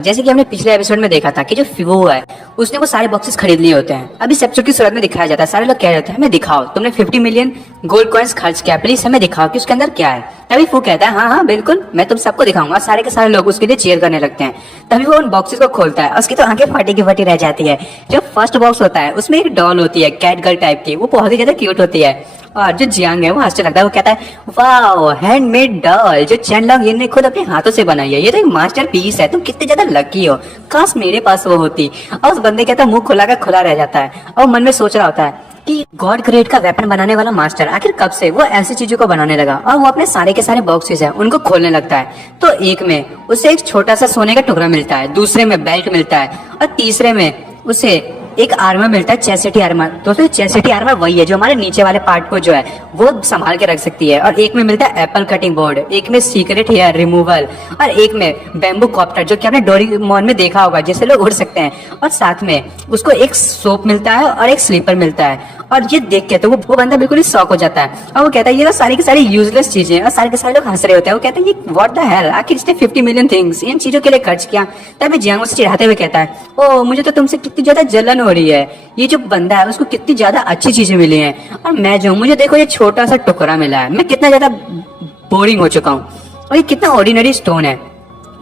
जैसे कि हमने पिछले एपिसोड में देखा था कि जो फिवो है उसने वो सारे बॉक्सेस खरीद लिए होते हैं। अभी सेप्चर की सूरत में दिखाया जाता है। सारे लोग कह रहे थे हमें दिखाओ, तुमने 50 मिलियन गोल्ड कॉइन्स खर्च किया, प्लीज हमें दिखाओ कि उसके अंदर क्या है। तभी फू कहता है हाँ हाँ बिल्कुल, मैं तुम सबको दिखाऊंगा। सारे के सारे लोग उसके लिए चीयर करने लगते हैं। तभी वो उन बॉक्सेस को खोलता है, उसकी तो आंखें फटी की फटी रह जाती है। जो फर्स्ट बॉक्स होता है उसमें एक डॉल होती है, कैट गर्ल टाइप की, वो बहुत ही ज्यादा क्यूट होती है। और जो जियांग है वो हंसने लगता है, वो कहता है वाओ हैंडमेड डॉल जो चैनलॉन्ग ने खुद अपने हाथों से बनाई है, ये तो एक मास्टर पीस है, तुम कितने ज्यादा लकी हो, काश मेरे पास वो होती। और उस बंदे कहता है मुंह खुला का खुला रह जाता है और मन में सोच रहा होता है कि गॉड ग्रेड का वेपन बनाने वाला मास्टर आखिर कब से वो ऐसी चीजों को बनाने लगा। और वो अपने सारे के सारे बॉक्सेस हैं उनको खोलने लगता है। तो एक में उसे एक छोटा सा सोने का टुकड़ा मिलता है, दूसरे में बेल्ट मिलता है और तीसरे में उसे एक आर्मर मिलता है, चेसिटी आर्मर। दोस्तों चेसिटी आर्मर वही है जो हमारे नीचे वाले पार्ट को जो है वो संभाल के रख सकती है। और एक में मिलता है एप्पल कटिंग बोर्ड, एक में सीक्रेट हेयर रिमूवल और एक में बैम्बू कॉप्टर जो कि आपने डोरेमोन में देखा होगा जिससे लोग उड़ सकते हैं। और साथ में उसको एक सोप मिलता है और एक स्लीपर मिलता है। और ये देख के तो वो बंदा बिल्कुल ही शॉक हो जाता है और वो कहता है ये तो सारी की सारी यूजलेस चीजें हैं। और सारे के सारे लोग हंस रहे होते हैं। वो कहते हैं ये व्हाट द हेल, आखिर इसने 50 मिलियन थिंग्स इन चीजों के लिए खर्च किया। तभी जियांग उसे चिढ़ाते हुए कहता है ओ मुझे तो तुमसे कितनी ज्यादा जलन हो रही है, ये जो बंदा है उसको कितनी ज्यादा अच्छी चीजें मिली हैं और मैं जो मुझे देखो ये छोटा सा टुकड़ा मिला है, मैं कितना ज्यादा बोरिंग हो चुका हूँ और ये कितना ऑर्डिनरी स्टोन है।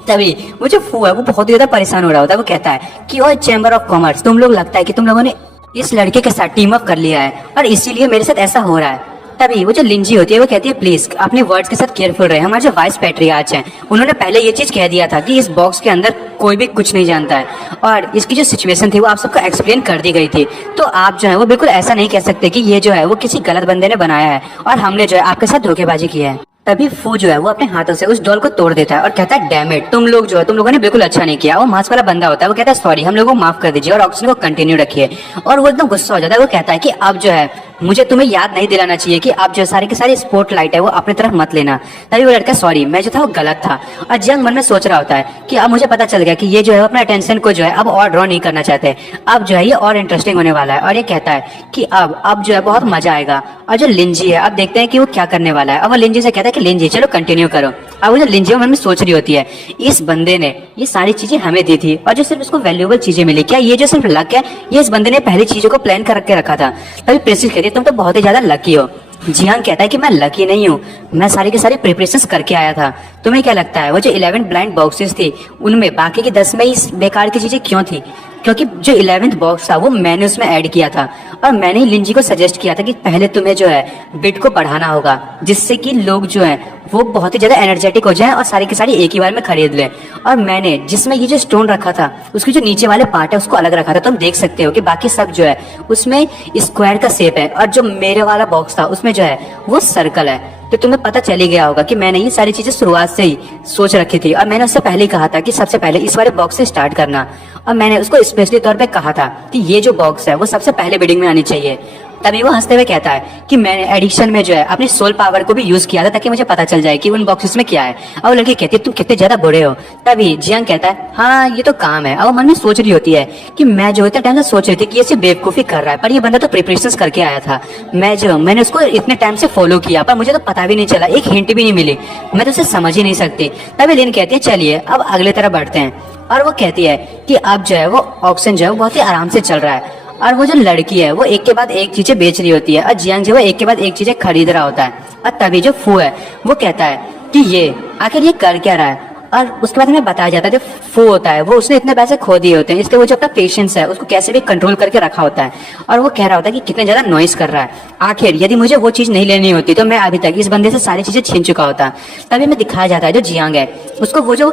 तभी वो जो फू है वो बहुत ही ज्यादा परेशान हो रहा होता है। वो कहता है कि ओ चैम्बर ऑफ कॉमर्स, तुम लोग लगता है कि तुम लोगों ने इस लड़के के साथ टीम अप कर लिया है और इसीलिए मेरे साथ ऐसा हो रहा है। तभी वो जो लिंजी होती है वो कहती है प्लीज अपने वर्ड्स के साथ केयरफुल रहे। हमारे जो वाइस पैट्रियार्च हैं उन्होंने पहले ये चीज कह दिया था कि इस बॉक्स के अंदर कोई भी कुछ नहीं जानता है और इसकी जो सिचुएशन थी वो आप सबको एक्सप्लेन कर दी गई थी। तो आप जो है वो बिल्कुल ऐसा नहीं कह सकते कि ये जो है वो किसी गलत बंदे ने बनाया है और हमने जो है आपके साथ धोखेबाजी की है। तभी फू जो है वो अपने हाथों से उस डॉल को तोड़ देता है और कहता है डैम इट, तुम लोग जो है तुम लोगों ने बिल्कुल अच्छा नहीं किया। वो मास्क वाला बंदा होता है वो कहता है सॉरी, हम लोगों को माफ कर दीजिए और ऑक्सीजन को कंटिन्यू रखिए। और वो एकदम गुस्सा हो जाता है। वो कहता है कि अब जो है मुझे तुम्हें याद नहीं दिलाना चाहिए कि आप जो सारे के सारे स्पॉट लाइट है वो अपनी तरफ मत लेना। तभी वो लड़का सॉरी मैं जो था वो गलत था। और जियांग मन में सोच रहा होता है कि अब मुझे पता चल गया कि ये जो है अपने अटेंशन को जो है अब और ड्रॉ नहीं करना चाहते, अब जो है ये और इंटरेस्टिंग होने वाला है। और ये कहता है कि अब जो है बहुत मजा आएगा। और जो लिंजी है अब देखते हैं कि वो क्या करने वाला है। अब वो लिंजी से कहता है कि लिंजी चलो कंटिन्यू करो। अब वो जो लिंजी मन में सोच रही होती है इस बंदे ने ये सारी चीजें हमें दी थी और जो सिर्फ उसको वैल्यूएबल चीजें मिली, क्या ये जो सिर्फ लक है, ये इस बंदे ने पहली चीजों को प्लान कर रखा था। तभी प्रिंसेस कहती है तुम तो बहुत ही ज्यादा लकी हो। जियांग कहता है कि मैं लकी नहीं हूँ, मैं सारी के सारी प्रिपरेशंस करके आया था। तुम्हें क्या लगता है वो जो 11 ब्लाइंड बॉक्सेस थी उनमें बाकी के 10 में इस बेकार की चीजें क्यों थी? क्योंकि जो 11th बॉक्स था वो मैंने उसमें ऐड किया था और मैंने ही लिंजी को सजेस्ट किया था कि पहले तुम्हें जो है बिट को बढ़ाना होगा जिससे कि लोग जो है वो बहुत ही ज्यादा एनर्जेटिक हो जाएं और सारी की सारी एक ही बार में खरीद लें। और मैंने जिसमें ये जो स्टोन रखा था उसके जो नीचे वाले पार्ट है उसको अलग रखा था। तुम देख सकते हो कि बाकी सब जो है उसमें स्क्वायर का शेप है और जो मेरे वाला बॉक्स था उसमें जो है वो सर्कल है। तो तुम्हें पता चल ही गया होगा कि मैंने ये सारी चीजें शुरुआत से ही सोच रखी थी और मैंने उससे पहले ही कहा था कि सबसे पहले इस वाले बॉक्स से स्टार्ट करना। और मैंने उसको स्पेशली तौर पे कहा था कि ये जो बॉक्स है वो सबसे पहले बिडिंग में आनी चाहिए। तभी वो हंसते हुए कहता है कि मैंने एडिक्शन में जो है अपनी सोल पावर को भी यूज किया था ताकि मुझे पता चल जाए कि उन बॉक्सेस में क्या है। और वो लड़की कहती है तुम कितने ज्यादा बुरे हो। तभी जियांग कहता है हाँ ये तो काम है। और वो मन में सोच रही होती है कि मैं जो इतने टाइम से सोच रही थी कि ये सिर्फ बेवकूफी कर रहा है पर ये बंदा तो प्रिपरेशंस करके आया था। मैंने उसको इतने टाइम से फॉलो किया पर मुझे तो पता भी नहीं चला, एक हिंट भी नहीं मिली, मैं तो उसे समझ ही नहीं सकती। तभी लिन कहती है चलिए अब अगले तरफ बढ़ते हैं। और वो कहती है कि अब जो है वो ऑक्सीजन जो है वो बहुत ही आराम से चल रहा है और वो जो लड़की है वो एक के बाद एक चीजें बेच रही होती है और जियांग जो है एक के बाद एक चीजें खरीद रहा होता है। और तभी जो फू है वो कहता है कि ये आखिर ये कर क्या रहा है। और उसके बाद हमें बताया जाता है जो फू होता है वो उसने इतने पैसे खो दिए होते हैं इसलिए वो जो अपना पेशेंस है उसको कैसे भी कंट्रोल करके रखा होता है। और वो कह रहा होता है कि कितने ज्यादा नॉइस कर रहा है, आखिर यदि मुझे वो चीज नहीं लेनी होती तो मैं अभी तक इस बंदे से सारी चीजें छीन चुका होता। तभी हमें दिखाया जाता है जो जियांग है उसको वो जो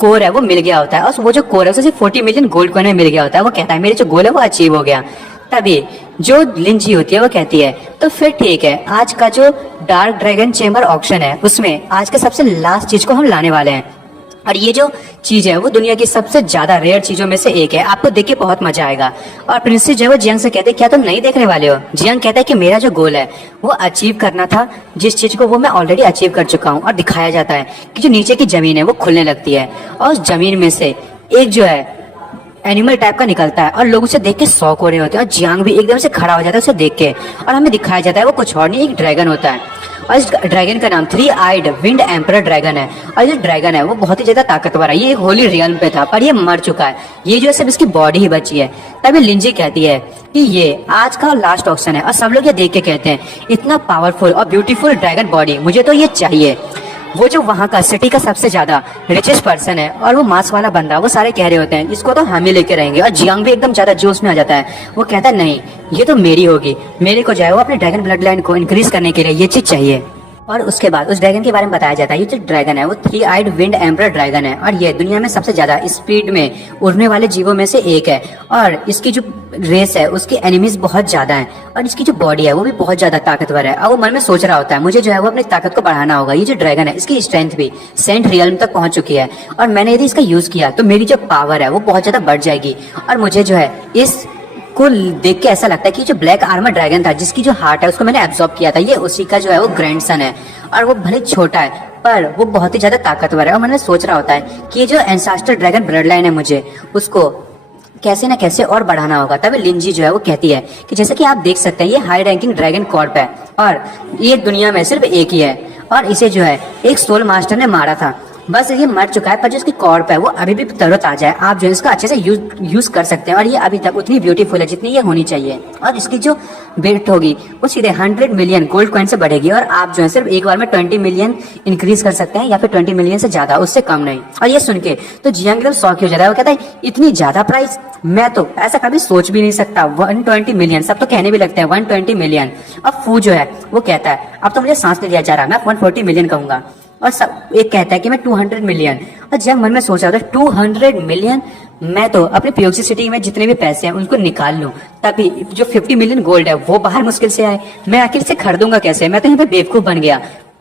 कोर है वो मिल गया होता है और वो जो कोर है उसे 40 मिलियन गोल्ड कॉइन में मिल गया होता है। वो कहता है मेरे जो गोल है वो अचीव हो गया। तभी जो लिंजी होती है वो कहती है तो फिर ठीक है, आज का जो डार्क ड्रैगन चेम्बर ऑक्शन है उसमें आज के सबसे लास्ट चीज को हम लाने वाले हैं और ये जो चीज है वो दुनिया की सबसे ज्यादा रेयर चीजों में से एक है, आपको देख के बहुत मजा आएगा। और प्रिंसेस जो है वो जियांग से कहते हैं क्या तुम नहीं देखने वाले हो? जियांग कहता है कि मेरा जो गोल है वो अचीव करना था, जिस चीज को वो मैं ऑलरेडी अचीव कर चुका हूँ। और दिखाया जाता है कि जो नीचे की जमीन है वो खुलने लगती है और उस जमीन में से एक जो है एनिमल टाइप का निकलता है और लोग उसे देख के शॉक हो रहे होते हैं और जियांग भी एकदम से खड़ा हो जाता है उसे देख के। और हमें दिखाया जाता है वो कुछ और नहीं एक ड्रैगन होता है। और इस ड्रैगन का नाम 3 आइड विंड एम्परर ड्रैगन है। और ये ड्रैगन है वो बहुत ही ज्यादा ताकतवर है, ये एक होली रियल्म पे था पर ये मर चुका है, ये जो है सिर्फ इसकी बॉडी ही बची है। तभी लिंजी कहती है कि ये आज का लास्ट ऑक्शन है, और सब लोग ये देख के कहते हैं इतना पावरफुल और ब्यूटीफुल ड्रैगन बॉडी, मुझे तो ये चाहिए। वो जो वहाँ का सिटी का सबसे ज्यादा रिचेस्ट पर्सन है और वो मांस वाला बंदा, वो सारे कह रहे होते हैं इसको तो हम ही लेके रहेंगे। और जियांग भी एकदम ज्यादा जोश में आ जाता है, वो कहता है नहीं ये तो मेरी होगी, मेरे को जाए वो अपने ड्रैगन ब्लड लाइन को इंक्रीज करने के लिए ये चीज चाहिए। और उसके बाद उस ड्रैगन के बारे में बताया जाता है, ये जो ड्रैगन है वो 3 आइड विंड एम्परर ड्रैगन है, और ये दुनिया में सबसे ज्यादा स्पीड में उड़ने वाले जीवों में से एक है। और इसकी जो रेस है उसके एनिमीज बहुत ज्यादा हैं, और इसकी जो बॉडी है वो भी बहुत ज्यादा ताकतवर है। और वो मन में सोच रहा होता है मुझे जो है वो अपनी ताकत को बढ़ाना होगा। ये जो ड्रैगन है इसकी स्ट्रेंथ भी सेंट रियल्म तक पहुंच चुकी है, और मैंने यदि इसका यूज किया तो मेरी जो पावर है वो बहुत ज्यादा बढ़ जाएगी। और मुझे जो है इस को देख के ऐसा लगता है कि जो ब्लैक आर्मर ड्रैगन था जिसकी जो हार्ट है उसको मैंने एब्जॉर्ब किया था, ये उसी का जो है वो ग्रैंडसन है। और वो भले छोटा है पर वो बहुत ही ज्यादा ताकतवर है। और मैंने सोच रहा होता है कि ये जो एंसेस्टर ड्रैगन ब्लड लाइन है मुझे उसको कैसे ना कैसे और बढ़ाना होगा। तभी लिंजी जो है वो कहती है कि जैसे कि आप देख सकते हैं ये हाई रैंकिंग ड्रैगन कॉर्प है, और ये दुनिया में सिर्फ एक ही है, और इसे जो है एक सोल मास्टर ने मारा था, बस ये मर चुका है, पर जो इसकी कॉर्प है वो अभी भी तरोताजा है। आप जो है इसका अच्छे से यूज कर सकते हैं, और ये अभी तक उतनी ब्यूटीफुल है जितनी ये होनी चाहिए। और इसकी जो वेट होगी वो सीधे 100 मिलियन गोल्ड कॉइन से बढ़ेगी, और आप जो है सिर्फ एक बार में 20 मिलियन इंक्रीज कर सकते हैं, या फिर 20 मिलियन से ज्यादा, उससे कम नहीं। और ये सुन के तो जियांग एकदम शॉक हो जाता है, वो कहता है इतनी ज्यादा प्राइस, मैं तो ऐसा कभी सोच भी नहीं सकता। 120 मिलियन, सब तो कहने भी लगते हैं 120 मिलियन। अब फू जो है वो कहता है अब तो मुझे सांस नहीं लिया जा रहा, मैं 140 मिलियन कहूंगा। और सब एक कहता है कि मैं 200 मिलियन। और जब मन में सोच रहा था 200 मिलियन, मैं तो अपने पीओसी सिटी में जितने भी पैसे हैं उनको निकाल लूं, तभी जो 50 मिलियन गोल्ड है वो बाहर मुश्किल से आए, मैं आखिर से खरीदूंगा कैसे, मैं तो यहाँ पे बेवकूफ बन गया।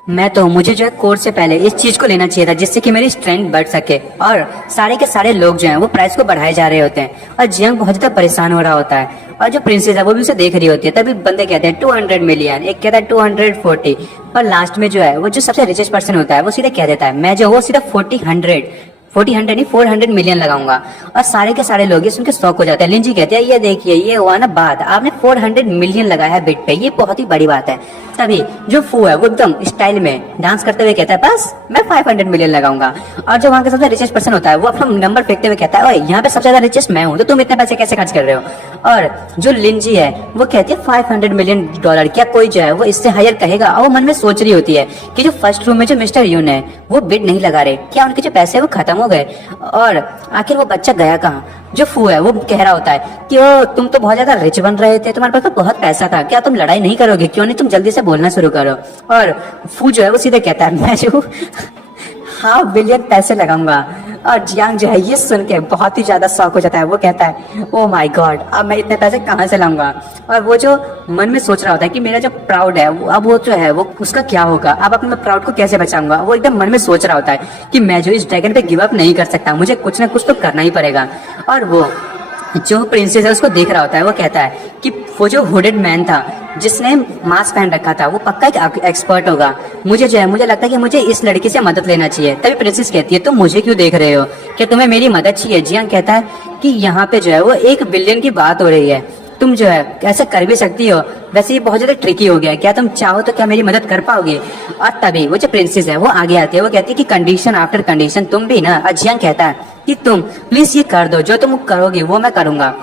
मैं तो मुझे जो है कोर्स से पहले इस चीज को लेना चाहिए था जिससे कि मेरी स्ट्रेंथ बढ़ सके। और सारे के सारे लोग जो हैं वो प्राइस को बढ़ाए जा रहे होते हैं, और जियांग बहुत ज्यादा परेशान हो रहा होता है, और जो प्रिंसेस है वो भी उसे देख रही होती है। तभी बंदे कहते हैं 200 मिलियन, एक कहता है 240, पर लास्ट में जो है वो जो सबसे रिचेस्ट पर्सन होता है वो सीधे कह देता है मैं जो वो सीधा 400 नहीं 400 मिलियन लगाऊंगा। और सारे के सारे लोग ये सुन के शौक हो जाते हैं। लिंजी कहते हैं ये देखिए ये हुआ ना बात, आपने 400 मिलियन लगाया है बिट पे, ये बहुत ही बड़ी बात है। तभी जो फू है वो एकदम स्टाइल में डांस करते हुए कहता है बस मैं 500 मिलियन लगाऊंगा। और जो वहाँ का सबसे रिचेस्ट पर्सन होता है वो अपना नंबर फेंकते हुए कहता है ओए यहाँ पे सबसे ज्यादा रिचेस्ट मैं हूँ, तो तुम इतने पैसे कैसे खर्च कर रहे हो। और जो लिंजी है वो कहती है 500 मिलियन डॉलर, क्या कोई जो है वो इससे हायर कहेगा। और वो मन में सोच रही होती है कि जो फर्स्ट रूम में जो मिस्टर यून है वो बिड नहीं लगा रहे, क्या उनके जो पैसे वो खत्म हो गए, और आखिर वो बच्चा गया कहाँ। जो फू है वो कह रहा होता है कि ओ तुम तो बहुत ज्यादा रिच बन रहे थे, तुम्हारे पास तो बहुत पैसा था, क्या तुम लड़ाई नहीं करोगे, क्यों नहीं तुम जल्दी से बोलना शुरू करो। और फू जो है वो सीधे कहता है मैं जो 500 बिलियन पैसे लगाऊंगा। और जियांग जो है ये सुन के बहुत ही ज्यादा शौक हो जाता है, वो कहता है ओ माय गॉड अब मैं इतने पैसे कहाँ से लाऊंगा। और वो जो मन में सोच रहा होता है कि मेरा जो प्राउड है अब वो जो है वो उसका क्या होगा, अब अपने प्राउड को कैसे बचाऊंगा, वो एकदम मन में सोच रहा होता है कि मैं जो इस ड्रैगन पे गिव अप नहीं कर सकता, मुझे कुछ ना कुछ तो करना ही पड़ेगा। और वो जो प्रिंसेस है उसको देख रहा होता है, वो कहता है कि वो जो हुडेड मैन था जिसने मास्क पहन रखा था वो पक्का एक एक्सपर्ट होगा, मुझे जो है मुझे लगता है कि मुझे इस लड़की से मदद लेना चाहिए। तभी प्रिंसेस कहती है तुम मुझे क्यों देख रहे हो, क्या तुम्हें मेरी मदद चाहिए। जियांग कहता है कि यहाँ पे जो है वो 1 बिलियन की बात हो रही है, तुम जो है ऐसा कर भी सकती हो, वैसे ये बहुत ज्यादा ट्रिकी हो गया, क्या तुम चाहो तो क्या मेरी मदद कर पाओगे। और तभी वो जो प्रिंसेस है वो आगे आती है, वो कहती है कि कंडीशन आफ्टर कंडीशन, तुम भी ना। जियांग कहता है कि तुम प्लीज ये कर दो, जो तुम करोगे वो मैं करूंगा।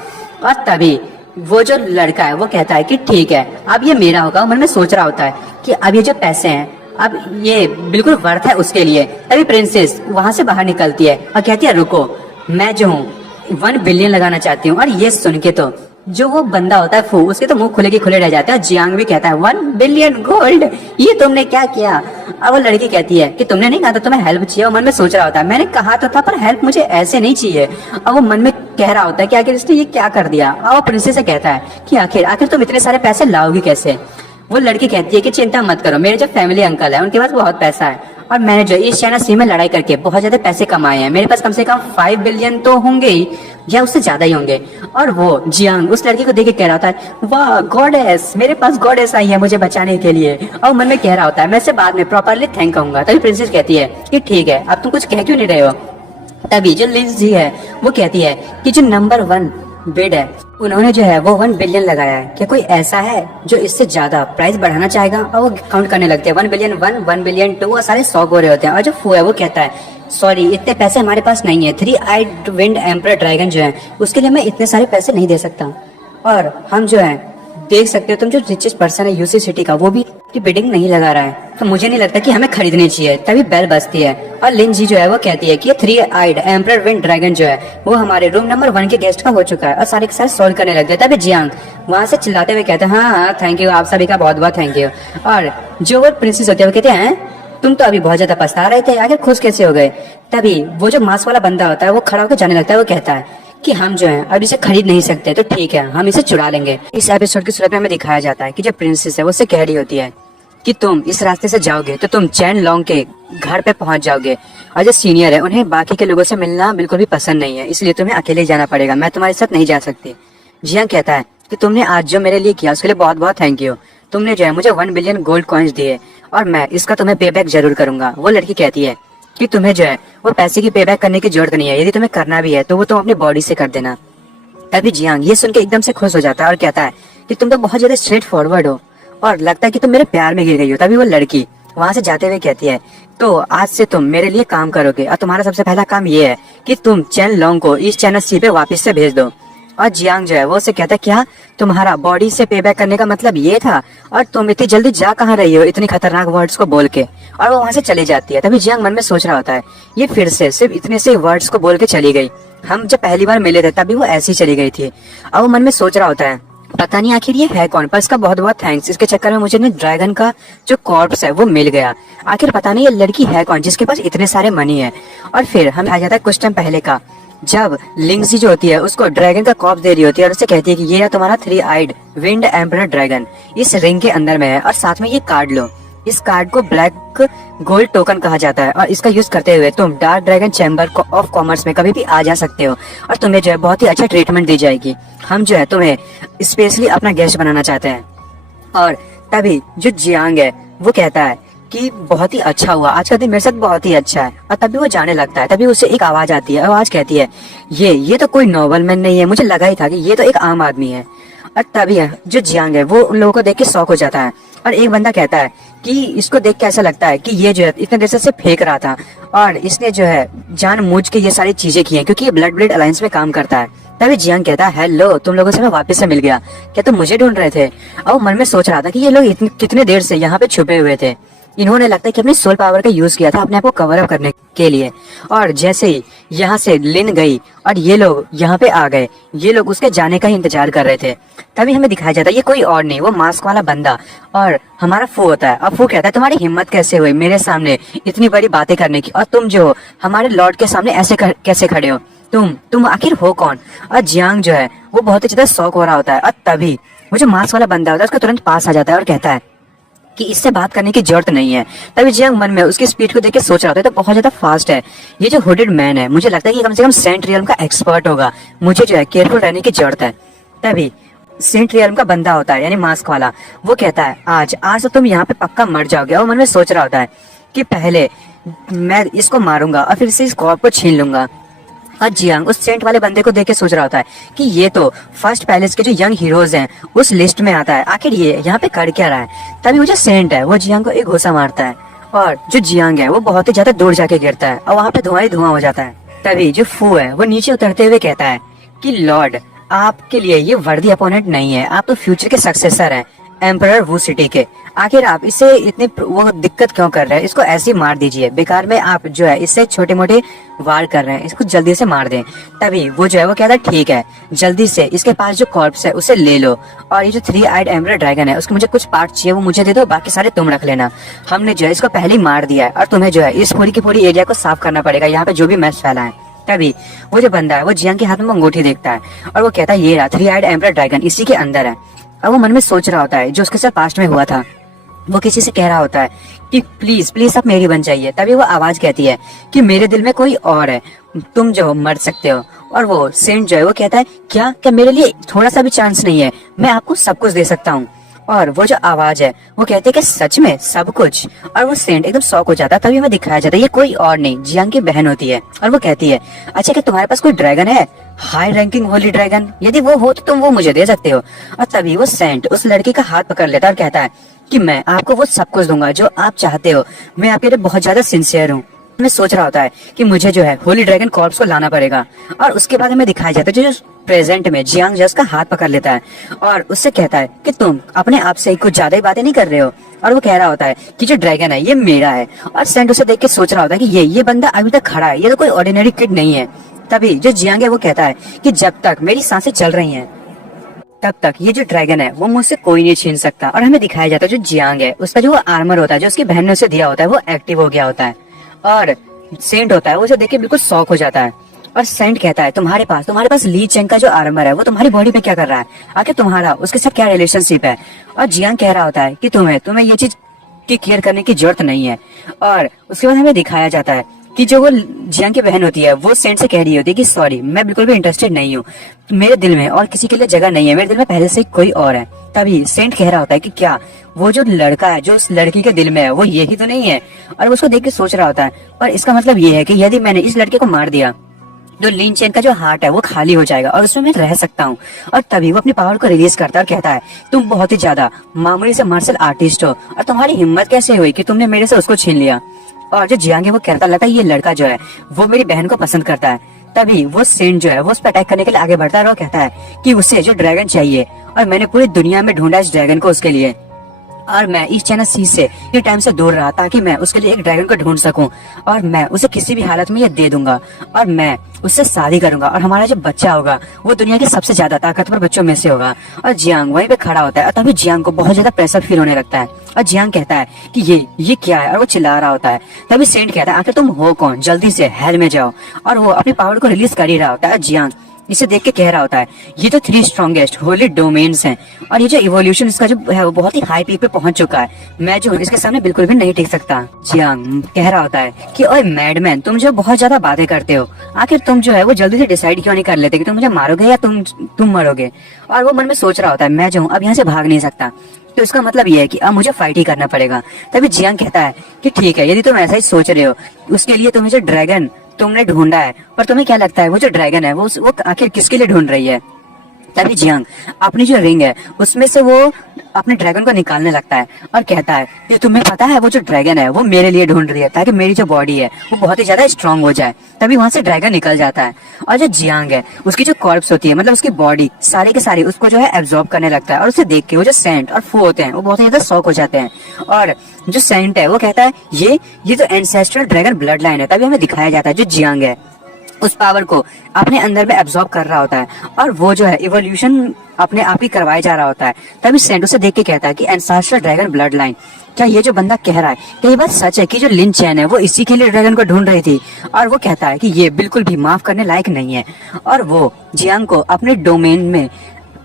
और तभी वो जो लड़का है वो कहता है कि ठीक है अब ये मेरा होगा। मन में सोच रहा होता है कि अब ये जो पैसे हैं अब ये बिल्कुल वर्थ है उसके लिए। तभी प्रिंसेस वहां से बाहर निकलती है और कहती है रुको, मैं जो हूँ 1 बिलियन लगाना चाहती हूँ। और ये सुन के तो जो वो बंदा होता है फू, उसके तो मुंह खुले के खुले रह जाते हैं। और जियांग भी कहता है 1 बिलियन गोल्ड, ये तुमने क्या किया। अब वो लड़की कहती है कि तुमने नहीं कहा था तुम्हें हेल्प चाहिए। और मन में सोच रहा होता है मैंने कहा तो था पर हेल्प मुझे ऐसे नहीं चाहिए। और वो मन में कह रहा होता है कि आखिर इसने ये क्या कर दिया। और वो प्रिंसेस से कहता है कि आखिर तुम इतने सारे पैसे लाओगी कैसे। वो लड़की कहती है कि चिंता मत करो, मेरे जो फैमिली अंकल है उनके पास बहुत पैसा है, और मैंने जो इस चाइना सी में लड़ाई करके बहुत ज्यादा पैसे कमाए हैं, मेरे पास कम से कम 5 बिलियन तो होंगे ही या उससे ज्यादा ही होंगे। और वो जियांग उस लड़की को देख के कह रहा होता है वाह गॉडेस, मेरे पास गॉडेस आई है मुझे बचाने के लिए। और मन में कह रहा होता है मैं इसे बाद में प्रॉपरली थैंक कहूंगा। तभी प्रिंसेस कहती है कि ठीक है अब तुम कुछ कह क्यों नहीं रहे हो। तभी जो लिंजी है वो कहती है कि जो नंबर 1 बिड है, उन्होंने जो है वो 1 बिलियन लगाया है। क्या कोई ऐसा है जो इससे ज्यादा प्राइस बढ़ाना चाहेगा? और वो काउंट करने लगते हैं 1 बिलियन 1, 1 बिलियन 2 और सारे 100 हो रहे होते हैं। और जो फू है वो कहता है सॉरी इतने पैसे हमारे पास नहीं है, 3 आइड विंड एम्परर ड्रैगन जो है उसके लिए मैं इतने सारे पैसे नहीं दे सकता। और हम जो है देख सकते हो तुम जो रिचेस्ट पर्सन है यूसी सिटी का वो भी बिडिंग नहीं लगा रहा है, तो मुझे नहीं लगता कि हमें खरीदनी चाहिए। तभी बेल बजती है और लिन जी जो है वो कहती है कि 3 आइड एम्परर विंड ड्रैगन जो है वो हमारे रूम नंबर 1 के गेस्ट का हो चुका है। और सारे के साथ सॉल्व करने लगते हैं। तभी जियांग वहां से चिल्लाते हुए कहते हैं हाँ थैंक यू, आप सभी का बहुत बहुत थैंक यू। और जो वो प्रिंसेस होती है वो कहते हैं तुम तो अभी बहुत ज्यादा पछता रहे थे, आखिर खुश कैसे हो गए? तभी वो जो मास्क वाला बंदा होता है वो खड़ा होकर जाने लगता है। वो कहता है कि हम जो है अब इसे खरीद नहीं सकते, तो ठीक है हम इसे चुरा लेंगे। इस एपिसोड की शुरुआत में हमें दिखाया जाता है कि जो प्रिंसेस है वो उससे कह रही होती है कि तुम इस रास्ते से जाओगे तो तुम चैन लॉन्ग के घर पे पहुंच जाओगे। और जो सीनियर है उन्हें बाकी के लोगों से मिलना बिल्कुल भी पसंद नहीं है, इसलिए तुम्हें अकेले जाना पड़ेगा, मैं तुम्हारे साथ नहीं जा सकती। जियांग कहता है कि तुमने आज जो मेरे लिए किया उसके लिए बहुत बहुत थैंक यू। तुमने जो है मुझे 1 बिलियन गोल्ड कॉइन्स दिए और मैं इसका तुम्हें पे बैक जरूर करूंगा। वो लड़की कहती है कि तुम्हें जो है वो पैसे की पे बैक करने की जरूरत नहीं है, यदि तुम्हें करना भी है तो वो तुम अपनी बॉडी से कर देना। तभी जियांग ये सुन के एकदम से खुश हो जाता है और कहता है कि तुम तो बहुत ज्यादा स्ट्रेट फॉरवर्ड हो और लगता है कि तुम मेरे प्यार में गिर गई हो। तभी वो लड़की वहां से जाते हुए कहती है तो आज से तुम मेरे लिए काम करोगे और तुम्हारा सबसे पहला काम ये है कि तुम चैन लॉन्ग को इस चैनल सी पे वापस से भेज दो। और जियांग जो है वो उसे कहता है क्या तुम्हारा बॉडी से पे बैक करने का मतलब ये था, और तुम इतनी जल्दी जा कहाँ रही हो इतनी खतरनाक वर्ड्स को बोल के? और वो वहां से चली जाती है। तभी जियांग मन में सोच रहा होता है ये फिर से सिर्फ इतने से वर्ड्स को बोल के चली गई, हम जब पहली बार मिले थे तभी वो ऐसी चली गई थी। अब वो मन में सोच रहा होता है पता नहीं आखिर ये है कौन, पर इसका बहुत बहुत थैंक्स, इसके चक्कर में मुझे ना ड्रैगन का जो कॉर्प्स है वो मिल गया। आखिर पता नहीं ये लड़की है कौन जिसके पास इतने सारे मनी है। और फिर हमें आ जाता है कुछ टाइम पहले का, जब लिंगजी जो होती है उसको ड्रैगन का कॉर्प्स दे रही होती है और उससे कहती है कि ये है तुम्हारा 3 आइड विंड एम्परर ड्रैगन, इस रिंग के अंदर में है और साथ में ये कार्ड लो। इस कार्ड को ब्लैक गोल्ड टोकन कहा जाता है और इसका यूज करते हुए तुम dark dragon chamber of commerce में कभी भी आ जा सकते हो और तुम्हें जो है बहुत ही अच्छा ट्रीटमेंट दी जाएगी। हम जो है तुम्हें स्पेशली अपना गेस्ट बनाना चाहते हैं। और तभी जो जियांग है वो कहता है कि बहुत ही अच्छा हुआ, आज का दिन मेरे साथ बहुत ही अच्छा है। और तभी वो जाने लगता है। तभी उसे एक आवाज आती है, आवाज कहती है ये तो कोई नॉबल मैन नहीं है, मुझे लगा ही था कि ये तो एक आम आदमी है। और तभी जो जियांग है वो उन लोगों को देख के शॉक हो जाता है और एक बंदा कहता है कि इसको देख के ऐसा लगता है कि ये जो है इतने देर से फेंक रहा था और इसने जो है जानबूझ के ये सारी चीजें की हैं क्योंकि ये ब्लड ब्लड अलायंस में काम करता है। तभी जियांग कहता है हेलो तुम लोगों से मैं वापस से मिल गया, क्या तुम मुझे ढूंढ रहे थे? और मन में सोच रहा था कि ये लोग कितने देर से यहाँ पे छुपे हुए थे। इन्होंने लगता है कि अपनी सोल पावर का यूज किया था अपने आप को कवर अप करने के लिए। और जैसे ही यहाँ से लिन गई और ये लोग यहाँ पे आ गए, ये लोग उसके जाने का ही इंतजार कर रहे थे। तभी हमें दिखाया जाता है ये कोई और नहीं वो मास्क वाला बंदा और हमारा फू होता है। और फू कहता है तुम्हारी हिम्मत कैसे हुई मेरे सामने इतनी बड़ी बातें करने की, और तुम जो हमारे लॉर्ड के सामने ऐसे कैसे खड़े हो, तुम आखिर हो कौन? और जियांग जो है वो बहुत ही ज्यादा शौक हो रहा होता है। और तभी वो जो मास्क वाला बंदा होता है उसका तुरंत पास आ जाता है और कहता है कि इससे बात करने की जरूरत नहीं है। तभी जियांग मन में उसकी स्पीड को देख के सोच रहा था तो बहुत ज्यादा फास्ट है ये जो हुडेड मैन है, मुझे लगता है कि कम से कम सेंट रियल्म का एक्सपर्ट होगा, मुझे जो है केयरफुल रहने की जरूरत है। तभी सेंट रियल्म का बंदा होता है यानी मास्क वाला, वो कहता है आज तो तुम यहाँ पे पक्का मर जाओगे। और मन में सोच रहा होता है कि पहले मैं इसको मारूंगा और फिर से इस कॉर्प को छीन लूंगा। और जियांग उस सेंट वाले बंदे को देख के सोच रहा होता है कि ये तो फर्स्ट पैलेस के जो यंग हीरोज हैं उस लिस्ट में आता है, आखिर ये यहाँ पे कर क्या रहा है? तभी वो जो सेंट है वो जियांग को एक घुसा मारता है और जो जियांग है वो बहुत ही ज्यादा दूर जाके गिरता है और वहाँ पे धुआं ही धुआं हो जाता है। तभी जो फू है वो नीचे उतरते हुए कहता है कि लॉर्ड आपके लिए ये वर्दी अपोनेंट नहीं है, आप तो फ्यूचर के सक्सेसर हैं एम्परर वू सिटी के, आखिर आप इसे इतनी वो दिक्कत क्यों कर रहे हैं? इसको ऐसे ही मार दीजिए, बेकार में आप जो है इससे छोटे मोटे वार कर रहे हैं, इसको जल्दी से मार दें। तभी वो जो है वो कहता है ठीक है जल्दी से इसके पास जो कॉर्प्स है उसे ले लो और ये जो 3 आइड एम्परर ड्रैगन है उसके मुझे कुछ पार्ट चाहिए वो मुझे दे दो, बाकी सारे तुम रख लेना। हमने जो है इसको पहले ही मार दिया है और तुम्हें जो है इस पूरी की पूरी एरिया को साफ करना पड़ेगा, यहाँ पे जो भी मैस फैला है। तभी वो जो बंदा है वो जियांग के हाथ में अंगूठी देखता है और वो कहता है ये रहा 3 आइड एम्परर ड्रैगन इसी के अंदर है। अब वो मन में सोच रहा होता है जो उसके साथ पास्ट में हुआ था, वो किसी से कह रहा होता है कि प्लीज प्लीज आप मेरी बन जाइए। तभी वो आवाज कहती है कि मेरे दिल में कोई और है, तुम जो मर सकते हो। और वो सेंट जो है वो कहता है क्या मेरे लिए थोड़ा सा भी चांस नहीं है, मैं आपको सब कुछ दे सकता हूँ। और वो जो आवाज है वो कहते हैं कि सच में सब कुछ? और वो सेंट एकदम शॉक हो जाता है। तभी हमें दिखाया जाता है ये कोई और नहीं जियांग की बहन होती है और वो कहती है अच्छा क्या तुम्हारे पास कोई ड्रैगन है? हाई रैंकिंग होली ड्रैगन, यदि वो हो तो तुम वो मुझे दे सकते हो। और तभी वो सेंट उस लड़की का हाथ पकड़ लेता है और कहता है कि मैं आपको वो सब कुछ दूंगा जो आप चाहते हो, मैं आपके लिए बहुत ज्यादा सिंसियर हूँ। मैं सोच रहा होता है कि मुझे जो है होली ड्रैगन कॉर्प्स को लाना पड़ेगा। और उसके बाद हमें दिखाया जाता है जो प्रेजेंट में जियांग जस का हाथ पकड़ लेता है और उससे कहता है कि तुम अपने आप से कुछ ज्यादा ही बातें नहीं कर रहे हो। और वो कह रहा होता है कि जो ड्रैगन है ये मेरा है। और सेंट उसे देख के सोच रहा होता है कि ये बंदा अभी तक खड़ा है, ये तो कोई ऑर्डिनरी किड नहीं है। तभी जो जियांग है वो कहता है कि जब तक मेरी सांसें चल रही हैं तब तक ये जो ड्रैगन है वो मुझसे कोई नहीं छीन सकता। और हमें दिखाया जाता है जो जियांग है उसका जो आर्मर होता है जो उसकी बहन ने उसे दिया होता है वो एक्टिव हो गया होता है। और सेंट होता है वो उसे देख के बिल्कुल शॉक हो जाता है। और सेंट कहता है तुम्हारे पास ली चेंग का जो आर्मर है वो तुम्हारी बॉडी पे क्या कर रहा है, आखिर तुम्हारा उसके साथ क्या रिलेशनशिप है। और जियांग कह रहा होता है कि तुम्हें ये चीज की केयर करने की जरूरत नहीं है। और उसके बाद हमें दिखाया जाता है कि जो वो जियांग की बहन होती है वो सेंट से कह रही होती है कि सॉरी मैं बिल्कुल भी इंटरेस्टेड नहीं हूँ, मेरे दिल में और किसी के लिए जगह नहीं है, मेरे दिल में पहले से कोई और है। तभी सेंट कह रहा होता है कि क्या वो जो लड़का है जो उस लड़की के दिल में है वो यही तो नहीं है। और वो उसको देख के सोच रहा होता है और इसका मतलब ये है कि यदि मैंने इस लड़के को मार दिया तो लिन चेन का जो हार्ट है वो खाली हो जाएगा और उसमें मैं रह सकता हूँ। और तभी वो अपनी पावर को रिलीज करता है और कहता है तुम बहुत ही ज्यादा मामूली से मार्शल आर्टिस्ट हो और तुम्हारी हिम्मत कैसे हुई कि तुमने मेरे से उसको छीन लिया। और जो जियांग है वो कहता लगता है ये लड़का जो है वो मेरी बहन को पसंद करता है। तभी वो सेंट जो है वो उस पर अटैक करने के लिए आगे बढ़ता है और वो कहता है कि उसे जो ड्रैगन चाहिए और मैंने पूरी दुनिया में ढूंढा इस ड्रैगन को उसके लिए। और मैं इस चैनल सी से ये टाइम से दूर रहा ताकि मैं उसके लिए एक ड्रैगन को ढूंढ सकूं और मैं उसे किसी भी हालत में ये दे दूंगा और मैं उससे शादी करूंगा और हमारा जो बच्चा होगा वो दुनिया के सबसे ज्यादा ताकतवर बच्चों में से होगा। और जियांग वहीं पे खड़ा होता है और तभी जियांग को बहुत ज्यादा प्रेशर फील होने लगता है और जियांग कहता है कि ये क्या है और वो चिल्ला रहा होता है। तभी सेंट कहता है आखिर तुम हो कौन, जल्दी से हेल में जाओ। और वो अपनी पावर को रिलीज कर ही रहा होता है। जियांग इसे देख के कह रहा होता है ये तो 3 स्ट्रॉन्गेस्ट होली डोमेन्स हैं और ये जो इवोल्यूशन इसका जो है वो बहुत ही हाई पीक पे पहुंच चुका है, मैं जो इसके सामने बिल्कुल भी नहीं टिक सकता। जियांग कह रहा होता है कि ओए मैडमैन तुम जो बहुत ज्यादा बातें करते हो, आखिर तुम जो है वो जल्दी से डिसाइड क्यों नहीं कर लेते कि तुम मुझे मारोगे या तुम मरोगे। और वो मन में सोच रहा होता है मैं जो हूँ अब यहाँ से भाग नहीं सकता, तो इसका मतलब ये है कि अब मुझे फाइट ही करना पड़ेगा। तभी जियांग कहता है कि ठीक है यदि तुम ऐसा ही सोच रहे हो उसके लिए तुम्हें जो ड्रैगन तुमने ढूंढा है पर तुम्हें क्या लगता है वो जो ड्रैगन है वो आखिर किसके लिए ढूंढ रही है। तभी जियांग अपनी जो रिंग है उसमें से वो अपने ड्रैगन को निकालने लगता है और कहता है कि तुम्हें पता है वो जो ड्रैगन है वो मेरे लिए ढूंढ रही है ताकि मेरी जो बॉडी है वो बहुत ही ज्यादा स्ट्रांग हो जाए। तभी वहां से ड्रैगन निकल जाता है और जो जियांग है उसकी जो कॉर्प्स होती है मतलब उसकी बॉडी सारे के सारे उसको जो है एब्जॉर्ब करने लगता है। और उसे देख के वो जो सेंट और फू होते हैं वो बहुत ही ज्यादा शॉक हो जाते हैं। और जो सेंट है वो कहता है ये तो एंसेस्ट्रल ड्रैगन ब्लड लाइन है। तभी हमें दिखाया जाता है जो जियांग है उस पावर को अपने अंदर में एब्जॉर्ब कर रहा होता है और वो जो है इवोल्यूशन अपने आप ही करवाया जा रहा होता है। तभी सेंट उसे देख के कहता है कि एंसेस्ट्रल ड्रैगन ब्लड लाइन, क्या ये जो बंदा कह रहा है क्या ये बात सच है कि जो लिन चैन है वो इसी के लिए ड्रैगन को ढूंढ रही थी। और वो कहता है कि ये बिल्कुल भी माफ करने लायक नहीं है। और वो जियांग को अपने डोमेन में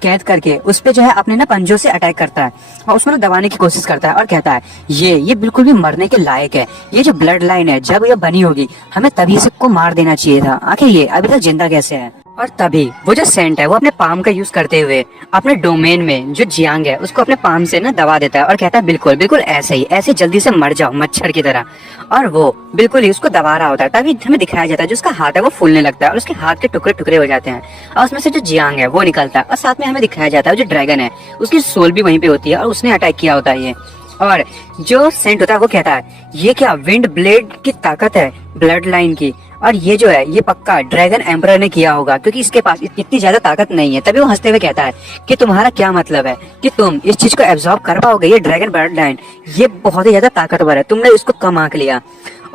कैद करके उस पे जो है अपने ना पंजों से अटैक करता है और उसमें दबाने की कोशिश करता है और कहता है ये बिल्कुल भी मरने के लायक है, ये जो ब्लड लाइन है जब ये बनी होगी हमें तभी सबको मार देना चाहिए था, आखिर ये अभी तक जिंदा कैसे है। और तभी वो जो सेंट है वो अपने पाम का यूज करते हुए अपने डोमेन में जो जियांग है उसको अपने पाम से ना दबा देता है और कहता है बिल्कुल बिल्कुल ऐसे ही, ऐसे जल्दी से मर जाओ मच्छर की तरह। और वो बिल्कुल ही उसको दबा रहा होता है। तभी हमें दिखाया जाता है जो उसका हाथ है वो फूलने लगता है और उसके हाथ के टुकड़े टुकड़े हो जाते हैं और उसमें से जो जियांग है वो निकलता है। और साथ में हमें दिखाया जाता है जो ड्रैगन है उसकी सोल भी वहीं पे होती है और उसने अटैक किया होता है ये। और जो सेंट होता है वो कहता है ये क्या विंड ब्लेड की ताकत है ब्लड लाइन की, और ये जो है ये पक्का ड्रैगन एम्परर ने किया होगा क्योंकि इसके पास इतनी ज्यादा ताकत नहीं है। तभी वो हंसते हुए कहता है कि तुम्हारा क्या मतलब है कि तुम इस चीज को एब्जॉर्ब कर पाओगे, ये ड्रैगन ब्लड लाइन ये बहुत ही ज्यादा ताकतवर है, तुमने इसको कम आंक लिया।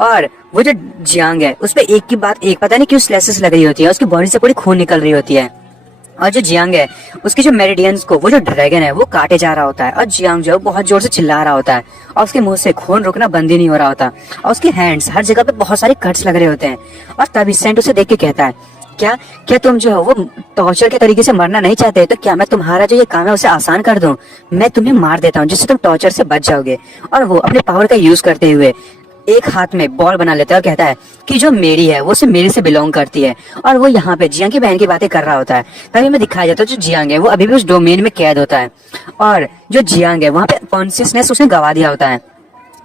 और वो जो जियांग है उस पर एक की बात एक पता नहीं क्यों स्लेसेस लग रही होती है, उसकी बॉडी से पूरी खून निकल रही होती है। और जो जियांग है उसके जो मेरिडियंस को वो जो ड्रैगन है वो काटे जा रहा होता है और जियांग जो है बहुत जोर से चिल्ला रहा होता है और उसके मुंह से खून रुकना बंद ही नहीं हो रहा होता और उसके हैंड्स हर जगह पे बहुत सारे कट्स लग रहे होते हैं। और तभी सेंट उसे देख के कहता है क्या क्या तुम जो है वो टॉर्चर के तरीके से मरना नहीं चाहते, तो क्या मैं तुम्हारा जो ये काम है उसे आसान कर दूं, मैं तुम्हें मार देता हूँ जिससे तुम टॉर्चर से बच जाओगे। और वो अपने पावर का यूज करते हुए एक हाथ में बॉल बना लेता है और कहता है कि जो मेरी है वो सिर्फ मेरे से बिलोंग करती है। और वो यहाँ पे जियांग की बहन की बातें कर रहा होता है। तभी हमें दिखाया जाता है जो जियांग है वो अभी भी उस डोमेन में कैद होता है और जो जियांग है वहाँ पे कॉन्शियसनेस उसने गवा दिया होता है।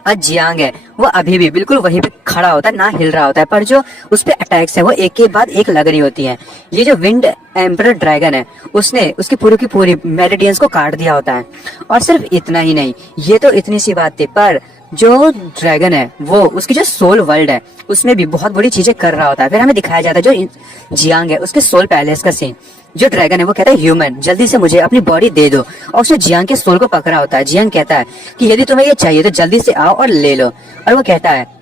और जियांग है वो अभी भी बिल्कुल वहीं पे खड़ा होता है, ना हिल रहा होता है, पर जो उस पे अटैक्स है वो एक के बाद एक लग रही होती है। ये जो विंड एम्परर ड्रैगन है उसने उसकी पूरी की पूरी मेरिडियंस को काट दिया होता है। और सिर्फ इतना ही नहीं, ये तो इतनी सी बात थी, पर जो ड्रैगन है वो उसकी जो सोल वर्ल्ड है उसमें भी बहुत बड़ी चीजें कर रहा होता है। फिर हमें दिखाया जाता है जो जियांग है उसके सोल पैलेस का सीन। जो ड्रैगन है वो कहता है ह्यूमन जल्दी से मुझे अपनी बॉडी दे दो, और उसने जियांग के सोल को पकड़ा होता है। जियांग कहता है कि यदि तुम्हें ये चाहिए तो जल्दी से आओ और ले लो। और वो कहता है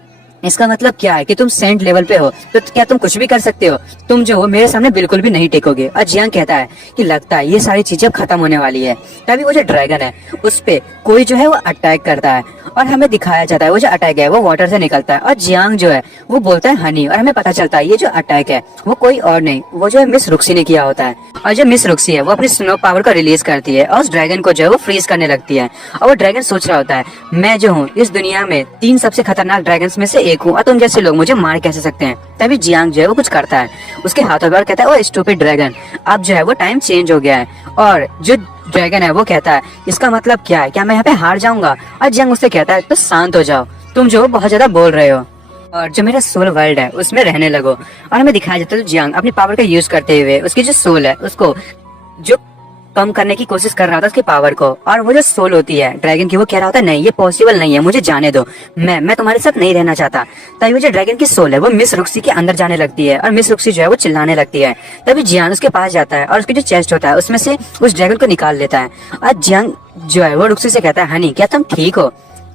इसका मतलब क्या है कि तुम सेंट लेवल पे हो तो क्या तुम कुछ भी कर सकते हो, तुम जो हो मेरे सामने बिल्कुल भी नहीं टेकोगे। और जियांग कहता है कि लगता है ये सारी चीजें अब खत्म होने वाली है। तभी वो जो ड्रैगन है उस पे कोई जो है वो अटैक करता है, और हमें दिखाया जाता है वो जो अटैक है वो वाटर से निकलता है। और जियांग जो है वो बोलता है हनी, और हमें पता चलता है ये जो अटैक है वो कोई और नहीं, वो जो है मिस रुक्सी ने किया होता है। और जो मिस रुक्सी है वो अपनी स्नो पावर को रिलीज करती है और उस ड्रैगन को जो है वो फ्रीज करने लगती है। और वो ड्रैगन सोच रहा होता है मैं जो हूँ इस दुनिया में 3 सबसे खतरनाक ड्रैगन में से एक हूँ, और तुम जैसे लोग मुझे मार कैसे सकते हैं। तभी जियांग जो है वो कुछ करता है उसके हाथों पर, कहता है ओ स्टूपिड ड्रैगन, अब जो है वो टाइम चेंज हो गया है। और जो ड्रैगन है वो कहता है इसका मतलब क्या है, क्या मैं यहाँ पे हार जाऊंगा। और जियांग उससे कहता है तो शांत हो जाओ, तुम जो बहुत ज्यादा बोल रहे हो और जो मेरा सोल वर्ल्ड है उसमें रहने लगो। और हमें दिखाया जाता है जियांग अपनी पावर का यूज करते हुए उसकी जो सोल है उसको जो कम करने की कोशिश कर रहा था उसकी पावर को। और वो जो सोल होती है ड्रैगन की वो कह रहा होता है नहीं ये पॉसिबल नहीं है, मुझे जाने दो, मैं तुम्हारे साथ नहीं रहना चाहता। तभी वो जो ड्रैगन की सोल है वो मिस रुक्सी के अंदर जाने लगती है, और मिस रुक्सी जो है वो चिल्लाने लगती है। तभी जियांग उसके पास जाता है और उसकी जो चेस्ट होता है उसमें से उस ड्रैगन को निकाल लेता है। और जियांग जो है वो रुक्सी से कहता है हनी क्या तुम ठीक हो।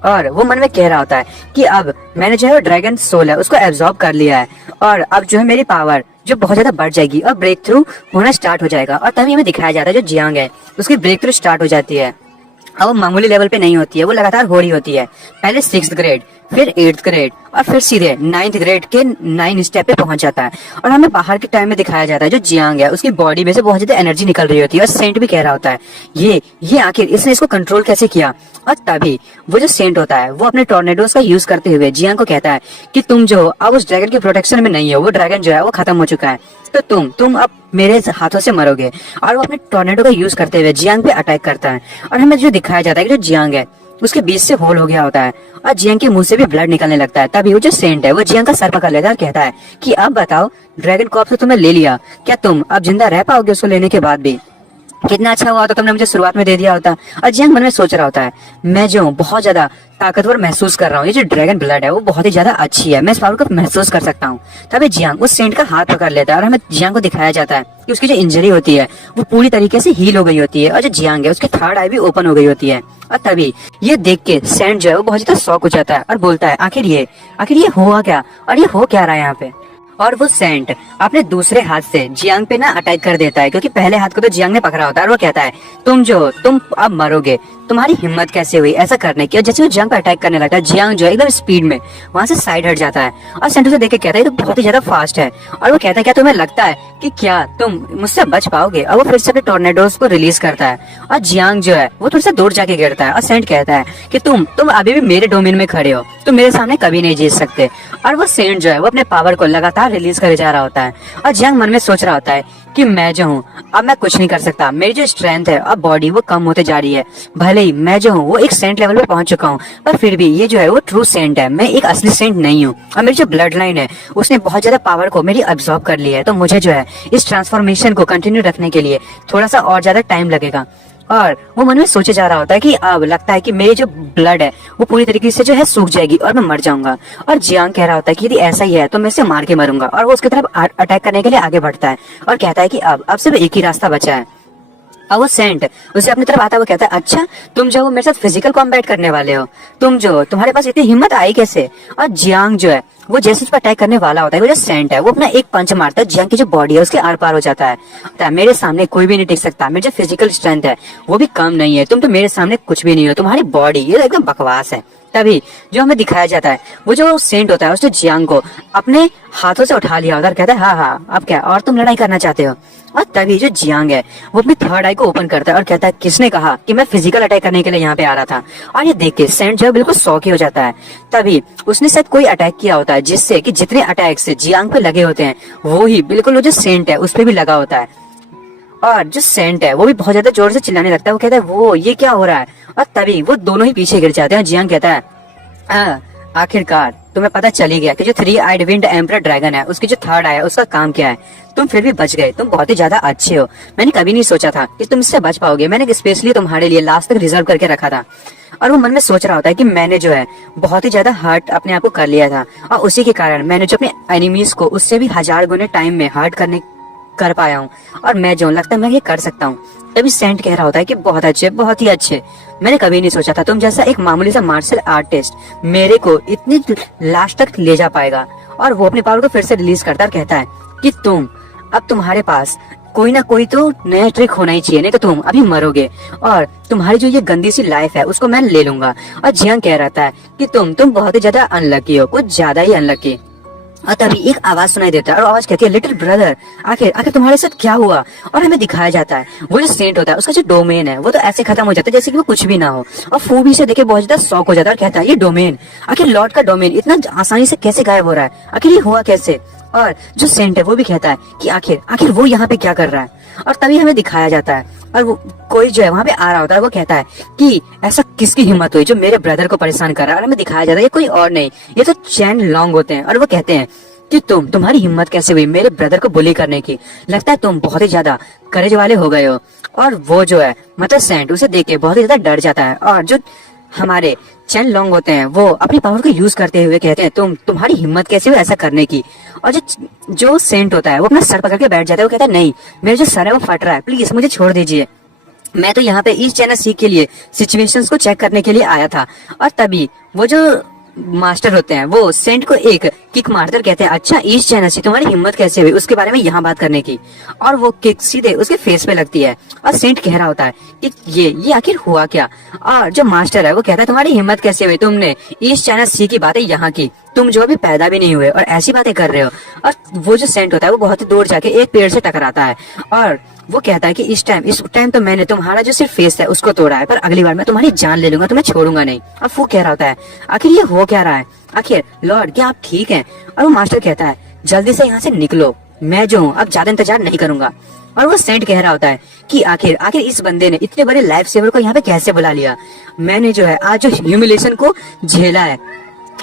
और वो मन में कह रहा होता है कि अब मैंने जो है ड्रैगन सोल है उसको एब्जॉर्ब कर लिया है, और अब जो है मेरी पावर जो बहुत ज्यादा बढ़ जाएगी और ब्रेक थ्रू होना स्टार्ट हो जाएगा। और तभी हमें दिखाया जाता है जो जियांग है उसकी ब्रेक थ्रू स्टार्ट हो जाती है। अब वो मामूली लेवल पे नहीं होती है, वो लगातार हो रही होती है। पहले 6th ग्रेड, फिर 8th ग्रेड, और फिर सीधे 9th ग्रेड के 9 स्टेप पे पहुंच जाता है। और हमें बाहर के टाइम में दिखाया जाता है जो जियांग है उसकी बॉडी में से बहुत ज्यादा एनर्जी निकल रही होती है, और सेंट भी कह रहा होता है ये आखिर इसने इसको कंट्रोल कैसे किया। और तभी वो जो सेंट होता है वो अपने टॉर्नेडोस का यूज करते हुए जियांग को कहता है कि तुम जो अब उस ड्रैगन के प्रोटेक्शन में नहीं हो, वो ड्रैगन जो है वो खत्म हो चुका है, तो तुम अब मेरे हाथों से मरोगे। और वो अपने टॉर्नेडो का यूज करते हुए जियांग पे अटैक करता है। और हमें जो दिखाया जाता है कि जो जियांग है उसके बीच से होल हो गया होता है, और जियांग के मुंह से भी ब्लड निकलने लगता है। तभी वो जो सेंट है वो जियांग का सर पकड़ लेता है और कहता है कि अब बताओ ड्रैगन कॉर्प्स तो तुम्हें ले लिया, क्या तुम अब जिंदा रह पाओगे उसको लेने के बाद भी। कितना अच्छा हुआ तो तुमने मुझे शुरुआत में दे दिया होता। और जियांग मन में सोच रहा होता है मैं जो बहुत ज्यादा ताकतवर महसूस कर रहा हूँ, ये जो ड्रैगन ब्लड है वो बहुत ही ज्यादा अच्छी है, मैं इस पावर को महसूस कर सकता हूँ। तभी जियांग उस सेंट का हाथ पकड़ लेता है, और हमें जियांग को दिखाया जाता है कि उसकी जो इंजरी होती है वो पूरी तरीके से हील हो गई होती है, और जो जियांग है उसकी थर्ड आई भी ओपन हो गई होती है। और तभी ये देख के सेंट जो है वो बहुत ज्यादा शॉक हो जाता है और बोलता है आखिर ये हुआ क्या, और ये हो क्या रहा है यहाँ पे। और वो सेंट अपने दूसरे हाथ से जियांग पे ना अटैक कर देता है, क्योंकि पहले हाथ को तो जियांग ने पकड़ा होता है। और वो कहता है तुम अब मरोगे, तुम्हारी हिम्मत कैसे हुई ऐसा करने की। और जैसे वो जियांग पे अटैक करने लगता है जियांग जो है एकदम स्पीड में वहां से साइड हट जाता है, और सेंट उसे देख के कहता है तो बहुत ही ज्यादा फास्ट है। और वो कहता है क्या तुम्हें लगता है कि क्या तुम मुझसे बच पाओगे। और वो फिर से अपने टॉर्नेडोस को रिलीज करता है, और जियांग जो है वो थोड़ा सा दूर जाके गिरता है। और सेंट कहता है कि तुम अभी भी मेरे डोमेन में खड़े हो, तुम मेरे सामने कभी नहीं जीत सकते। और वो सेंट जो है वो अपने पावर को लगातार रिलीज करे जा रहा होता है, और जियांग मन में सोच रहा होता है कि मैं जो हूँ अब मैं कुछ नहीं कर सकता, मेरी जो स्ट्रेंथ है अब बॉडी वो कम होते जा रही है। भले ही मैं जो हूँ वो एक सेंट लेवल पे पहुंच चुका हूँ, पर फिर भी ये जो है वो ट्रू सेंट है, मैं एक असली सेंट नहीं हूँ। और मेरी जो ब्लड लाइन है उसने बहुत ज्यादा पावर को मेरी अब्सॉर्ब कर लिया है, तो मुझे जो है इस ट्रांसफॉर्मेशन को कंटिन्यू रखने के लिए थोड़ा सा और ज्यादा टाइम लगेगा। और वो मन में सोचे जा रहा होता है कि अब लगता है कि मेरी जो ब्लड है वो पूरी तरीके से जो है सूख जाएगी और मैं मर जाऊंगा। और जियांग कह रहा होता है कि यदि ऐसा ही है तो मैं इसे मार के मरूंगा। और वो उसकी तरफ अटैक करने के लिए आगे बढ़ता है और कहता है कि अब सिर्फ एक ही रास्ता बचा है। अब वो सेंट उसे अपनी तरफ आता है, वो कहता है अच्छा तुम जो मेरे साथ फिजिकल कॉम्बैट करने वाले हो, तुम्हारे पास इतनी हिम्मत आई कैसे। और जियांग जो है वो जैसे उस पर अटैक करने वाला होता है, वो जो सेंट है वो अपना एक पंच मारता है, जियांग की जो बॉडी है उसके आर पार हो जाता है। मेरे सामने कोई भी नहीं टिक सकता, मेरी जो फिजिकल स्ट्रेंथ है वो भी कम नहीं है, तुम तो मेरे सामने कुछ भी नहीं हो, तुम्हारी बॉडी ये एकदम बकवास है। तभी जो हमें दिखाया जाता है वो जो सेंट होता है उसने जियांग को अपने हाथों से उठा लिया होता है और कहता है हाँ अब क्या और तुम लड़ाई करना चाहते हो। और तभी जो जियांग है वो अपनी थर्ड आई को ओपन करता है और कहता है किसने कहा कि मैं फिजिकल अटैक करने के लिए यहाँ पे आ रहा था। और ये देख के सेंट जो है बिल्कुल शॉक हो जाता है। तभी उसने शायद कोई अटैक किया होता है जिससे कि जितने अटैक से जियांग पे लगे होते हैं वो ही बिल्कुल वो जो सेंट है उस पर भी लगा होता है। और जो सेंट है वो भी बहुत ज्यादा जोर से चिल्लाने लगता है, वो कहता है वो ये क्या हो रहा है। और तभी वो दोनों ही पीछे गिर जाते हैं। जियांग कहता है हाँ, आखिरकार तुम्हें पता चल ही गया कि जो three eyed wind emperor dragon है उसकी जो थर्ड आई है उसका काम क्या है। तुम फिर भी बच गए, तुम बहुत ही ज्यादा अच्छे हो। मैंने कभी नहीं सोचा था कि तुम इससे बच पाओगे। मैंने स्पेशली तुम्हारे लिए लास्ट तक रिजर्व करके रखा था। और वो मन में सोच रहा होता है कि मैंने जो है बहुत ही ज्यादा हर्ट अपने आप को कर लिया था, और उसी के कारण मैंने जो अपने एनिमीज को उससे भी 1000 गुने टाइम में हर्ट कर पाया हूँ। और मैं जो लगता है मैं ये कर सकता हूँ। तभी सेंट कह रहा होता है कि बहुत अच्छे, बहुत ही अच्छे। मैंने कभी नहीं सोचा था तुम जैसा एक मामूली सा मार्शल आर्टिस्ट मेरे को इतनी लास्ट तक ले जा पाएगा। और वो अपने पावर को फिर से रिलीज करता और कहता है कि अब तुम्हारे पास कोई ना कोई तो नया ट्रिक होना ही चाहिए, नहीं तो तुम अभी मरोगे और तुम्हारी जो ये गंदी सी लाइफ है उसको मैं ले लूंगा। और जियांग कह रहा था कि तुम बहुत ही ज्यादा अनलकी हो, कुछ ज्यादा ही अनलकी। और तभी एक आवाज सुनाई देता है और आवाज कहती है, लिटिल ब्रदर, आखिर तुम्हारे साथ क्या हुआ। और हमें दिखाया जाता है वो जो सेंट होता है उसका जो डोमेन है वो तो ऐसे खत्म हो जाता है जैसे कि वो कुछ भी ना हो। और फू भी से देखे बहुत ज्यादा शॉक हो जाता है और कहता है, ये डोमेन, आखिर लॉर्ड का डोमेन इतना आसानी से कैसे गायब हो रहा है, आखिर ये हुआ कैसे। और जो सेंट है वो भी कहता है कि आखिर वो यहाँ पे क्या कर रहा है। और तभी हमें दिखाया जाता है और वो कोई जो है वहां पे आ रहा होता है, वो कहता है कि ऐसा किसकी हिम्मत हुई जो मेरे ब्रदर को परेशान कर रहा है। और हमें दिखाया जाता है ये कोई और नहीं, ये तो चैन लॉन्ग होते हैं। और वो कहते हैं कि तुम्हारी हिम्मत कैसे हुई मेरे ब्रदर को बुली करने की, लगता है तुम बहुत ही ज्यादा करेज वाले हो गए हो। और वो जो है मतलब सेंट उसे देख के बहुत ही ज्यादा डर जाता है। और जो हमारे चैन लॉन्ग होते हैं वो अपनी पावर को यूज करते हुए कहते हैं, तुम्हारी हिम्मत कैसे हुई ऐसा करने की। और जो सेंट होता है वो अपना सर पकड़ के बैठ जाता है। वो कहता है, नहीं, मेरा जो सर है वो फट रहा है, प्लीज मुझे छोड़ दीजिए। मैं तो यहाँ पे इस चैनल सी के लिए सिचुएशंस को चेक करने के लिए आया था। और तभी वो जो मास्टर होते हैं वो सेंट को एक किक मारते और कहते हैं, अच्छा ईस्ट चैनल से तुम्हारी हिम्मत कैसे हुई उसके बारे में यहाँ बात करने की। और वो किक सीधे उसके फेस पे लगती है और सेंट कह रहा होता है कि ये आखिर हुआ क्या। और जो मास्टर है वो कहता है, तुम्हारी हिम्मत कैसे हुई, तुमने ईस्ट चैनल सी की बातें यहाँ की, तुम जो अभी पैदा भी नहीं हुए और ऐसी बातें कर रहे हो। और वो जो सेंट होता है वो बहुत ही दूर जाके एक पेड़ से टकराता है और वो कहता है कि इस टाइम तो मैंने तुम्हारा जो सिर्फ फेस है उसको तोड़ा है, पर अगली बार मैं तुम्हारी जान ले लूंगा, तुम्हें छोड़ूंगा नहीं। अब वो कह रहा होता है, आखिर ये हो क्या रहा है, आखिर लॉर्ड क्या आप ठीक हैं। और वो मास्टर कहता है, जल्दी से यहाँ से निकलो, मैं जो हूँ अब ज्यादा इंतजार नहीं करूंगा। और वो सेंट कह रहा होता है कि आखिर इस बंदे ने इतने बड़े लाइफ सेवर को यहाँ पे कैसे बुला लिया। मैंने जो है आज जो ह्यूमिलेशन को झेला है,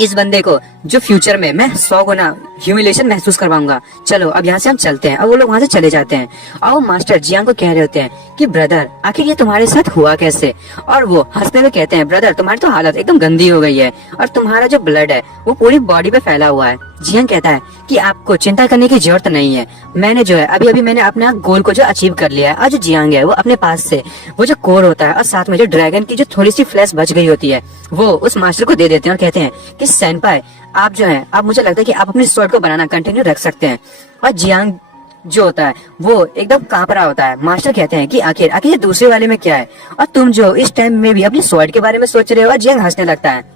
इस बंदे को जो फ्यूचर में मैं 100 गुना ह्यूमिलेशन महसूस करवाऊंगा। चलो अब यहाँ से हम चलते हैं। और वो लोग वहां से चले जाते हैं और वो मास्टर जियांग को कह रहे होते हैं कि ब्रदर आखिर ये तुम्हारे साथ हुआ कैसे। और वो हंसते हुए कहते हैं, ब्रदर तुम्हारी तो हालत एकदम गंदी हो गई है और तुम्हारा जो ब्लड है वो पूरी बॉडी पे फैला हुआ है। जियांग कहता है कि आपको चिंता करने की जरूरत नहीं है, मैंने जो है अभी मैंने अपना गोल को जो अचीव कर लिया है। और जो जियांग है वो अपने पास से वो जो कोर होता है और साथ में जो ड्रैगन की जो थोड़ी सी फ्लैश बच गई होती है वो उस मास्टर को दे देते हैं और कहते हैं कि सेनपाई आप जो है अब मुझे लगता है कि आप अपनी स्वॉर्ड को बनाना कंटिन्यू रख सकते हैं। और जियांग जो होता है वो एकदम कांप रहा होता है। मास्टर कहते हैं कि आखिर ये दूसरे वाले में क्या है, और तुम जो इस टाइम में भी अपनी स्वॉर्ड के बारे में सोच रहे हो। और जियांग हंसने लगता है।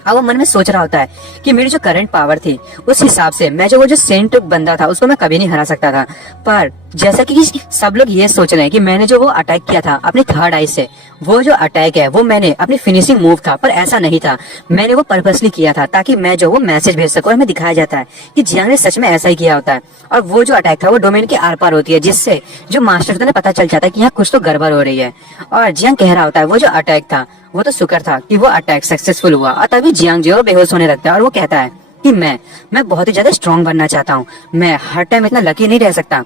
अब वो मन में सोच रहा होता है कि मेरी जो करंट पावर थी उस हिसाब से मैं वो जो सेंट बंदा था उसको मैं कभी नहीं हरा सकता था। पर जैसा कि सब लोग ये सोच रहे हैं कि मैंने जो वो अटैक किया था अपनी थर्ड आई से, वो जो अटैक है वो मैंने अपनी फिनिशिंग मूव था, पर ऐसा नहीं था। मैंने वो पर्पसली किया था ताकि मैं जो वो मैसेज भेज सकूं। और हमें दिखाया जाता है कि जियांग ने सच में ऐसा ही किया होता है। और वो जो अटैक था वो डोमेन के आर पार होती है, जिससे जो मास्टर ने पता चल जाता है कि यहाँ कुछ तो गड़बड़ हो रही है। और जियांग कह रहा होता है वो जो अटैक था वो तो शुक्र था कि वो अटैक सक्सेसफुल हुआ। और तभी जियांग जो बेहोश होने लगता है और वो कहता है कि मैं बहुत ही ज्यादा स्ट्रॉन्ग बनना चाहता हूँ, मैं हर टाइम इतना लकी नहीं रह सकता।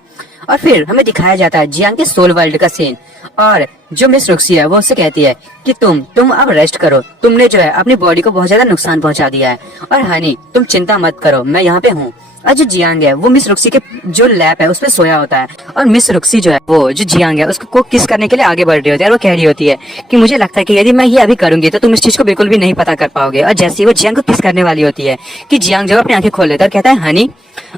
और फिर हमें दिखाया जाता है जियांग के सोल वर्ल्ड का सीन। और जो मिस रुक्सी है वो उससे कहती है कि तुम अब रेस्ट करो, तुमने जो है अपनी बॉडी को बहुत ज्यादा नुकसान पहुंचा दिया है। और हनी तुम चिंता मत करो, मैं यहाँ पे हूँ। और जो जियांग है वो मिस रुक्सी के जो लैब है उस पर सोया होता है। और मिस रुक्सी जो है वो जो जियांग है उसको किस करने के लिए आगे बढ़ रही होती है। और वो कह रही होती है कि मुझे लगता है कि यदि मैं ये अभी करूंगी तो तुम इस चीज को बिल्कुल भी नहीं पता कर पाओगे। और जैसे ही वो जियांग को किस करने वाली होती है कि जियांग जो अपनी आंखें खोल लेता है और कहता है हनी।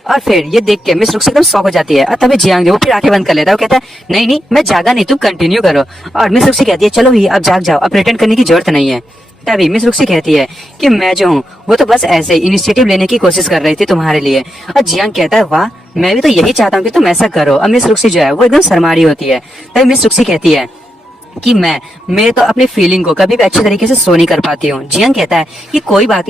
और फिर ये देख के मिस रुक्सी एकदम शॉक हो जाती है। और तभी जियांग जो वो फिर आंखें बंद कर लेता है। वो कहता है नहीं मैं जागा नहीं, तुम कंटिन्यू करो। और मिस रुक्सी कहती है चलो ही अब जाग जाओ, अब प्रिटेंड करने की जरूरत नहीं है। तभी मिस रुक्सी कहती है कि मैं जो हूँ वो तो बस ऐसे इनिशिएटिव लेने की कोशिश कर रही थी तुम्हारे लिए। और जियांग कहता है वाह, मैं भी तो यही चाहता हूँ कि तुम ऐसा करो। और मिस रुक्सी जो है वो एकदम शर्मा रही होती है। तभी मिस रुक्सी कहती है कि मैं तो अपनी फीलिंग को कभी भी अच्छे तरीके से शो नहीं कर पाती हूँ। जियांग कहता है कि कोई बात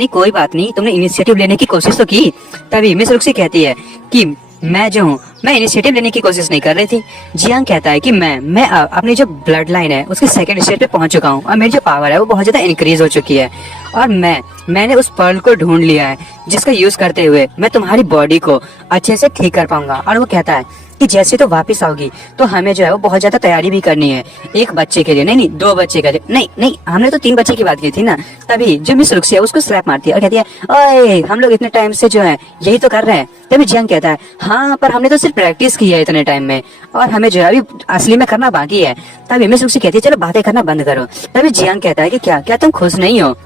नहीं, तुमने इनिशिएटिव लेने की कोशिश तो की। तभी मिस रुक्सी कहती है कि मैं जो हूँ मैं इनिशिएटिव लेने की कोशिश नहीं कर रही थी। जियांग कहता है कि मैं अपनी जो ब्लड लाइन है उसके सेकंड स्टेज पे पहुंच चुका हूँ और मेरी जो पावर है वो बहुत ज्यादा इंक्रीज हो चुकी है और मैंने उस पर्ल को ढूंढ लिया है जिसका यूज करते हुए मैं तुम्हारी बॉडी को अच्छे से ठीक कर पाऊंगा। और वो कहता है कि जैसे तो वापस आओगी तो हमें जो है वो बहुत ज्यादा तैयारी भी करनी है, एक बच्चे के लिए नहीं 2 बच्चे के लिए नहीं हमने तो 3 बच्चे की बात की थी ना। तभी जो मिस रुक्सी है उसको स्लैप मारती है और कहती है ओए हम लोग इतने टाइम से जो है यही तो कर रहे हैं। तभी जियांग कहता है हाँ पर हमने तो सिर्फ प्रैक्टिस की है इतने टाइम में और हमें जो है अभी असली में करना बाकी है। तभी मिस रुक्सी कहती है चलो बातें करना बंद करो। तभी जियांग कहता है कि क्या तुम खुश नहीं हो।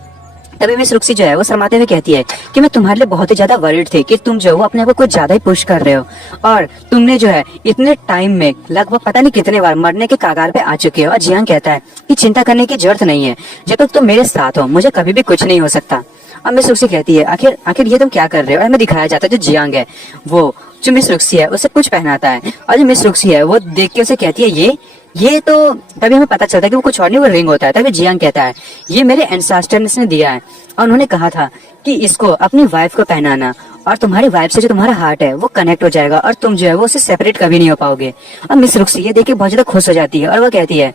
तभी मिस रुक्सी जो है वो शर्माते हुए कहती है कि मैं तुम्हारे लिए बहुत ही ज्यादा वरीड थी कि तुम जो है वो अपने आप को कुछ ज्यादा ही पुश कर रहे हो और तुमने जो है इतने टाइम में लगभग पता नहीं कितने बार मरने के कगार पे आ चुके हो। और जियांग कहता है कि चिंता करने की जरूरत नहीं है, जब तक तुम मेरे साथ हो मुझे कभी भी कुछ नहीं हो सकता। अब मिस रुक्सी कहती है आखिर ये तुम क्या कर रहे हो। और हमें दिखाया जाता है जो जियांग है वो जो मिस रुक्सी है उसे कुछ पहनाता है और जो मिस रुक्सी है वो देख के उसे कहती है ये तो तभी हमें पता चलता है कि वो कुछ और नहीं वो रिंग होता है। तभी जियांग कहता है ये मेरे एंसेस्टर्स ने दिया है और उन्होंने कहा था कि इसको अपनी वाइफ को पहनाना और तुम्हारी वाइफ से जो तुम्हारा हार्ट है वो कनेक्ट हो जाएगा और तुम जो है वो उससे सेपरेट कभी नहीं हो पाओगे। और मिस रुक्सी ये देख के बहुत ज्यादा खुश हो जाती है और वो कहती है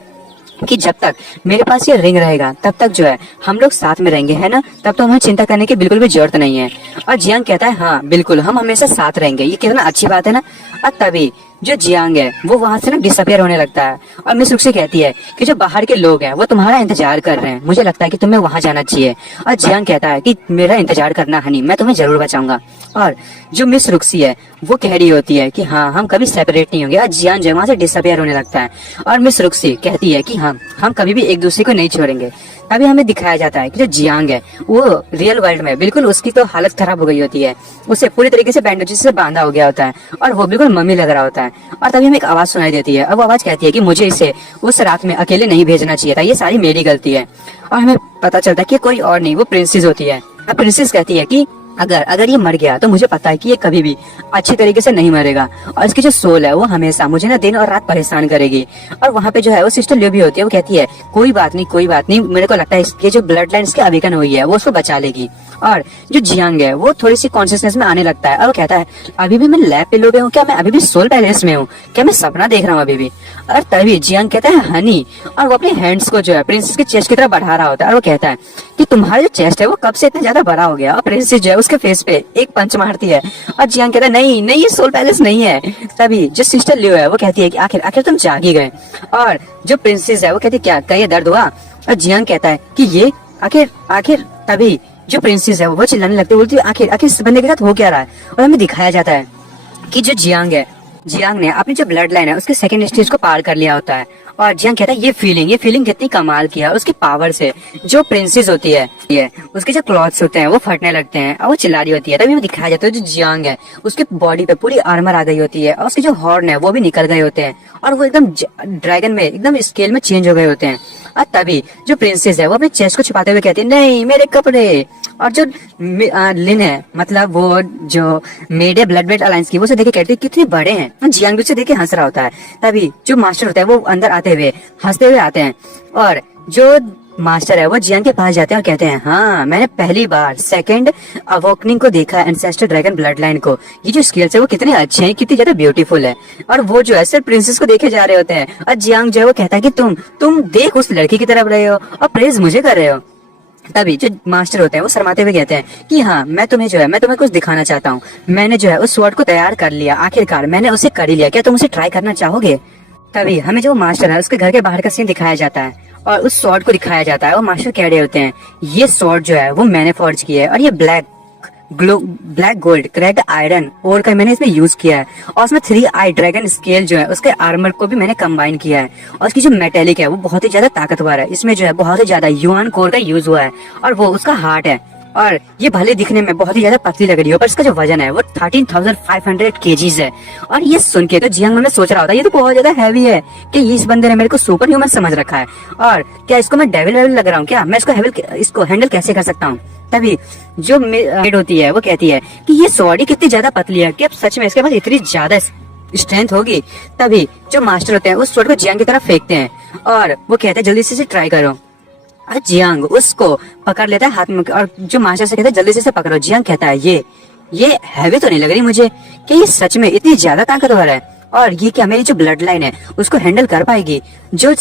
कि जब तक मेरे पास ये रिंग रहेगा तब तक जो है हम लोग साथ में रहेंगे, है ना, तब तो हमें चिंता करने की बिल्कुल भी जरूरत नहीं है। और जियांग कहता है हाँ बिल्कुल हम हमेशा साथ रहेंगे, ये कितना अच्छी बात है ना। और तभी जो जियांग है वो वहां से ना डिसअपियर होने लगता है और मिस रुक्सी कहती है कि जो बाहर के लोग हैं वो तुम्हारा इंतजार कर रहे हैं, मुझे लगता है कि तुम्हें वहां जाना चाहिए। और जियांग कहता है कि मेरा इंतजार करना हनी, मैं तुम्हें जरूर बचाऊंगा। और जो मिस रुक्सी है वो कह रही होती है कि हाँ हम कभी सेपरेट नहीं होंगे और जियांग जो वहां से डिसअपियर होने लगता है और मिस रुक्सी कहती है कि हाँ हम कभी भी एक दूसरे को नहीं छोड़ेंगे। तभी हमें दिखाया जाता है कि जो जियांग है वो रियल वर्ल्ड में बिल्कुल उसकी तो हालत खराब हो गई होती है, उसे पूरी तरीके से बैंडेज से बांधा हो गया होता है और वो बिल्कुल मम्मी लग रहा होता है। और तभी हमें एक आवाज सुनाई देती है और वो आवाज कहती है कि मुझे इसे उस रात में अकेले नहीं भेजना चाहिए था, ये सारी मेरी गलती है। और हमें पता चलता है कि कोई और नहीं वो प्रिंसेस होती है। अब प्रिंसेस कहती है कि अगर ये मर गया तो मुझे पता है कि ये कभी भी अच्छी तरीके से नहीं मरेगा और इसकी जो सोल है वो हमेशा मुझे ना दिन और रात परेशान करेगी। और वहाँ पे जो है वो सिस्टर लियो भी होती है, वो कहती है कोई बात नहीं, मेरे को लगता है ये जो ब्लड लाइन इसकी अवेकन हुई है वो उसको बचा लेगी। और जो जियांग है वो थोड़ी सी कॉन्शियसनेस में आने लगता है और वो कहता है अभी भी मैं लैब पिलो पे हूँ क्या, मैं अभी भी सोल पैलेस में हूँ क्या, मैं सपना देख रहा हूँ अभी भी। और तभी जियांग कहता है हनी और वो अपने हैंड्स को जो है प्रिंसेस के चेस्ट की तरफ बढ़ा रहा होता है और वो कहता है कि तुम्हारा जो चेस्ट है वो कब से इतना ज्यादा बड़ा हो गया। और प्रिंसेस जो है उसके फेस पे एक पंच मारती है और जियांग कहता है नहीं ये सोल पैलेस नहीं है। तभी जो सिस्टर लियो है वो कहती है कि आखिर तुम जाग ही गए। और जो प्रिंसेस है वो कहती है क्या ये दर्द हुआ। और जियांग कहता है कि ये आखिर तभी जो प्रिंसेस है वो चिल्लाने लगती है, बोलती है आखिर इस बंदे के साथ हो क्या रहा है। और हमें दिखाया जाता है कि जो जियांग ने अपनी जो ब्लड लाइन है उसके सेकंड स्टेज को पार कर लिया होता है। और जियांग कहता है ये फीलिंग कितनी कमाल की है, उसकी पावर से जो प्रिंसेस होती है उसके जो क्लॉथ्स होते हैं वो फटने लगते हैं और वो चिल्ला रही होती है। तभी हमें दिखाया जाता है जो जियांग है उसके बॉडी पे पूरी आर्मर आ गई होती है और उसके जो हॉर्न है वो भी निकल गए होते हैं और वो एकदम ड्रैगन में एकदम स्केल में चेंज हो गए होते हैं। और तभी जो प्रिंसेस है वो अपने चेस्ट को छिपाते हुए कहती है नहीं मेरे कपड़े। और जो लिन है मतलब वो जो मेड है ब्लड अलायंस की, वो उसे देखे कहती है कितने बड़े हैं। जियांग भी उसे देखे हंस रहा होता है। तभी जो मास्टर होता है वो अंदर आते हुए हंसते हुए आते हैं और जो मास्टर है वो जियांग के पास जाते हैं और कहते हैं हाँ मैंने पहली बार सेकंड अवोकनिंग को देखा है, एंसेस्टर ड्रैगन ब्लड लाइन को, ये जो स्किल्स है वो कितने अच्छे हैं, कितनी ज्यादा ब्यूटीफुल है। और वो जो है सिर्फ प्रिंसेस को देखे जा रहे होते हैं और जियांग जो है वो कहता है कि तुम देख उस लड़की की तरफ रहे हो और प्रेज मुझे कर रहे हो। तभी जो मास्टर होते हैं वो शर्माते हुए कहते हैं कि हाँ मैं तुम्हें कुछ दिखाना चाहता हूँ, मैंने जो है उस स्वॉर्ड को तैयार कर लिया, आखिरकार मैंने उसे कर ही लिया, क्या तुम उसे ट्राई करना चाहोगे। तभी हमें जो मास्टर है उसके घर के बाहर का सीन दिखाया जाता है और उस स्वॉर्ड को दिखाया जाता है। वो मास्टर कह रहे होते हैं ये स्वॉर्ड जो है वो मैंने फॉर्ज किया है और ये ब्लैक गोल्ड क्रैक्ड आयरन और का मैंने इसमें यूज किया है और उसमें 3 आई ड्रैगन स्केल जो है उसके आर्मर को भी मैंने कंबाइन किया है और उसकी जो मेटेलिक है वो बहुत ही ज्यादा ताकतवर है, इसमें जो है बहुत ही ज्यादा युआन कोर का यूज हुआ है और वो उसका हार्ट है। और ये भले दिखने में बहुत ही ज्यादा पतली लग रही है पर इसका जो वजन है वो 13,500 kgs है। और ये सुन के तो जियांग में सोच रहा होता है ये तो बहुत ज्यादा हैवी है कि इस बंदे ने मेरे को सुपर ह्यूमन समझ रखा है और क्या इसको मैं डेविल लग रहा हूँ, क्या मैं इसको हैंडल कैसे कर सकता हूँ। तभी जो मेड होती है वो कहती है कि ये सॉडी कितनी ज्यादा पतली है कि अब सच में इसके पास इतनी ज्यादा स्ट्रेंथ होगी। तभी जो मास्टर होते हैं उस स्वॉर्ड को जियांग की तरफ फेंकते हैं और वो कहते हैं जल्दी से ट्राई करो। जियांग उसको पकड़ लेता है हाथ में और जो मास्टर से कहता है जल्दी से पकड़ो। जियांग कहता है ये हैवी तो नहीं लग रही मुझे कि ये सच में इतनी ज्यादा ताकतवर है, और ये क्या मेरी जो ब्लड लाइन है उसको हैंडल कर पाएगी। जो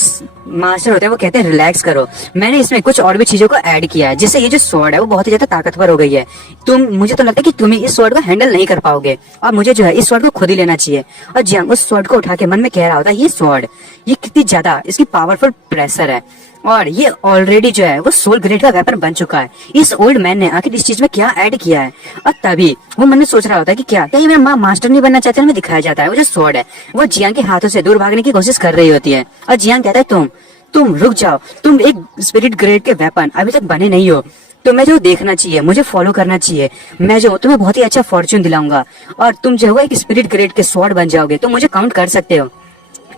मास्टर होते हैं वो कहते हैं रिलैक्स करो। मैंने इसमें कुछ और भी चीजों को ऐड किया है जिससे ये जो स्वॉर्ड है वो बहुत ही ज्यादा ताकतवर हो गई है। मुझे तो लगता है कि तुम इस स्वॉर्ड को हैंडल नहीं कर पाओगे, और मुझे जो है इस स्वॉर्ड को खुद ही लेना चाहिए। और जियांग उस स्वॉर्ड को उठा के मन में कह रहा होता है, ये स्वॉर्ड ये कितनी ज्यादा इसकी पावरफुल प्रेशर है, और ये ऑलरेडी जो है वो सोल ग्रेड का वेपन बन चुका है। इस ओल्ड मैन ने आखिर इस चीज में क्या ऐड किया है। और तभी वो मन में सोच रहा होता है कि क्या ये मेरा माँ मास्टर नहीं बनना चाहते, हमें दिखाया जाता है वो जो स्वॉर्ड है वो जियांग के हाथों से दूर भागने की कोशिश कर रही होती है। और जियांग कहता है तुम रुक जाओ, तुम एक स्पिरिट ग्रेड के वेपन अभी तक बने नहीं हो, तुम्हें जो देखना चाहिए, मुझे फॉलो करना चाहिए। मैं जो तुम्हें बहुत ही अच्छा फॉर्च्यून दिलाऊंगा और तुम जो है एक स्पिरिट ग्रेड के स्वॉर्ड बन जाओगे, तुम मुझे काउंट कर सकते हो।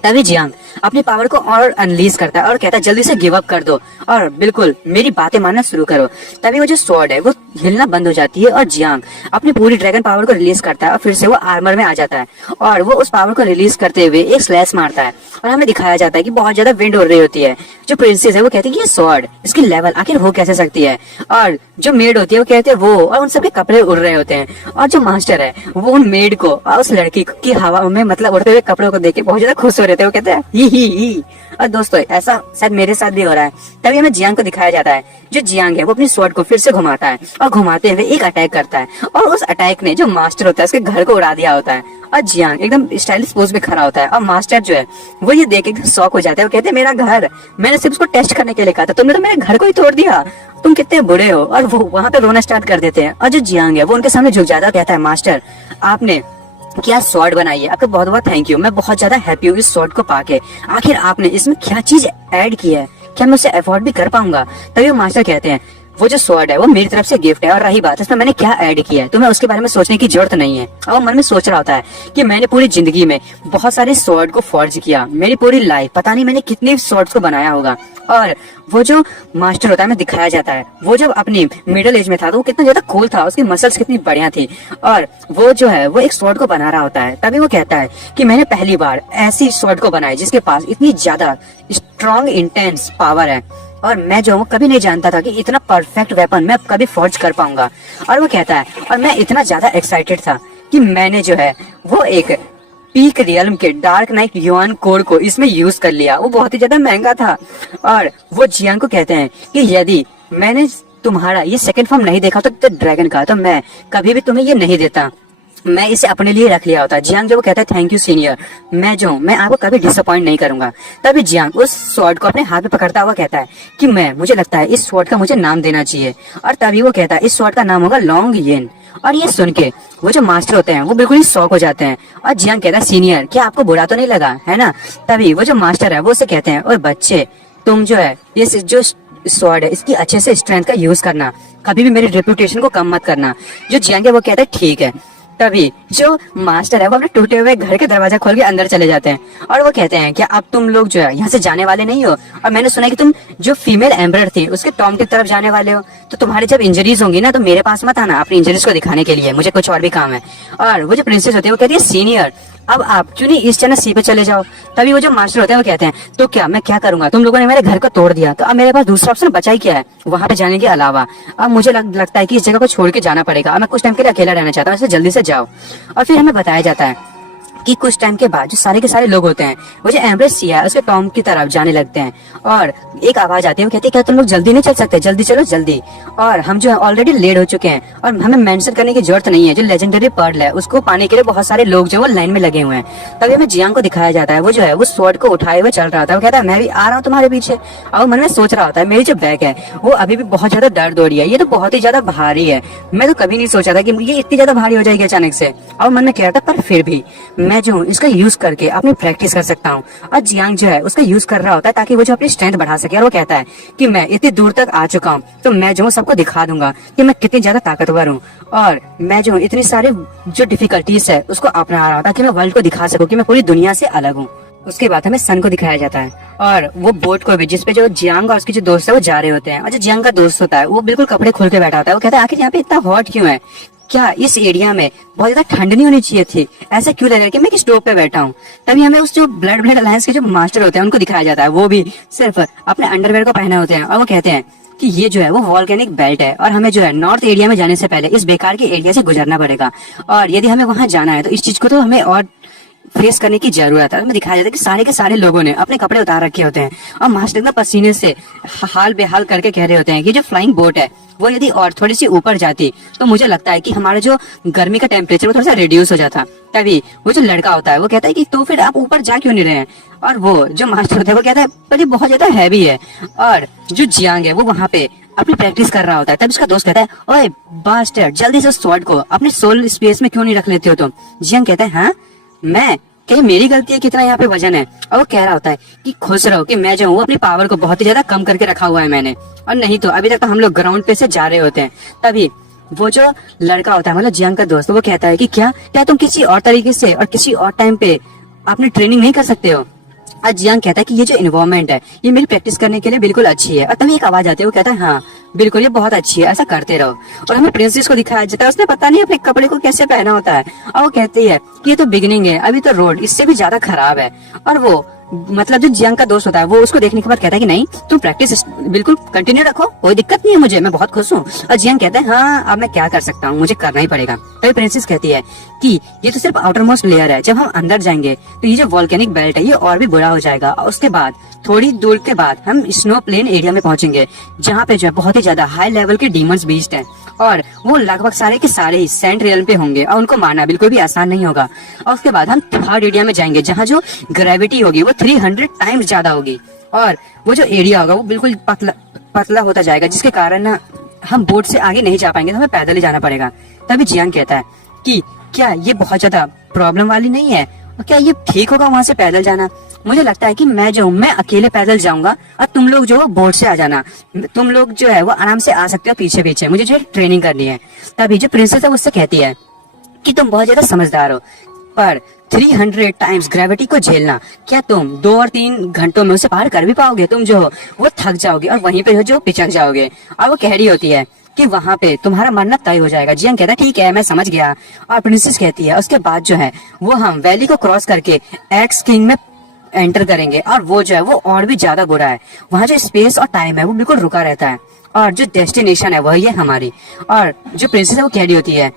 तभी जियांग अपनी पावर को और अनलीज करता है और कहता है जल्दी से गिव अप कर दो और बिल्कुल मेरी बातें मानना शुरू करो। तभी वो जो स्वॉर्ड है वो हिलना बंद हो जाती है और जियांग अपनी पूरी ड्रैगन पावर को रिलीज करता है और फिर से वो आर्मर में आ जाता है और वो उस पावर को रिलीज करते हुए एक स्लैश मारता है और हमें दिखाया जाता है कि बहुत ज्यादा विंड उड़ रही होती है। जो प्रिंसेस है वो कहती है कि ये स्वॉर्ड इसकी लेवल आखिर हो कैसे सकती है, और जो मेड होती है वो कहते हैं वो, और उन सबके कपड़े उड़ रहे होते हैं। और जो मास्टर है वो उन मेड को और उस लड़की की हवा में मतलब उड़ते हुए कपड़ों को देख के बहुत ज्यादा खुश हो रहे थे। वो कहते हैं ही। और दोस्तों ऐसा शायद मेरे साथ भी हो रहा है। तभी हमें जियांग को दिखाया जाता है। जो जियांग है वो अपनी स्वॉर्ड को फिर से घुमाता है और घुमाते हुए एक अटैक करता है और उस अटैक ने जो मास्टर होता है उसके घर को उड़ा दिया होता है। और जियांग एकदम स्टाइलिश पोज में खड़ा होता है और मास्टर जो है वो ये देख एकदम शॉक हो जाता है। वो कहते हैं मेरा घर, मैंने सिर्फ उसको टेस्ट करने के लिए कहा था, तुमने तो मेरे घर को ही तोड़ दिया, तुम कितने बुरे हो। और वो वहां पे रोना स्टार्ट कर देते हैं और जो जियांग है वो उनके सामने झुक जाता है, कहता है मास्टर आपने क्या स्वॉर्ड बनाई है, आपका बहुत बहुत थैंक यू, मैं बहुत ज्यादा हैप्पी हूँ इस स्वॉर्ड को पाके। आखिर आपने इसमें क्या चीज ऐड की है, क्या मैं उसे अफोर्ड भी कर पाऊंगा। तभी वो मास्टर कहते हैं वो जो स्वॉर्ड है वो मेरी तरफ से गिफ्ट है, और रही बात इसमें मैंने क्या ऐड किया है तुम्हें उसके बारे में सोचने की जरूरत नहीं है। और मन में सोच रहा होता है कि मैंने पूरी जिंदगी में बहुत सारे स्वॉर्ड को फॉर्ज किया, मेरी पूरी लाइफ पता नहीं मैंने कितने स्वॉर्ड्स को बनाया होगा। और वो जो मास्टर होता है हमें दिखाया जाता है वो जब अपनी मिडिल एज में था तो वो कितना ज्यादा कूल था, उसकी मसल्स कितनी बढ़िया थी, और वो जो है वो एक स्वॉर्ड को बना रहा होता है। तभी वो कहता है कि मैंने पहली बार ऐसी स्वॉर्ड को बनाई जिसके पास इतनी ज्यादा स्ट्रॉन्ग इंटेंस पावर है, और मैं जो हूँ कभी नहीं जानता था कि इतना परफेक्ट वेपन मैं कभी फॉर्ज कर पाऊंगा। और वो कहता है और मैं इतना ज्यादा एक्साइटेड था कि मैंने जो है वो एक पीक रियल्म के डार्क नाइट युआन कोड को इसमें यूज कर लिया, वो बहुत ही ज्यादा महंगा था। और वो जियांग को कहते हैं कि यदि मैंने तुम्हारा ये सेकंड फॉर्म नहीं देखा तो ड्रैगन का, तो मैं कभी भी तुम्हें ये नहीं देता, मैं इसे अपने लिए रख लिया होता। जियांग जो वो कहता है थैंक यू सीनियर, मैं आपको कभी डिसअपॉइंट नहीं करूंगा। तभी जियांग उस स्वॉर्ड को अपने हाथ में पकड़ता हुआ कहता है कि मुझे लगता है इस स्वॉर्ड का मुझे नाम देना चाहिए। और तभी वो कहता है इस स्वॉर्ड का नाम होगा लॉन्ग येन। और ये सुन के वो जो मास्टर होते हैं वो बिल्कुल ही शॉक हो जाते हैं। और जियांग कहता है सीनियर क्या आपको बुरा तो नहीं लगा है ना। तभी वो जो मास्टर है वो उसे कहते हैं और बच्चे तुम जो है ये जो स्वॉर्ड है इसकी अच्छे से स्ट्रेंथ का यूज करना, कभी भी मेरी रेपुटेशन को कम मत करना। जो जियांग है वो कहता है ठीक है। तभी जो मास्टर है वो अपने टूटे हुए घर के दरवाजा खोल के अंदर चले जाते हैं और वो कहते हैं कि अब तुम लोग जो है यहाँ से जाने वाले नहीं हो, और मैंने सुना है कि तुम जो फीमेल एम्बरर थी उसके टॉम की तरफ जाने वाले हो, तो तुम्हारी जब इंजरीज होंगी ना तो मेरे पास मत आना अपनी इंजरीज को दिखाने के लिए, मुझे कुछ और भी काम है। और वो जो प्रिंसेस होती है वो कहती है सीनियर अब आप क्यों नहीं इस चैनल सी पे चले जाओ। तभी वो जो मास्टर होते हैं वो कहते हैं तो क्या मैं क्या करूंगा, तुम लोगों ने मेरे घर को तोड़ दिया तो अब मेरे पास दूसरा ऑप्शन बचा ही क्या है वहां पे जाने के अलावा। अब मुझे लगता है कि इस जगह को छोड़ के जाना पड़ेगा, अब मैं कुछ टाइम के लिए अकेला रहना चाहता हूँ, इसलिए जल्दी से जाओ। और फिर हमें बताया जाता है कि कुछ टाइम के बाद जो सारे के सारे लोग होते हैं वो जो एम्ब्रेस सिया है उसके टॉम की तरफ जाने लगते हैं और एक आवाज आती है वो कहती है क्या तुम लोग जल्दी नहीं चल सकते, जल्दी चलो जल्दी। और हम जो है ऑलरेडी लेट हो चुके हैं और हमें मेंशन करने की जरूरत नहीं है, जो लेजेंडरी पर्ल है उसको पाने के लिए बहुत सारे लोग जो वो लाइन में लगे हुए हैं। तभी हमें जियांग को दिखाया जाता है वो जो है वो स्वॉर्ड को उठाए हुए चल रहा था। वो कहता है मैं भी आ रहा हूँ तुम्हारे पीछे। और मन में सोच रहा होता है मेरी जो बैग है वो अभी भी बहुत ज्यादा दर्द हो रही है, ये तो बहुत ही ज्यादा भारी है, मैं तो कभी नहीं सोचा था कि ये इतनी ज्यादा भारी हो जाएगी अचानक से। और मन में कह रहा था पर फिर भी मैं जो इसका यूज करके अपनी प्रैक्टिस कर सकता हूँ। और जियांग जो है उसका यूज कर रहा होता है ताकि वो जो अपनी स्ट्रेंथ बढ़ा सके। और वो कहता है कि मैं इतनी दूर तक आ चुका हूँ तो मैं जो सबको दिखा दूंगा कि मैं कितनी ज्यादा ताकतवर हूँ, और मैं जो इतनी सारी जो डिफिकल्टीज है उसको अपना रहा हूँ ताकि मैं वर्ल्ड को दिखा सकूँ कि मैं पूरी दुनिया से अलग हूँ। उसके बाद हमें सन को दिखाया जाता है और वो बोट को भी जिसपे जो जियांग और उसके जो दोस्त है वो जा रहे होते हैं। और जो जियांग का दोस्त होता है वो बिल्कुल कपड़े खोल के बैठा होता है। वो कहता है आखिर यहाँ पे इतना हॉट क्यों है, क्या इस एरिया में बहुत ज्यादा ठंड नहीं होनी चाहिए थी, ऐसा क्यों लग रहा है कि मैं किस स्टोव पे बैठा हूँ। तभी हमें उस जो ब्लड अलायंस के जो मास्टर होते हैं उनको दिखाया जाता है, वो भी सिर्फ अपने अंडरवेयर को पहने होते हैं और वो कहते हैं कि ये जो है वो वॉल्केनिक बेल्ट है और हमें जो है नॉर्थ एरिया में जाने से पहले इस बेकार के एरिया से गुजरना पड़ेगा। और यदि हमें वहां जाना है तो इस चीज को तो हमें और फेस करने की जरूरत है। हमें दिखाया जाता है कि सारे के सारे लोगों ने अपने कपड़े उतार रखे होते हैं और मास्टर एकदम पसीने से हाल बेहाल करके कह रहे होते हैं कि जो फ्लाइंग बोट है वो यदि और थोड़ी सी ऊपर जाती तो मुझे लगता है कि हमारा जो गर्मी का टेम्परेचर वो थोड़ा सा रिड्यूस हो जाता। तभी वो जो लड़का होता है वो कहता है कि तो फिर आप ऊपर जा क्यों नहीं रहे हैं। और वो जो मास्टर होता है वो कहता है पर ये बहुत ज्यादा हैवी है। और जो जियांग है वो वहां पे अपनी प्रैक्टिस कर रहा होता है। तब उसका दोस्त कहता है ओए बास्टर्ड, जल्दी से उस स्वॉर्ड को अपने सोल स्पेस में क्यों नहीं रख लेते हो तुम। जियांग कहता है हाँ मैं, क्या मेरी गलती है कितना यहाँ पे वजन है। और वो कह रहा होता है कि खुश रहो कि मैं जो हूँ अपनी पावर को बहुत ही ज्यादा कम करके रखा हुआ है मैंने, और नहीं तो अभी तक तो हम लोग ग्राउंड पे से जा रहे होते हैं। तभी वो जो लड़का होता है मतलब जियांग का दोस्त वो कहता है कि क्या क्या तुम किसी और तरीके से और किसी और टाइम पे अपनी ट्रेनिंग नहीं कर सकते हो। और जियांग कहता है कि ये जो इन्वायरमेंट है ये मेरी प्रैक्टिस करने के लिए बिल्कुल अच्छी है। और तभी एक आवाज आती है, वो कहता है हाँ बिल्कुल ये बहुत अच्छी है, ऐसा करते रहो। और हमें प्रिंसेस को दिखाया जाता है, उसने पता नहीं अपने कपड़े को कैसे पहना होता है। और वो कहती है कि ये तो बिगिनिंग है, अभी तो रोड इससे भी ज्यादा खराब है। और वो मतलब जो जियांग का दोस्त होता है वो उसको देखने के बाद कहता है कि नहीं तुम प्रैक्टिस बिल्कुल कंटिन्यू रखो, कोई दिक्कत नहीं है मुझे, मैं बहुत खुश हूँ। और जियांग कहता है हाँ अब मैं क्या कर सकता हूँ, मुझे करना ही पड़ेगा। तभी प्रिंसेस कहती है कि ये तो सिर्फ आउटर मोस्ट लेयर है, जब हम अंदर जाएंगे तो ये जो वॉल्केनिक बेल्ट है ये और भी बुरा हो जाएगा। और उसके बाद थोड़ी दूर के बाद हम स्नो प्लेन एरिया में पहुंचेंगे जहाँ पे जो है बहुत ही ज्यादा हाई लेवल के डीमंस बीस्ट है और वो लगभग सारे के सारे ही सेंट रियल पे होंगे और उनको मारना बिल्कुल भी आसान नहीं होगा। और उसके बाद हम थर्ड एरिया में जाएंगे जहाँ जो ग्रेविटी होगी वो 300 टाइम्स ज्यादा होगी और वो जो एरिया होगा वो बिल्कुल पतला पतला होता जाएगा, जिसके कारण ना हम बोट से आगे नहीं जा पाएंगे, तो हमें पैदल ही जाना पड़ेगा। तभी जियांग कहता है कि क्या ये बहुत ज्यादा प्रॉब्लम वाली नहीं है और क्या ये ठीक होगा वहां से पैदल जाना। मुझे लगता है कि मैं अकेले पैदल जाऊंगा और तुम लोग जो बोट से आ जाना, तुम लोग जो है वो आराम से आ सकते हो पीछे पीछे, मुझे जो है ट्रेनिंग करनी है। तभी जो प्रिंसेस है उससे कहती है कि तुम बहुत ज्यादा समझदार हो, पर 300 टाइम्स ग्रेविटी को झेलना क्या तुम 2 और 3 घंटों में उसे पार कर भी पाओगे। तुम जो हो वो थक जाओगे और वहीं पे जो पिचक जाओगे। और वो कह रही होती है कि वहां पे तुम्हारा मरना तय हो जाएगा। जियांग कहता है ठीक है मैं समझ गया। और प्रिंसेस कहती है उसके बाद जो है वो हम वैली को क्रॉस करके एक्स किंग में एंटर करेंगे और वो जो है वो और भी ज्यादा बुरा है। वहाँ जो स्पेस और टाइम है वो बिल्कुल रुका रहता है और जो डेस्टिनेशन है वही है हमारी। और जो प्रिंसेस है वो कह रही होती है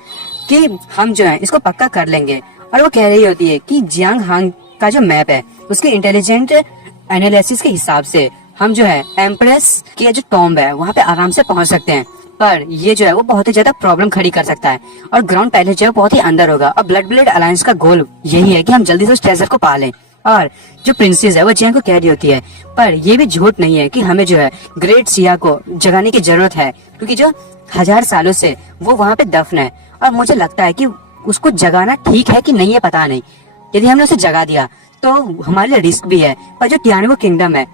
कि हम जो है इसको पक्का कर लेंगे। और वो कह रही होती है कि जियांग हांग का जो मैप है उसके इंटेलिजेंट एनालिसिस के हिसाब से हम जो है एम्प्रेस की जो टॉम्ब है वहाँ पे आराम से पहुंच सकते हैं, पर ये जो है वो बहुत ही ज्यादा प्रॉब्लम खड़ी कर सकता है और ग्राउंड पैलेस जो है बहुत ही अंदर होगा। और ब्लड अलायंस का गोल यही है कि हम जल्दी से उस ट्रेजर को पा लें। और जो प्रिंसेस है वो जियांग को कह रही होती है पर ये भी झूठ नहीं है कि हमें जो है ग्रेट सिया को जगाने की जरूरत है, क्योंकि जो 1000 सालों से वो वहाँ पे दफन है। और मुझे लगता है कि उसको जगाना ठीक है कि नहीं है पता नहीं, यदि हमने उसे जगा दिया तो हमारे लिए रिस्क भी है, पर जो टियानो किंगडम है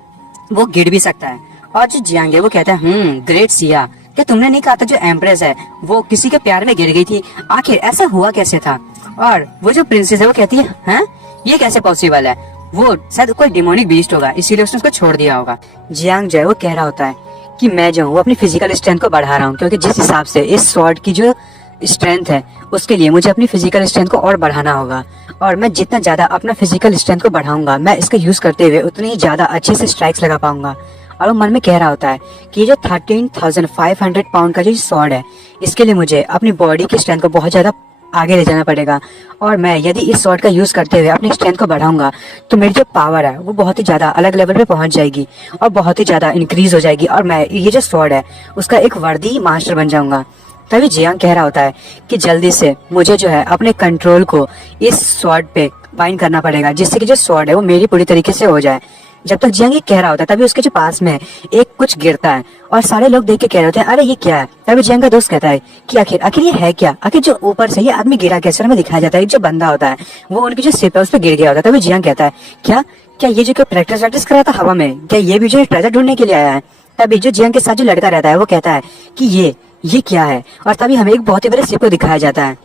वो गिर भी सकता है। और जो जियांग है वो कहता है ग्रेट सिया, क्या तुमने नहीं कहा था जो एम्प्रेस है वो किसी के प्यार में गिर गई थी, आखिर ऐसा हुआ कैसे था। और वो जो प्रिंसेस है वो कहती है हैं ये कैसे पॉसिबल है, वो शायद कोई डिमोनिक बीस्ट होगा इसीलिए उसने उसको छोड़ दिया होगा। जियांग जो है वो कह रहा होता है कि मैं जो हूँ अपनी फिजिकल स्ट्रेंथ को बढ़ा रहा हूँ, क्योंकि जिस हिसाब से इस स्वॉर्ड की जो स्ट्रेंथ है उसके लिए मुझे अपनी फिजिकल स्ट्रेंथ को और बढ़ाना होगा। और मैं जितना ज्यादा अपना फिजिकल स्ट्रेंथ को बढ़ाऊंगा मैं इसका यूज करते हुए उतनी ही ज्यादा अच्छे से स्ट्राइक्स लगा पाऊंगा। और वो मन में कह रहा होता है कि ये जो 13,500 पाउंड का जो स्वॉर्ड है इसके लिए मुझे अपनी बॉडी की स्ट्रेंथ को बहुत ज्यादा आगे ले जाना पड़ेगा। और मैं यदि इस स्वॉर्ड का यूज करते हुए अपनी स्ट्रेंथ को बढ़ाऊंगा तो मेरी जो पावर है वो बहुत ही ज्यादा अलग लेवल पे पहुंच जाएगी और बहुत ही ज्यादा इंक्रीज हो जाएगी और मैं ये जो स्वॉर्ड है उसका एक वर्दी मास्टर बन जाऊंगा। तभी जियांग कह रहा होता है कि जल्दी से मुझे जो है अपने कंट्रोल को इस स्वॉर्ड पे बाइंड करना पड़ेगा, जिससे कि जो स्वॉर्ड है वो मेरी पूरी तरीके से हो जाए। जब तक जियांग ये कह रहा होता है तभी उसके जो पास में एक कुछ गिरता है और सारे लोग देख के कह रहे होते हैं अरे ये क्या है। तभी जियांग का दोस्त कहता है कि आखिर ये है क्या, आखिर जो ऊपर से ये आदमी गिरा कैसे। हमें दिखाया जाता है जो बंदा होता है वो उनकी जो सिप है उस पर गिर गया होता है। तभी जियांग कहता है क्या ये जो प्रैक्टिस कर रहा था हवा में, क्या ये भी जो ट्रेजर ढूंढने के लिए आया है। तभी जो जियांग के साथ जो लड़का रहता है वो कहता है कि ये क्या है। और तभी हमें एक बहुत ही बड़े सिप को दिखाया जाता है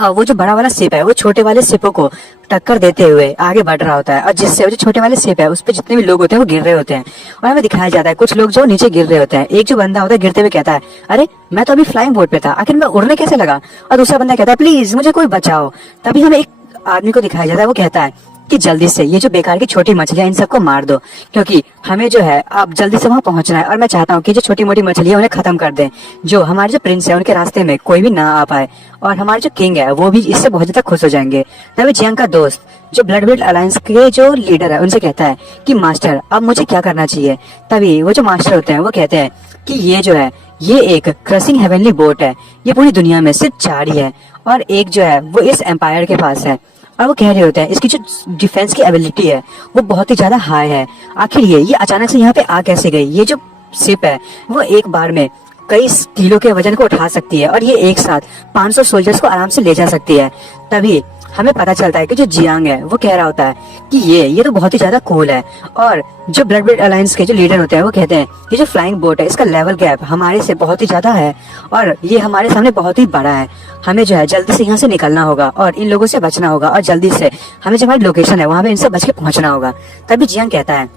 और वो जो बड़ा वाला सिप है वो छोटे वाले सिपों को टक्कर देते हुए आगे बढ़ रहा होता है और जिससे वो जो छोटे वाले सिप है उस पर जितने भी लोग होते हैं वो गिर रहे होते हैं। और हमें दिखाया जाता है कुछ लोग जो नीचे गिर रहे होते हैं। एक जो बंदा होता है गिरते हुए कहता है अरे मैं तो अभी फ्लाइंग बोर्ड पे था, आखिर मैं उड़ने कैसे लगा। और दूसरा बंदा कहता है प्लीज मुझे कोई बचाओ। तभी हमें एक आदमी को दिखाया जाता है वो कहता है कि जल्दी से ये जो बेकार की छोटी मछलियां इन सबको मार दो, क्योंकि हमें जो है अब जल्दी से वहां पहुंचना है और मैं चाहता हूँ कि जो छोटी मोटी मछलियां उन्हें खत्म कर दें, जो हमारे जो प्रिंस है उनके रास्ते में कोई भी ना आ पाए, और हमारे जो किंग है वो भी इससे बहुत ज्यादा खुश हो जाएंगे। तभी जियांग का दोस्त जो ब्लड ब्रेड अलायंस के जो लीडर है उनसे कहता है कि मास्टर अब मुझे क्या करना चाहिए। तभी वो जो मास्टर होते हैं वो कहते हैं कि ये जो है ये एक क्रशिंग हेवनली बोट है, ये पूरी दुनिया में सिर्फ 4 ही है और एक जो है वो इस एम्पायर के पास है। और वो कह रहे होते हैं इसकी जो डिफेंस की एबिलिटी है वो बहुत ही ज्यादा हाई है। आखिर ये अचानक से यहाँ पे आ कैसे गई। ये जो शिप है वो एक बार में कई किलो के वजन को उठा सकती है और ये एक साथ 500 सोल्जर्स को आराम से ले जा सकती है। तभी हमें पता चलता है कि जो जियांग है वो कह रहा होता है कि ये तो बहुत ही ज्यादा कूल है। और जो ब्लड ब्रेड अलायंस के जो लीडर होते हैं वो कहते हैं कि जो फ्लाइंग बोट है इसका लेवल गैप हमारे से बहुत ही ज्यादा है और ये हमारे सामने बहुत ही बड़ा है। हमें जो है जल्दी से यहाँ से निकलना होगा और इन लोगों से बचना होगा और जल्दी से हमें जो हमारी लोकेशन है वहां पे इनसे बच के पहुंचना होगा। तभी जियांग कहता है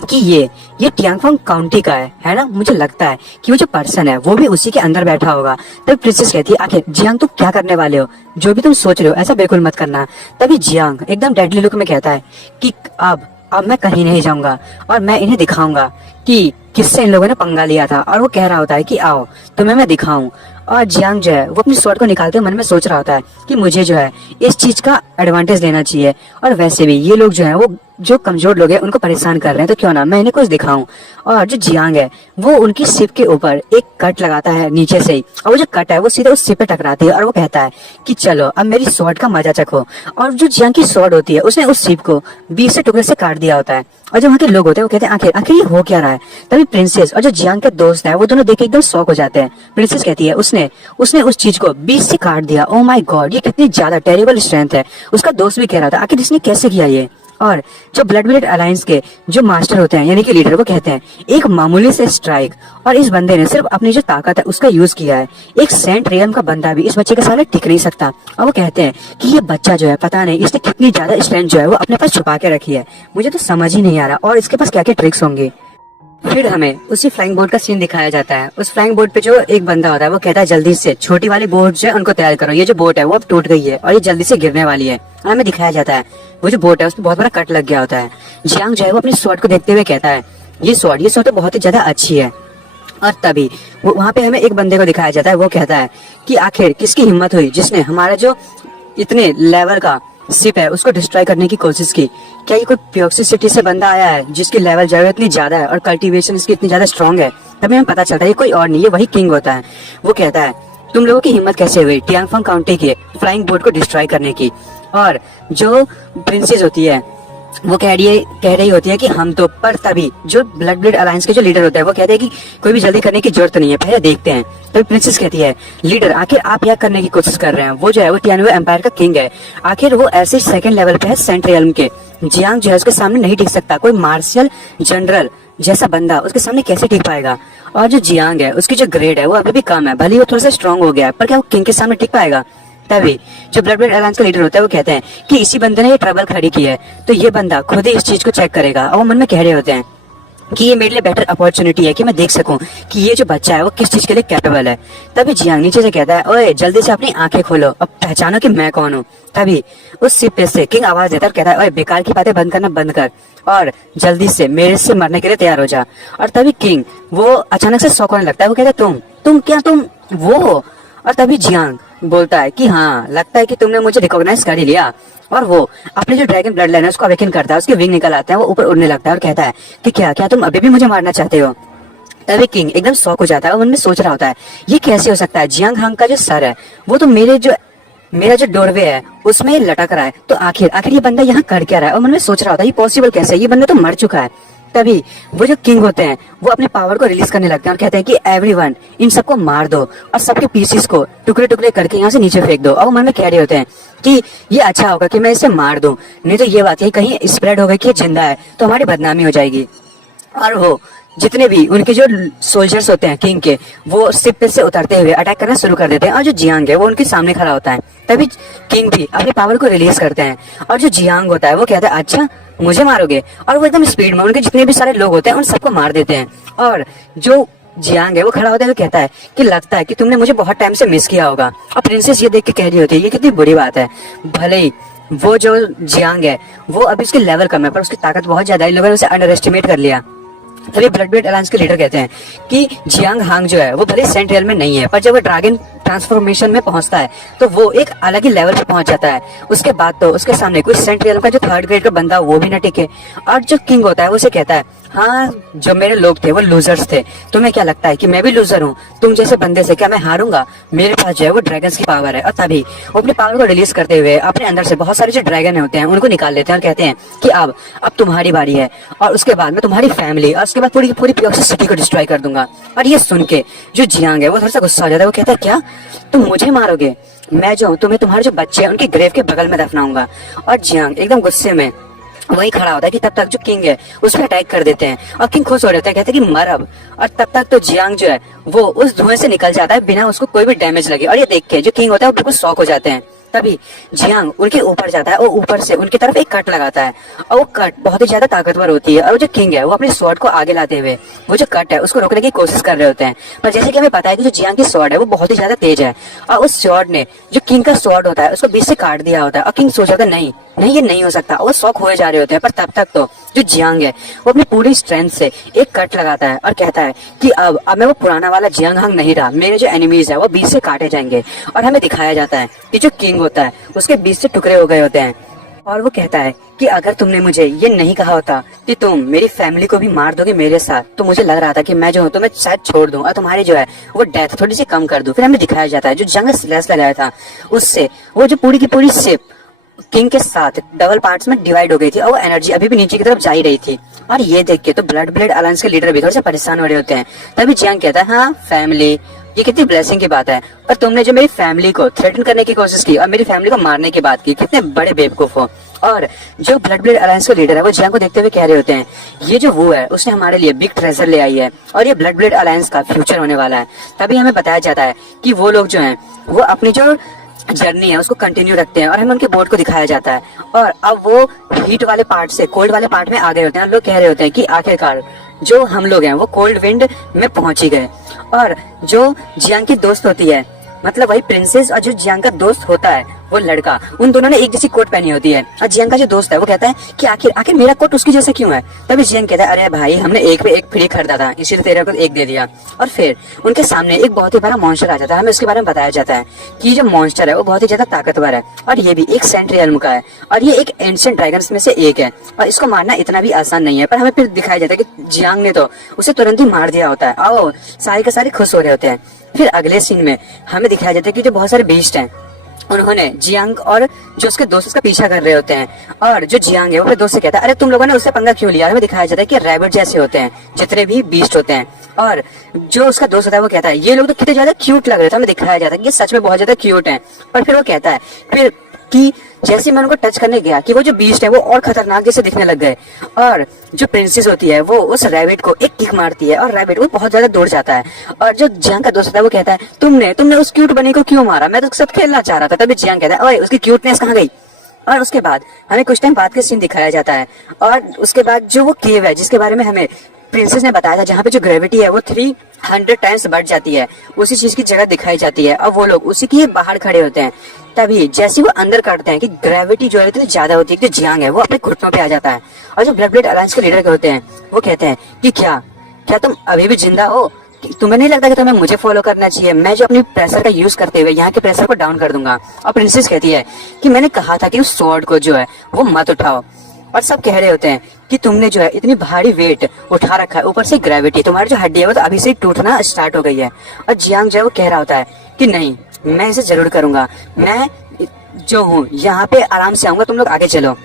कि ये टियांगफोंग काउंटी का है ना। मुझे लगता है कि वो जो पर्सन है वो भी उसी के अंदर बैठा होगा। तभी प्रिंसेस कहती है आखिर जियांग तुम क्या करने वाले हो, जो भी तुम सोच रहे हो ऐसा बिल्कुल मत करना। तभी जियांग एकदम डेडली लुक में कहता है कि अब मैं कहीं नहीं जाऊंगा और मैं इन्हें दिखाऊंगा कि किससे इन लोगों ने पंगा लिया था। और वो कह रहा होता है कि आओ तुम्हें मैं दिखाऊं। और जियांग जो है वो अपनी स्वॉर्ड को निकालते हुए मन में सोच रहा होता है कि मुझे जो है इस चीज का एडवांटेज लेना चाहिए और वैसे भी ये लोग जो है वो जो कमजोर लोग हैं उनको परेशान कर रहे हैं, तो क्यों ना मैं इन्हें कुछ दिखाऊं। और जो जियांग है वो उनकी शिप के ऊपर एक कट लगाता है नीचे से ही, और वो जो कट है वो सीधे उस शिप पे टकराती है और वो कहता है कि चलो अब मेरी स्वॉर्ड का मजा चखो। और जो जियांग की स्वॉर्ड होती है उसने उस शिप को 20 से टुकड़े से काट दिया होता है। और जो वहाँ के लोग होते हैं वो कहते हैं आखिर आखिर ये हो क्या रहा है। तभी प्रिंसेस और जो जियांग के दोस्त है वो दोनों देख के एकदम शॉक हो जाते हैं। प्रिंसेस कहती है उसने उस चीज को 20 से काट दिया। ओ माय गॉड, ये कितनी ज्यादा टेरिबल स्ट्रेंथ है। उसका दोस्त भी कह रहा था आखिर इसने कैसे किया ये। और जो ब्लड ब्रेड अलायंस के जो मास्टर होते हैं यानी कि लीडर वो कहते हैं एक मामूली से स्ट्राइक और इस बंदे ने सिर्फ अपनी जो ताकत है उसका यूज किया है। एक सेंट रियम का बंदा भी इस बच्चे के सामने टिक नहीं सकता। और वो कहते हैं कि ये बच्चा जो है पता नहीं इसने कितनी ज्यादा स्ट्रेंथ जो है वो अपने पास छुपा के रखी है। मुझे तो समझ ही नहीं आ रहा और इसके पास क्या क्या ट्रिक्स होंगे। फिर हमें उसी फ्लाइंग बोट का सीन दिखाया जाता है। उस फ्लाइंग बोट पे जो एक बंदा होता है वो कहता है जल्दी से छोटी वाली बोट जो है उनको तैयार करो, ये जो बोट है वो अब टूट गई है और ये जल्दी से गिरने वाली है। हमें दिखाया जाता है वो जो बोट है उसमें बहुत बड़ा कट लग गया होता है। जियांग जो है वो अपनी स्वॉर्ड को देखते हुए कहता है ये स्वॉर्ड तो बहुत ही ज्यादा अच्छी है। और तभी वहाँ पे हमें एक बंदे को दिखाया जाता है, वो कहता है कि आखिर किसकी हिम्मत हुई जिसने हमारा जो इतने लेवल का शिप है उसको डिस्ट्रॉय करने की कोशिश की। क्या ये कोई प्योक्सी सिटी से बंदा आया है जिसकी लेवल जो है इतनी ज्यादा है और कल्टीवेशन इसकी इतनी ज्यादा स्ट्रांग है। तभी हमें पता चलता है ये कोई और नहीं, ये वही किंग होता है। वो कहता है तुम लोगों की हिम्मत कैसे हुई टियांगफोंग काउंटी के फ्लाइंग बोट को डिस्ट्रॉय करने की। और जो प्रिंसेस होती है वो कह रही होती है कि हम तो, पर तभी जो ब्लड ब्रेड अलायंस के जो लीडर होते हैं वो कहते हैं कि कोई भी जल्दी करने की जरूरत नहीं है, पहले देखते हैं। तभी प्रिंसेस कहती है लीडर आखिर आप क्या करने की कोशिश कर रहे हैं। वो जो है वो टियानवे एम्पायर का किंग है, आखिर वो ऐसे सेकंड लेवल पे है सेंट्रल रियल्म के। जियांग जो है उसके सामने नहीं टिक सकता, कोई मार्शल जनरल जैसा बंदा उसके सामने कैसे टिक पाएगा। और जो जियांग है उसकी जो ग्रेड है वो अभी भी कम है, भले ही वो थोड़ा सा स्ट्रॉन्ग हो गया है, पर क्या वो किंग के सामने टिक पाएगा। तभी जो ब्लड ब्रेड अलायंस का लीडर होता है वो कहते हैं कि इसी बंदे ने ये ट्रबल खड़ी की है तो ये बंदा खुद ही इस चीज को चेक करेगा। और वो मन में कह रहे होते हैं कि ये मेरे लिए बेटर अपॉर्चुनिटी है कि मैं देख सकूं कि ये जो बच्चा है वो किस चीज के लिए कैपेबल है। तभी जियांग नीचे से कहता है ओए जल्दी से अपनी आंखें खोलो, अब पहचानो कि मैं कौन हूँ। तभी उस शिप पे से किंग आवाज देता है और कहता है ओए बेकार की बातें बंद करना बंद कर और जल्दी से मेरे से मरने के लिए तैयार हो जा। और तभी किंग वो अचानक से शॉक होने लगता है, वो कहता है तुम वो हो। और तभी जियांग बोलता है कि हाँ लगता है कि तुमने मुझे रिकॉग्नाइज कर ही लिया। और वो अपने जो ड्रैगन ब्लड लाइन है उसको अवेकन करता है, उसके विंग निकल आते हैं, वो ऊपर उड़ने लगता है और कहता है कि क्या तुम अभी भी मुझे मारना चाहते हो। तभी किंग एकदम शॉक हो जाता है, वो मन में सोच रहा होता है ये कैसे हो सकता है। जियांग हांग का जो सर है वो तो मेरा जो डोरवे है उसमें लटक रहा है, तो आखिर ये बंदा यहाँ कर क्या रहा है। और मन में सोच रहा होता है ये पॉसिबल कैसे, ये बंदा तो मर चुका है। तभी वो जो किंग होते हैं वो अपने पावर को रिलीज करने लगते हैं और कहते हैं कि एवरीवन इन सबको मार दो और सबके पीसेस को टुकड़े टुकड़े करके यहाँ से नीचे फेंक दो। और वो मन में कह रहे होते हैं कि ये अच्छा होगा कि मैं इसे मार दूं, नहीं तो ये बात है कहीं स्प्रेड हो गई कि ये जिंदा है तो हमारी बदनामी हो जाएगी। और वो जितने भी उनके जो सोल्जर्स होते हैं किंग के वो शिप पे से उतरते हुए अटैक करना शुरू कर देते हैं। और जो जियांग है वो उनके सामने खड़ा होता है। तभी किंग भी अपने पावर को रिलीज करते हैं और जो जियांग होता है वो कहता है अच्छा मुझे मारोगे। और वो एकदम स्पीड में उनके जितने भी सारे लोग होते हैं उन सबको मार देते हैं। और जो जियांग है वो खड़ा होता है, वो कहता है कि लगता है कि तुमने मुझे बहुत टाइम से मिस किया होगा। और प्रिंसेस ये देख के कह रही होती है ये कितनी बुरी बात है, भले ही वो जो जियांग है वो अभी उसके लेवल कम है पर उसकी ताकत बहुत ज्यादा है, लोगों ने उसे अंडर एस्टिमेट कर लिया। तभी ब्लड ब्लेड अलायंस के लीडर कहते हैं कि जियांग हांग जो है वो भले सेंट रियल में नहीं है पर जब वो ड्रैगन ट्रांसफॉर्मेशन में पहुंचता है तो वो एक अलग ही लेवल पे पहुंच जाता है। उसके बाद तो उसके सामने कोई सेंट रियल का जो थर्ड ग्रेड का बंदा वो भी न टिके। और जो किंग होता है वो उसे कहता है, हाँ जो मेरे लोग थे वो लूजर्स थे, तुम्हें क्या लगता है कि मैं भी लूजर हूँ? तुम जैसे बंदे से क्या मैं हारूंगा? मेरे पास जो है वो ड्रैगन्स की पावर है। और तभी वो अपनी पावर को रिलीज करते हुए अपने अंदर से बहुत सारे जो ड्रैगन होते हैं उनको निकाल लेते हैं और कहते हैं कि अब तुम्हारी बारी है और उसके बाद मैं तुम्हारी फैमिली और उसके बाद पूरी पूरी पियोक्सिस सिटी को डिस्ट्रॉय कर दूंगा। और ये सुन के जो जियांग है वो थोड़ा सा गुस्सा हो जाता है। वो कहता है, क्या तुम मुझे मारोगे? मैं जो हूँ तुम्हें तुम्हारे जो बच्चे हैं उनके ग्रेव के बगल में दफनाऊंगा। और जियांग एकदम गुस्से में वही खड़ा होता है कि तब तक जो किंग है उस पर अटैक कर देते हैं और किंग खुश हो जाता है, कहते हैं कि मर अब। और तब तक तो जियांग जो है वो उस धुएं से निकल जाता है बिना उसको कोई भी डैमेज लगे। और ये देख के जो किंग होता है वो बिल्कुल शॉक हो जाते हैं। तभी जियांग उनके ऊपर जाता है और ऊपर से उनकी तरफ एक कट लगाता है और वो कट बहुत ही ज्यादा ताकतवर होती है। और वो जो किंग है वो अपने स्वॉर्ड को आगे लाते हुए वो जो कट है उसको रोकने की कोशिश कर रहे होते हैं। पर जैसे कि हमें पता है कि जो जियांग की स्वॉर्ड है वो बहुत ही ज्यादा तेज है और उस स्वॉर्ड ने जो किंग का स्वॉर्ड होता है उसको बीच से काट दिया होता है। और किंग सोच रहा था नहीं नहीं ये नहीं हो सकता, वो शॉक हुए जा रहे होते हैं। पर तब तक तो जो जियांग है वो अपनी पूरी स्ट्रेंथ से एक कट लगाता है और कहता है कि अब मैं वो पुराना वाला जियांग हांग नहीं रहा, मेरे जो एनिमीज है वो बीच से काटे जाएंगे। और हमें दिखाया जाता है कि जो किंग होता है उसके बीच से टुकड़े हो गए होते हैं। और वो कहता है कि अगर तुमने मुझे ये नहीं कहा होता कि तुम मेरी फैमिली को भी मार दोगे मेरे साथ, तो मुझे लग रहा था कि मैं जो हूँ तुम्हें शायद छोड़ दूं और तुम्हारी जो है वो डेथ थोड़ी सी कम कर दूं। फिर हमें दिखाया जाता है जो जंग स्लैश लगाया था उससे वो जो पूरी की पूरी शिप किंग के साथ डबल पार्ट्स में डिवाइड हो गई थी और वो एनर्जी अभी भी नीचे की तरफ जा ही रही थी। और ये देख के तो ब्लड ब्लेड अलायंस के लीडर भी थोड़े से परेशान हो रहे होते हैं। तभी जियांग कहता है, हाँ फैमिली, ये कितनी ब्लेसिंग की बात है, पर तुमने जो मेरी फैमिली को थ्रेटन करने की कोशिश की और मेरी फैमिली को मारने की बात की, कितने बड़े बेवकूफ हो। और जो ब्लड ब्लेड अलायंस के लीडर है वो जियांग को देखते हुए कह रहे होते हैं, ये जो वो है उसने हमारे लिए बिग ट्रेजर ले आई है और ये ब्लड ब्लेड अलायंस का फ्यूचर होने वाला है। तभी हमें बताया जाता है कि वो लोग जो हैं वो अपनी जो जर्नी है उसको कंटिन्यू रखते हैं और हमें उनके बोर्ड को दिखाया जाता है। और अब वो हीट वाले पार्ट से कोल्ड वाले पार्ट में आ गए होते हैं। लोग कह रहे होते हैं कि आखिरकार जो हम लोग हैं वो कोल्ड विंड में पहुंच ही गए। और जो जियांग की दोस्त होती है, मतलब वही प्रिंसेस, और जो जियांग का दोस्त होता है वो लड़का, उन दोनों ने एक जैसी कोट पहनी होती है। और जियांग का जो दोस्त है वो कहता है कि आखिर मेरा कोट उसकी जैसा क्यों है? तभी जियांग कहता है, अरे भाई हमने एक पे एक फ्री खरीदा था इसीलिए तेरे को एक दे दिया। और फिर उनके सामने एक बहुत ही बड़ा मॉन्स्टर आ जाता है। हमें उसके बारे में बताया जाता है कि जो मॉन्स्टर है वो बहुत ही ज्यादा ताकतवर है और ये भी एक सेंट रियल्म का है और ये एक एंशिएंट ड्रैगन्स में से एक है और इसको मारना इतना भी आसान नहीं है। पर हमें फिर दिखाया जाता है कि जियांग ने तो उसे तुरंत ही मार दिया होता है और सारे के सारे खुश हो रहे होते हैं। फिर अगले सीन में हमें दिखाया जाता है कि जो बहुत सारे बीस्ट हैं उन्होंने जियांग और जो उसके दोस्त उसका पीछा कर रहे होते हैं। और जो जियांग है वो अपने दोस्त से कहता है, अरे तुम लोगों ने उससे पंगा क्यों लिया? हमें दिखाया जाता है कि रैबिट जैसे होते हैं जितने भी बीस्ट होते हैं। और जो उसका दोस्त होता है वो कहता है, ये लोग तो कितने ज्यादा क्यूट लग रहे थे। हमें दिखाया जाता है कि ये सच में बहुत ज्यादा क्यूट है। पर फिर वो कहता है फिर कि जैसे मैं उनको टच करने गया कि वो जो बीस्ट है वो और खतरनाक जैसे दिखने लग गए। और जो प्रिंसेस होती है वो उस रैबिट को एक किक मारती है और रैबिट वो बहुत ज्यादा दौड़ जाता है। और जो जियांग का दोस्त होता है वो कहता है, तुमने उस क्यूट बनी को क्यों मारा? मैं तो उसके साथ खेलना चाह रहा था। तभी जियांग कहता है, ओए उसकी क्यूटनेस कहाँ गई? और उसके बाद हमें कुछ टाइम बाद के सीन दिखाया जाता है। और उसके बाद जो वो केव है जिसके बारे में हमें प्रिंसेस ने बताया था, जहाँ पे जो ग्रेविटी है वो 300 टाइम्स बढ़ जाती है, उसी चीज की जगह दिखाई जाती है और वो लोग उसी के बाहर खड़े होते हैं। तभी जैसे वो अंदर करते हैं कि ग्रेविटी जो है इतनी ज्यादा होती है कि जो जियांग है वो अपने घुटनों पे आ जाता है। और जो ब्लड ब्लेड अलायंस के लीडर के होते हैं वो कहते हैं कि क्या तुम अभी भी जिंदा हो? तुम्हें नहीं लगता कि तुम्हें मुझे फॉलो करना चाहिए? मैं जो अपनी प्रेशर का यूज करते हुए यहाँ के प्रेशर को डाउन कर दूंगा। और प्रिंसेस कहती है कि मैंने कहा था कि उस स्वॉर्ड को जो है वो मत उठाओ। और सब कह रहे होते हैं कि तुमने जो है इतनी भारी वेट उठा रखा है, ऊपर से ग्रेविटी, तुम्हारी जो हड्डी है वो तो अभी से टूटना स्टार्ट हो गई है। और जियांग जो है वो कह रहा होता है कि नहीं, मैं इसे जरूर करूंगा, मैं जो हूँ यहाँ पे आराम से आऊंगा, तुम लोग आगे चलो।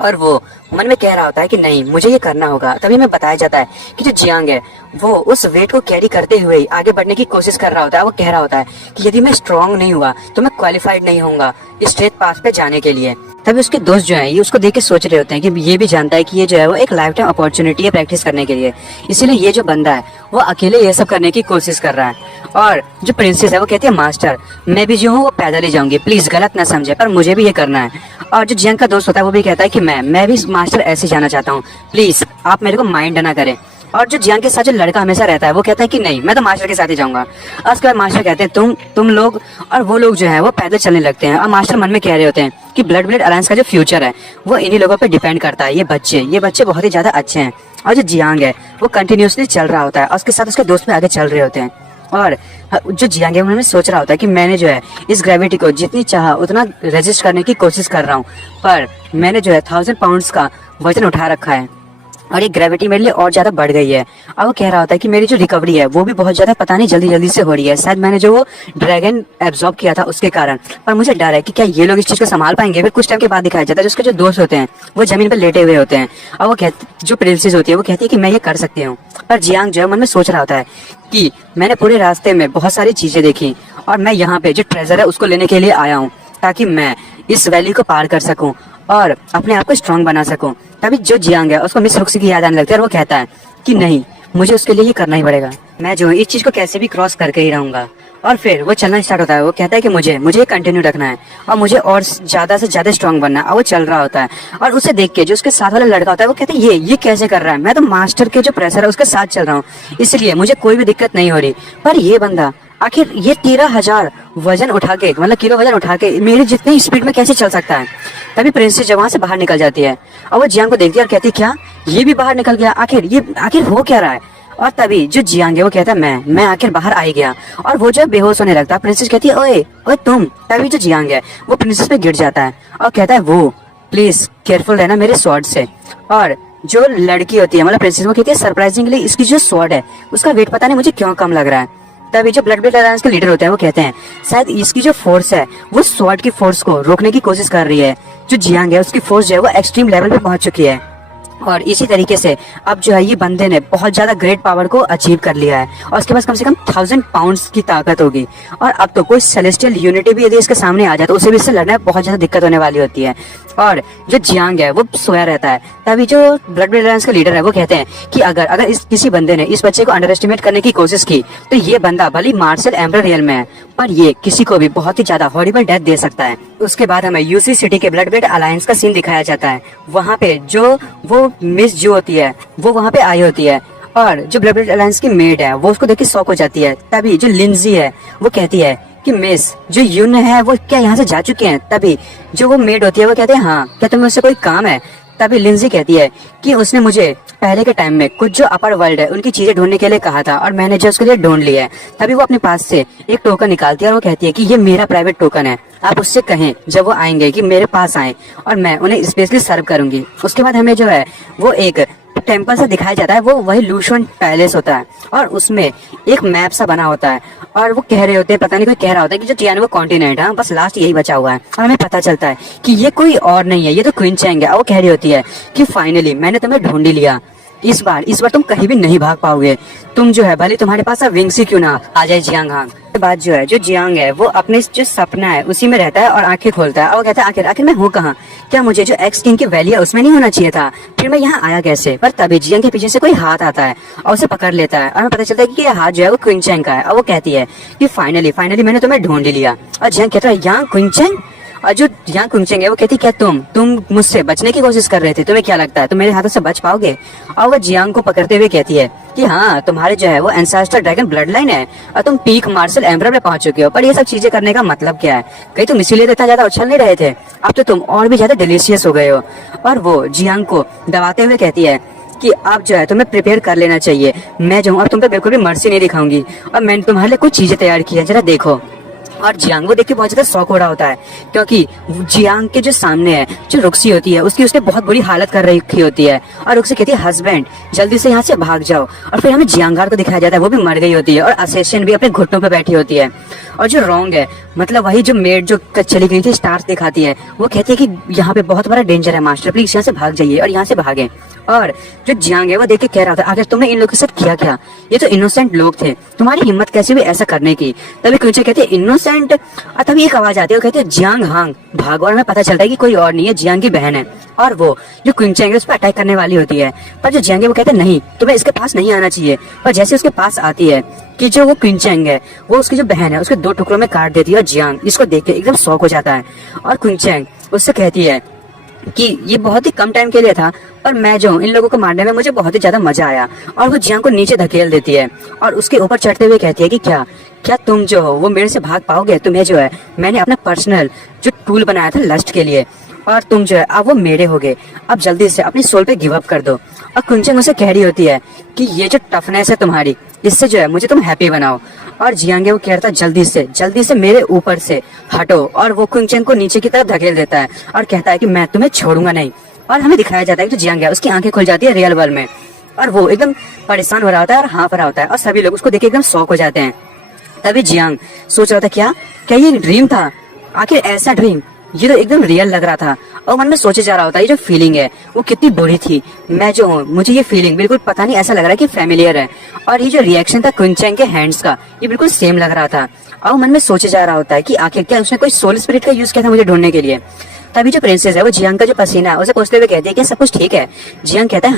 और वो मन में कह रहा होता है कि नहीं, मुझे ये करना होगा। तभी हमें बताया जाता है कि जो जियांग है वो उस वेट को कैरी करते हुए आगे बढ़ने की कोशिश कर रहा होता है। वो कह रहा होता है कि यदि मैं स्ट्रांग नहीं हुआ तो मैं क्वालिफाइड नहीं होऊंगा स्ट्रेट पाथ पे जाने के लिए। तभी उसके दोस्त जो है ये उसको देख के सोच रहे होते हैं कि ये भी जानता है कि ये जो है वो एक लाइफ टाइम अपॉर्चुनिटी है प्रैक्टिस करने के लिए, इसीलिए ये जो बंदा है वो अकेले ये सब करने की कोशिश कर रहा है। और जो प्रिंसेस है वो कहती है, मास्टर मैं भी जो हूँ वो पैदल ही जाऊंगी, प्लीज गलत ना समझे, पर मुझे भी ये करना है। और जो जियांग का दोस्त होता है वो भी कहता है कि मैं भी मास्टर ऐसे जाना चाहता हूँ, प्लीज आप मेरे को माइंड ना करें। और जो जियांग के साथ जो लड़का हमेशा रहता है वो कहता है कि नहीं, मैं तो मास्टर के साथ ही जाऊंगा। और उसके बाद मास्टर कहते हैं तुम लोग और वो लोग जो है वो पैदल चलने लगते हैं। और मास्टर मन में कह रहे होते हैं कि ब्लड ब्लेड अलायंस का जो फ्यूचर है वो इन्हीं लोगों पे डिपेंड करता है। ये बच्चे बहुत ही ज्यादा अच्छे हैं। और जो जियांग है वो कंटिन्यूसली चल रहा होता है और उसके साथ उसके दोस्त भी आगे चल रहे होते हैं। और जो जियांग है उन्होंने सोच रहा होता है कि मैंने जो है इस ग्रेविटी को जितनी चाहा उतना रेजिस्ट करने की कोशिश कर रहा हूँ, पर मैंने जो है 1000 पाउंड्स का वजन उठा रखा है और ये ग्रेविटी मेरे लिए और ज्यादा बढ़ गई है। और वो कह रहा होता है कि मेरी जो रिकवरी है वो भी बहुत ज्यादा पता नहीं जल्दी से हो रही है, शायद मैंने जो वो ड्रैगन एब्जॉर्ब किया था उसके कारण। पर मुझे डर है कि क्या ये लोग इस चीज को संभाल पाएंगे। फिर कुछ टाइम के बाद दिखाया जाता है उसके जो दोस्त होते हैं वो जमीन पर लेटे हुए होते हैं और वो जो प्रिंसेस होती है वो कहती है कि मैं ये कर सकती हूँ। पर जियांग जो है मन में सोच रहा होता है कि मैंने पूरे रास्ते में बहुत सारी चीजें देखी और मैं यहाँ पे जो ट्रेजर है उसको लेने के लिए आया हूँ ताकि मैं इस वैली को पार कर सकूं और अपने आप को स्ट्रांग बना सकूं। तभी जो जियांग है उसको मिस रुक्सी की याद आने लगती है और वो कहता है कि नहीं, मुझे उसके लिए ये करना ही पड़ेगा, मैं जो इस चीज को कैसे भी क्रॉस करके ही रहूंगा। और फिर वो चलना स्टार्ट होता है। वो कहता है कि मुझे कंटिन्यू रखना है और मुझे और ज्यादा से ज्यादा स्ट्रांग बनना है। और वो चल रहा होता है और उसे देख के जो उसके साथ वाला लड़का होता है वो कहता है ये कैसे कर रहा है, मैं तो मास्टर के जो प्रेशर है उसके साथ चल रहा हूँ, इसलिए मुझे कोई भी दिक्कत नहीं हो रही। पर ये बंदा आखिर ये 13,000 वजन उठा के मतलब किलो वजन उठा के मेरी जितनी स्पीड में कैसे चल सकता है। तभी प्रिंसेस जब वहां से बाहर निकल जाती है और वो जियांग को देखती है और कहती है क्या ये भी बाहर निकल गया, आखिर हो क्या रहा है। और तभी जो जियांग है वो कहता है मैं आखिर बाहर आ ही गया। और वो जब बेहोश होने लगता है प्रिंसेस कहती है ओए तुम। तभी जो जियांग है वो प्रिंसेस पे गिर जाता है और कहता है वो प्लीज केयरफुल रहना मेरे स्वॉर्ड से। और जो लड़की होती है मतलब प्रिंसेस वो कहती है सरप्राइजिंगली इसकी जो स्वॉर्ड है उसका वेट पता नहीं मुझे क्यों कम लग रहा है। तभी जो ब्लड ब्लेड अलायंस के लीडर होते हैं वो कहते हैं शायद इसकी जो फोर्स है वो स्वॉर्ड की फोर्स को रोकने की कोशिश कर रही है। जो जियांग है उसकी फोर्स जो है वो एक्सट्रीम लेवल पे पहुंच चुकी है और इसी तरीके से अब जो है ये बंदे ने बहुत ज्यादा ग्रेट पावर को अचीव कर लिया है और उसके पास कम से कम 1000 पाउंड्स की ताकत होगी। और अब तो कोई सेलेस्टियल यूनिटी भी यदि इसके सामने आ जाए तो उसे भी इससे लड़ने में बहुत ज्यादा दिक्कत होने वाली होती है। और जो जियांग है वो सोया रहता है। तभी जो ब्लड ब्लेड अलायंस का लीडर है वो कहते हैं कि अगर इस किसी बंदे ने इस बच्चे को अंडर एस्टिमेट करने की कोशिश की तो ये बंदा भले मार्शल एम्परर रियल में है पर ये किसी को भी बहुत ही ज्यादा हॉरिबल डेथ दे सकता है। उसके बाद हमें यूसी सिटी के ब्लड ब्लेड अलायंस का सीन दिखाया जाता है। वहाँ पे जो वो मिस जो होती है वो वहाँ पे आई होती है और जो ब्लड ब्लेड अलायंस की मेड है वो उसको देख के शॉक हो जाती है। तभी जो लिंजी है वो कहती है कि मिस जो यून है वो क्या यहाँ से जा चुके हैं। तभी जो वो मेड होती है वो कहते हैं हाँ, क्या तुम्हें उससे कोई काम है। तभी लिंजी कहती है कि उसने मुझे पहले के टाइम में कुछ जो अपर वर्ल्ड है उनकी चीजें ढूंढने के लिए कहा था और मैंने जो उसके लिए ढूंढ लिया है। तभी वो अपने पास से एक टोकन निकालती है और वो कहती है कि ये मेरा प्राइवेट टोकन है, आप उससे कहें जब वो आएंगे कि मेरे पास आए और मैं उन्हें स्पेशली सर्व करूंगी। उसके बाद हमें जो है वो एक टेम्पल सा दिखाया जाता है, वो वही लूशन पैलेस होता है और उसमें एक मैप सा बना होता है और वो कह रहे होते हैं पता नहीं कोई कह रहा होता है कि जो टियानो कॉन्टिनेंट है बस लास्ट यही बचा हुआ है। और हमें पता चलता है कि ये कोई और नहीं है, ये तो क्वीन चैंग है। और वो कह रही होती है कि फाइनली मैंने तुम्हें ढूंढ ही लिया, इस बार तुम कहीं भी नहीं भाग पाओगे, तुम जो है भले तुम्हारे पास विंग्स ही क्यों ना आ जाए जियांग हांग। बात जो है जो जियांग है वो अपने जो सपना है उसी में रहता है और आंखें खोलता है और वो कहता है आखिर मैं हूँ कहाँ, क्या मुझे जो एक्स किंग की वैली है उसमें नहीं होना चाहिए था, फिर मैं यहाँ आया कैसे। पर तभी जियांग के पीछे से कोई हाथ आता है और उसे पकड़ लेता है और हमें पता चलता है कि ये हाथ जो है वो क्वीन चैंग का है। और वो कहती है कि फाइनली मैंने तुम्हें ढूंढ ही लिया। और जियांग कहता है यहाँ क्वीन चैंग। और जो यहाँ कुंचेंगे वो कहती क्या तुम मुझसे बचने की कोशिश कर रहे थे, तुम्हें क्या लगता है तुम मेरे हाथों से बच पाओगे। और वो जियांग को पकड़ते हुए कहती है कि हाँ, तुम्हारे जो है वो एंसेस्टर ड्रैगन ब्लड लाइन है और तुम पीक मार्शल एम्परर में पहुंच चुके हो, पर ये सब चीजें करने का मतलब क्या है, कहीं तुम इसीलिए इतना ज्यादा उछल नहीं रहे थे, अब तो तुम और भी ज्यादा डिलीशियस हो गए हो। और वो जियांग को दबाते हुए कहती है कि अब जो है तुम्हें प्रिपेयर कर लेना चाहिए, मैं जो हूँ अब तुम पे बिल्कुल भी मर्सी नहीं दिखाऊंगी और मैंने तुम्हारे लिए कुछ चीजें तैयार की है, जरा देखो। और जियांग वो देख के बहुत ज्यादा शौक हो रहा होता है क्योंकि जियांग के जो सामने है जो रुक्सी होती है उसने बहुत बुरी हालत कर रखी होती है और रुक्सी कहती है हस्बैंड जल्दी से यहाँ से भाग जाओ। और फिर हमें जियांगार को दिखाया जाता है, वो भी मर गई होती है और असेशन भी अपने घुटनों पे बैठी होती है। और जो रॉन्ग है मतलब वही जो मेड जो चली गई थी स्टार्स दिखाती है, वो कहती है कि यहाँ पे बहुत बड़ा डेंजर है मास्टर, प्लीज यहाँ से भाग जाइए और यहाँ से भागे। और जो जियांग है वो देख के कह रहा था आखिर तुमने इन लोगों के साथ किया क्या, ये तो इनोसेंट लोग थे, तुम्हारी हिम्मत कैसे भी ऐसा करने की। तभी कुछ कहते हैं इनोसेंट और तभी एक आवाज आती है, वो कहते हैं जियांग हांग भागो। और हमें पता चलता है कि कोई और नहीं है, जियांग की बहन है और वो जो क्विंचेंग है उस पर अटैक करने वाली होती है। पर जो जियांग है वो कहते हैं नहीं, तुम्हें इसके पास नहीं आना चाहिए। और जैसे उसके पास आती है कि जो वो क्विंचेंग है वो उसकी जो बहन है उसके 2 टुकड़ों में काट देती है और जियांग इसको देख के एकदम शॉक हो जाता है। और क्विंचेंग उससे कहती है कि ये बहुत ही कम टाइम के लिए था, पर मैं जो हूँ इन लोगों को मारने में मुझे बहुत ही ज्यादा मजा आया। और वो जियांग को नीचे धकेल देती है और उसके ऊपर चढ़ते हुए कहती है कि क्या क्या तुम जो हो वो मेरे से भाग पाओगे? तुम्हें जो है मैंने अपना पर्सनल जो टूल बनाया था लस्ट के लिए, और तुम जो है अब वो मेरे होगे। अब जल्दी से अपनी सोल पे गिव अप कर दो। और कुंचन मुझसे कह रही होती है कि ये जो टफनेस है तुम्हारी, इससे जो है मुझे तुम हैप्पी बनाओ। और जियांगे वो कह रहा था जल्दी से मेरे ऊपर से हटो, और वो कुंचन को नीचे की तरफ धकेल देता है और कहता है कि मैं तुम्हें छोड़ूंगा नहीं। और हमें दिखाया जाता है कि जो जियांग है उसकी आंखें खुल जाती है रियल वर्ल्ड में, और वो एकदम परेशान हो रहा होता है और हाँफ रहा होता है, और सभी लोग उसको देख के एकदम शॉक हो जाते हैं। तभी जियांग सोच रहा था क्या क्या ये एक ड्रीम था? आखिर ऐसा ड्रीम, ये तो एकदम रियल लग रहा था। और मन में सोचे जा रहा होता है ये जो फीलिंग है वो कितनी बुरी थी। मैं जो हूँ मुझे ये फीलिंग बिल्कुल पता नहीं ऐसा लग रहा है कि फैमिलियर है, और ये जो रिएक्शन था कुंचन के हैंड्स का ये बिल्कुल सेम लग रहा था। और मन में सोचे जा रहा होता है कि आखिर क्या उसने कोई सोल स्पिरिट का यूज किया था मुझे ढूंढने के लिए। तभी जो प्रिंसेस है वो जियांग का जो पसीना है उसे पोंछते हुए कहती है कि सब कुछ ठीक है? जियांग कहता है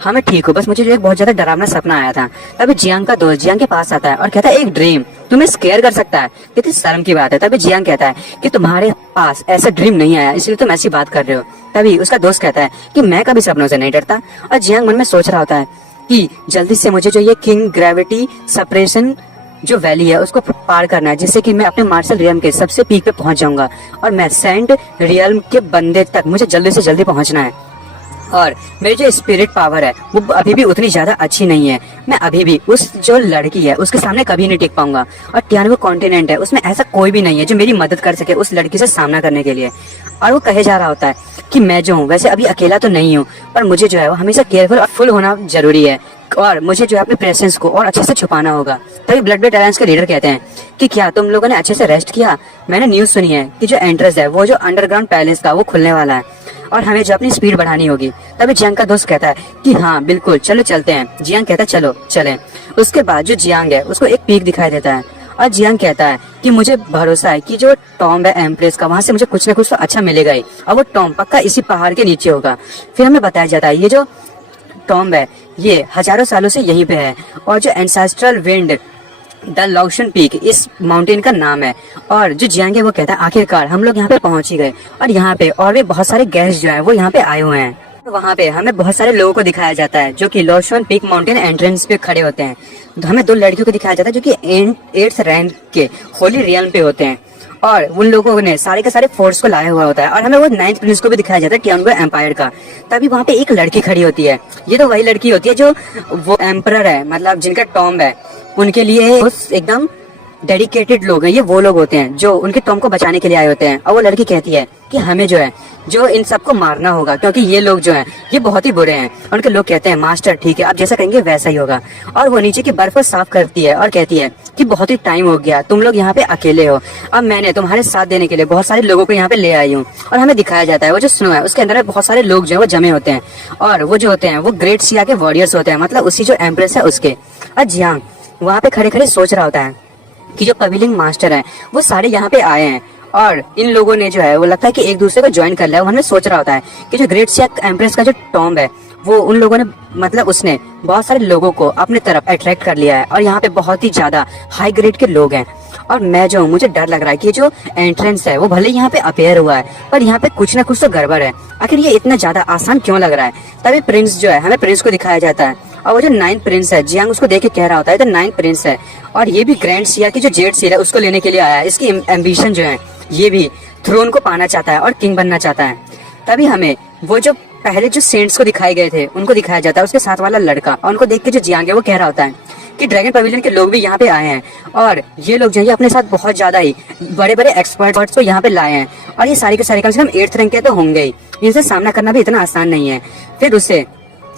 हाँ मैं ठीक हूँ, बस मुझे जो एक बहुत ज्यादा डरावना सपना आया था। तभी जियांग का दोस्त जियांग के पास आता है और कहता है एक ड्रीम तुम्हें स्केयर कर सकता है? कितनी शर्म की बात है। तभी जियांग कहता है कि तुम्हारे पास ऐसा ड्रीम नहीं आया इसलिए तुम ऐसी बात कर रहे हो। तभी उसका दोस्त कहता है कि मैं कभी सपनों से नहीं डरता। और जियांग मन में सोच रहा होता है कि जल्दी से मुझे जो ये किंग ग्रेविटी सपरेशन जो वैली है उसको पार करना है, जिससे कि मैं अपने मार्शल रियम के सबसे पीक पे पहुंच जाऊंगा, और मैं सेंट रियल्म के बंदे तक मुझे जल्दी से जल्दी पहुंचना है। और मेरी जो स्पिरिट पावर है वो अभी भी उतनी ज्यादा अच्छी नहीं है। मैं अभी भी उस जो लड़की है उसके सामने कभी नहीं टिक पाऊंगा, और टियानवो कॉन्टिनेंट है उसमें ऐसा कोई भी नहीं है जो मेरी मदद कर सके उस लड़की से सामना करने के लिए। और वो कहे जा रहा होता है कि मैं जो हूँ वैसे अभी अकेला तो नहीं हूँ, पर मुझे जो है वो हमेशा केयरफुल और फुल होना जरूरी है, और मुझे जो है अपने प्रेजेंस को और अच्छे से छुपाना होगा। तभी ब्लड बेड अलायंस के लीडर कहते हैं कि क्या तुम लोगों ने अच्छे से रेस्ट किया? मैंने न्यूज सुनी है कि जो एंट्रेंस है वो जो अंडरग्राउंड पैलेस का वो खुलने वाला है, और हमें जो अपनी स्पीड बढ़ानी होगी। तभी जियांग का दोस्त कहता है कि हाँ बिल्कुल चलो चलते हैं। जियांग कहता है चलो चलें। उसके बाद जो जियांग है उसको एक पीक दिखाई देता है, और जियांग कहता है कि मुझे भरोसा है कि जो टॉम्ब है एम्प्रेस का वहां से मुझे कुछ न कुछ तो अच्छा मिलेगा ही, और वो टॉम्ब पक्का इसी पहाड़ के नीचे होगा। फिर हमें बताया जाता है ये जो टॉम्ब है ये हजारों सालों से यहीं पे है, और जो ancestral wind the lotion peak इस माउंटेन का नाम है। और जो जियांग है वो कहता है आखिरकार हम लोग यहाँ पे पहुंच ही गए, और यहाँ पे और भी बहुत सारे गेस्ट जो है वो यहाँ पे आए हुए हैं। वहाँ पे हमें बहुत सारे लोगों को दिखाया जाता है जो कि लॉशन पीक माउंटेन एंट्रेंस पे खड़े होते हैं। तो हमें दो लड़कियों को दिखाया जाता है जो कि 8th रैंक के होली रियल्म पे होते हैं, और उन लोगों ने सारे के सारे फोर्स को लाया हुआ होता है। और हमें वो 9th प्रिंस को भी दिखाया जाता है टियानवो एम्पायर का। तभी वहाँ पे एक लड़की खड़ी होती है, ये तो वही लड़की होती है जो वो एम्परर है, मतलब जिनका टॉम्ब है उनके लिए एकदम डेडिकेटेड लोग हैं। ये वो लोग होते हैं जो उनके टॉम को बचाने के लिए आए होते हैं। और वो लड़की कहती है कि हमें जो है जो इन सबको मारना होगा, क्योंकि ये लोग जो हैं ये बहुत ही बुरे हैं। उनके लोग कहते हैं मास्टर ठीक है आप जैसा कहेंगे वैसा ही होगा। और वो नीचे की बर्फ को साफ करती है और कहती है कि बहुत ही टाइम हो गया, तुम लोग यहाँ पे अकेले हो, अब मैंने तुम्हारे साथ देने के लिए बहुत सारे लोगों को यहाँ पे ले आई हूँ। और हमें दिखाया जाता है वो जो स्नो है उसके अंदर बहुत सारे लोग जो है वो जमे होते हैं, और वो जो होते हैं वो ग्रेट सिया के वॉरियर्स होते हैं, मतलब उसी जो एम्प्रेस है उसके। और जियांग वहाँ पे खड़े खड़े सोच रहा होता है कि जो पवेलिंग मास्टर है वो सारे यहाँ पे आए हैं, और इन लोगों ने जो है वो लगता है कि एक दूसरे को ज्वाइन कर लिया। उन्होंने सोच रहा होता है कि जो ग्रेट सिया एम्प्रेस का जो टॉम्ब है वो उन लोगों ने मतलब उसने बहुत सारे लोगों को अपने तरफ अट्रैक्ट कर लिया है, और यहाँ पे बहुत ही ज्यादा हाई ग्रेड के लोग हैं। और मैं जो हूँ मुझे डर लग रहा है कि जो एंट्रेंस है वो भले यहाँ पे अपेयर हुआ है पर यहाँ पे कुछ ना कुछ तो गड़बड़ है। आखिर ये इतना ज्यादा आसान क्यों लग रहा है? तभी प्रिंस जो है हमें प्रिंस को दिखाया जाता है, और वो जो 9th प्रिंस है जियांग उसको देख के कह रहा होता है तो 9th प्रिंस है, और ये भी ग्रैंड सिया की जो जेड सील है उसको लेने के लिए आया है। इसकी एम्बिशन जो है ये भी थ्रोन को पाना चाहता है और किंग बनना चाहता है। तभी हमें वो जो पहले जो सेंट्स को दिखाए गए थे उनको दिखाया जाता है, उसके साथ वाला लड़का, और उनको देख के जो जियांग है वो कह रहा होता है कि ड्रैगन पवेलियन के लोग भी यहाँ पे आए हैं, और ये लोग जो है अपने साथ बहुत ज्यादा ही बड़े बड़े एक्सपर्ट्स को यहाँ पे लाए हैं, और ये सारे के सारे कम से कम 8th रैंक के तो होंगे ही, इनसे सामना करना भी इतना आसान नहीं है। फिर उससे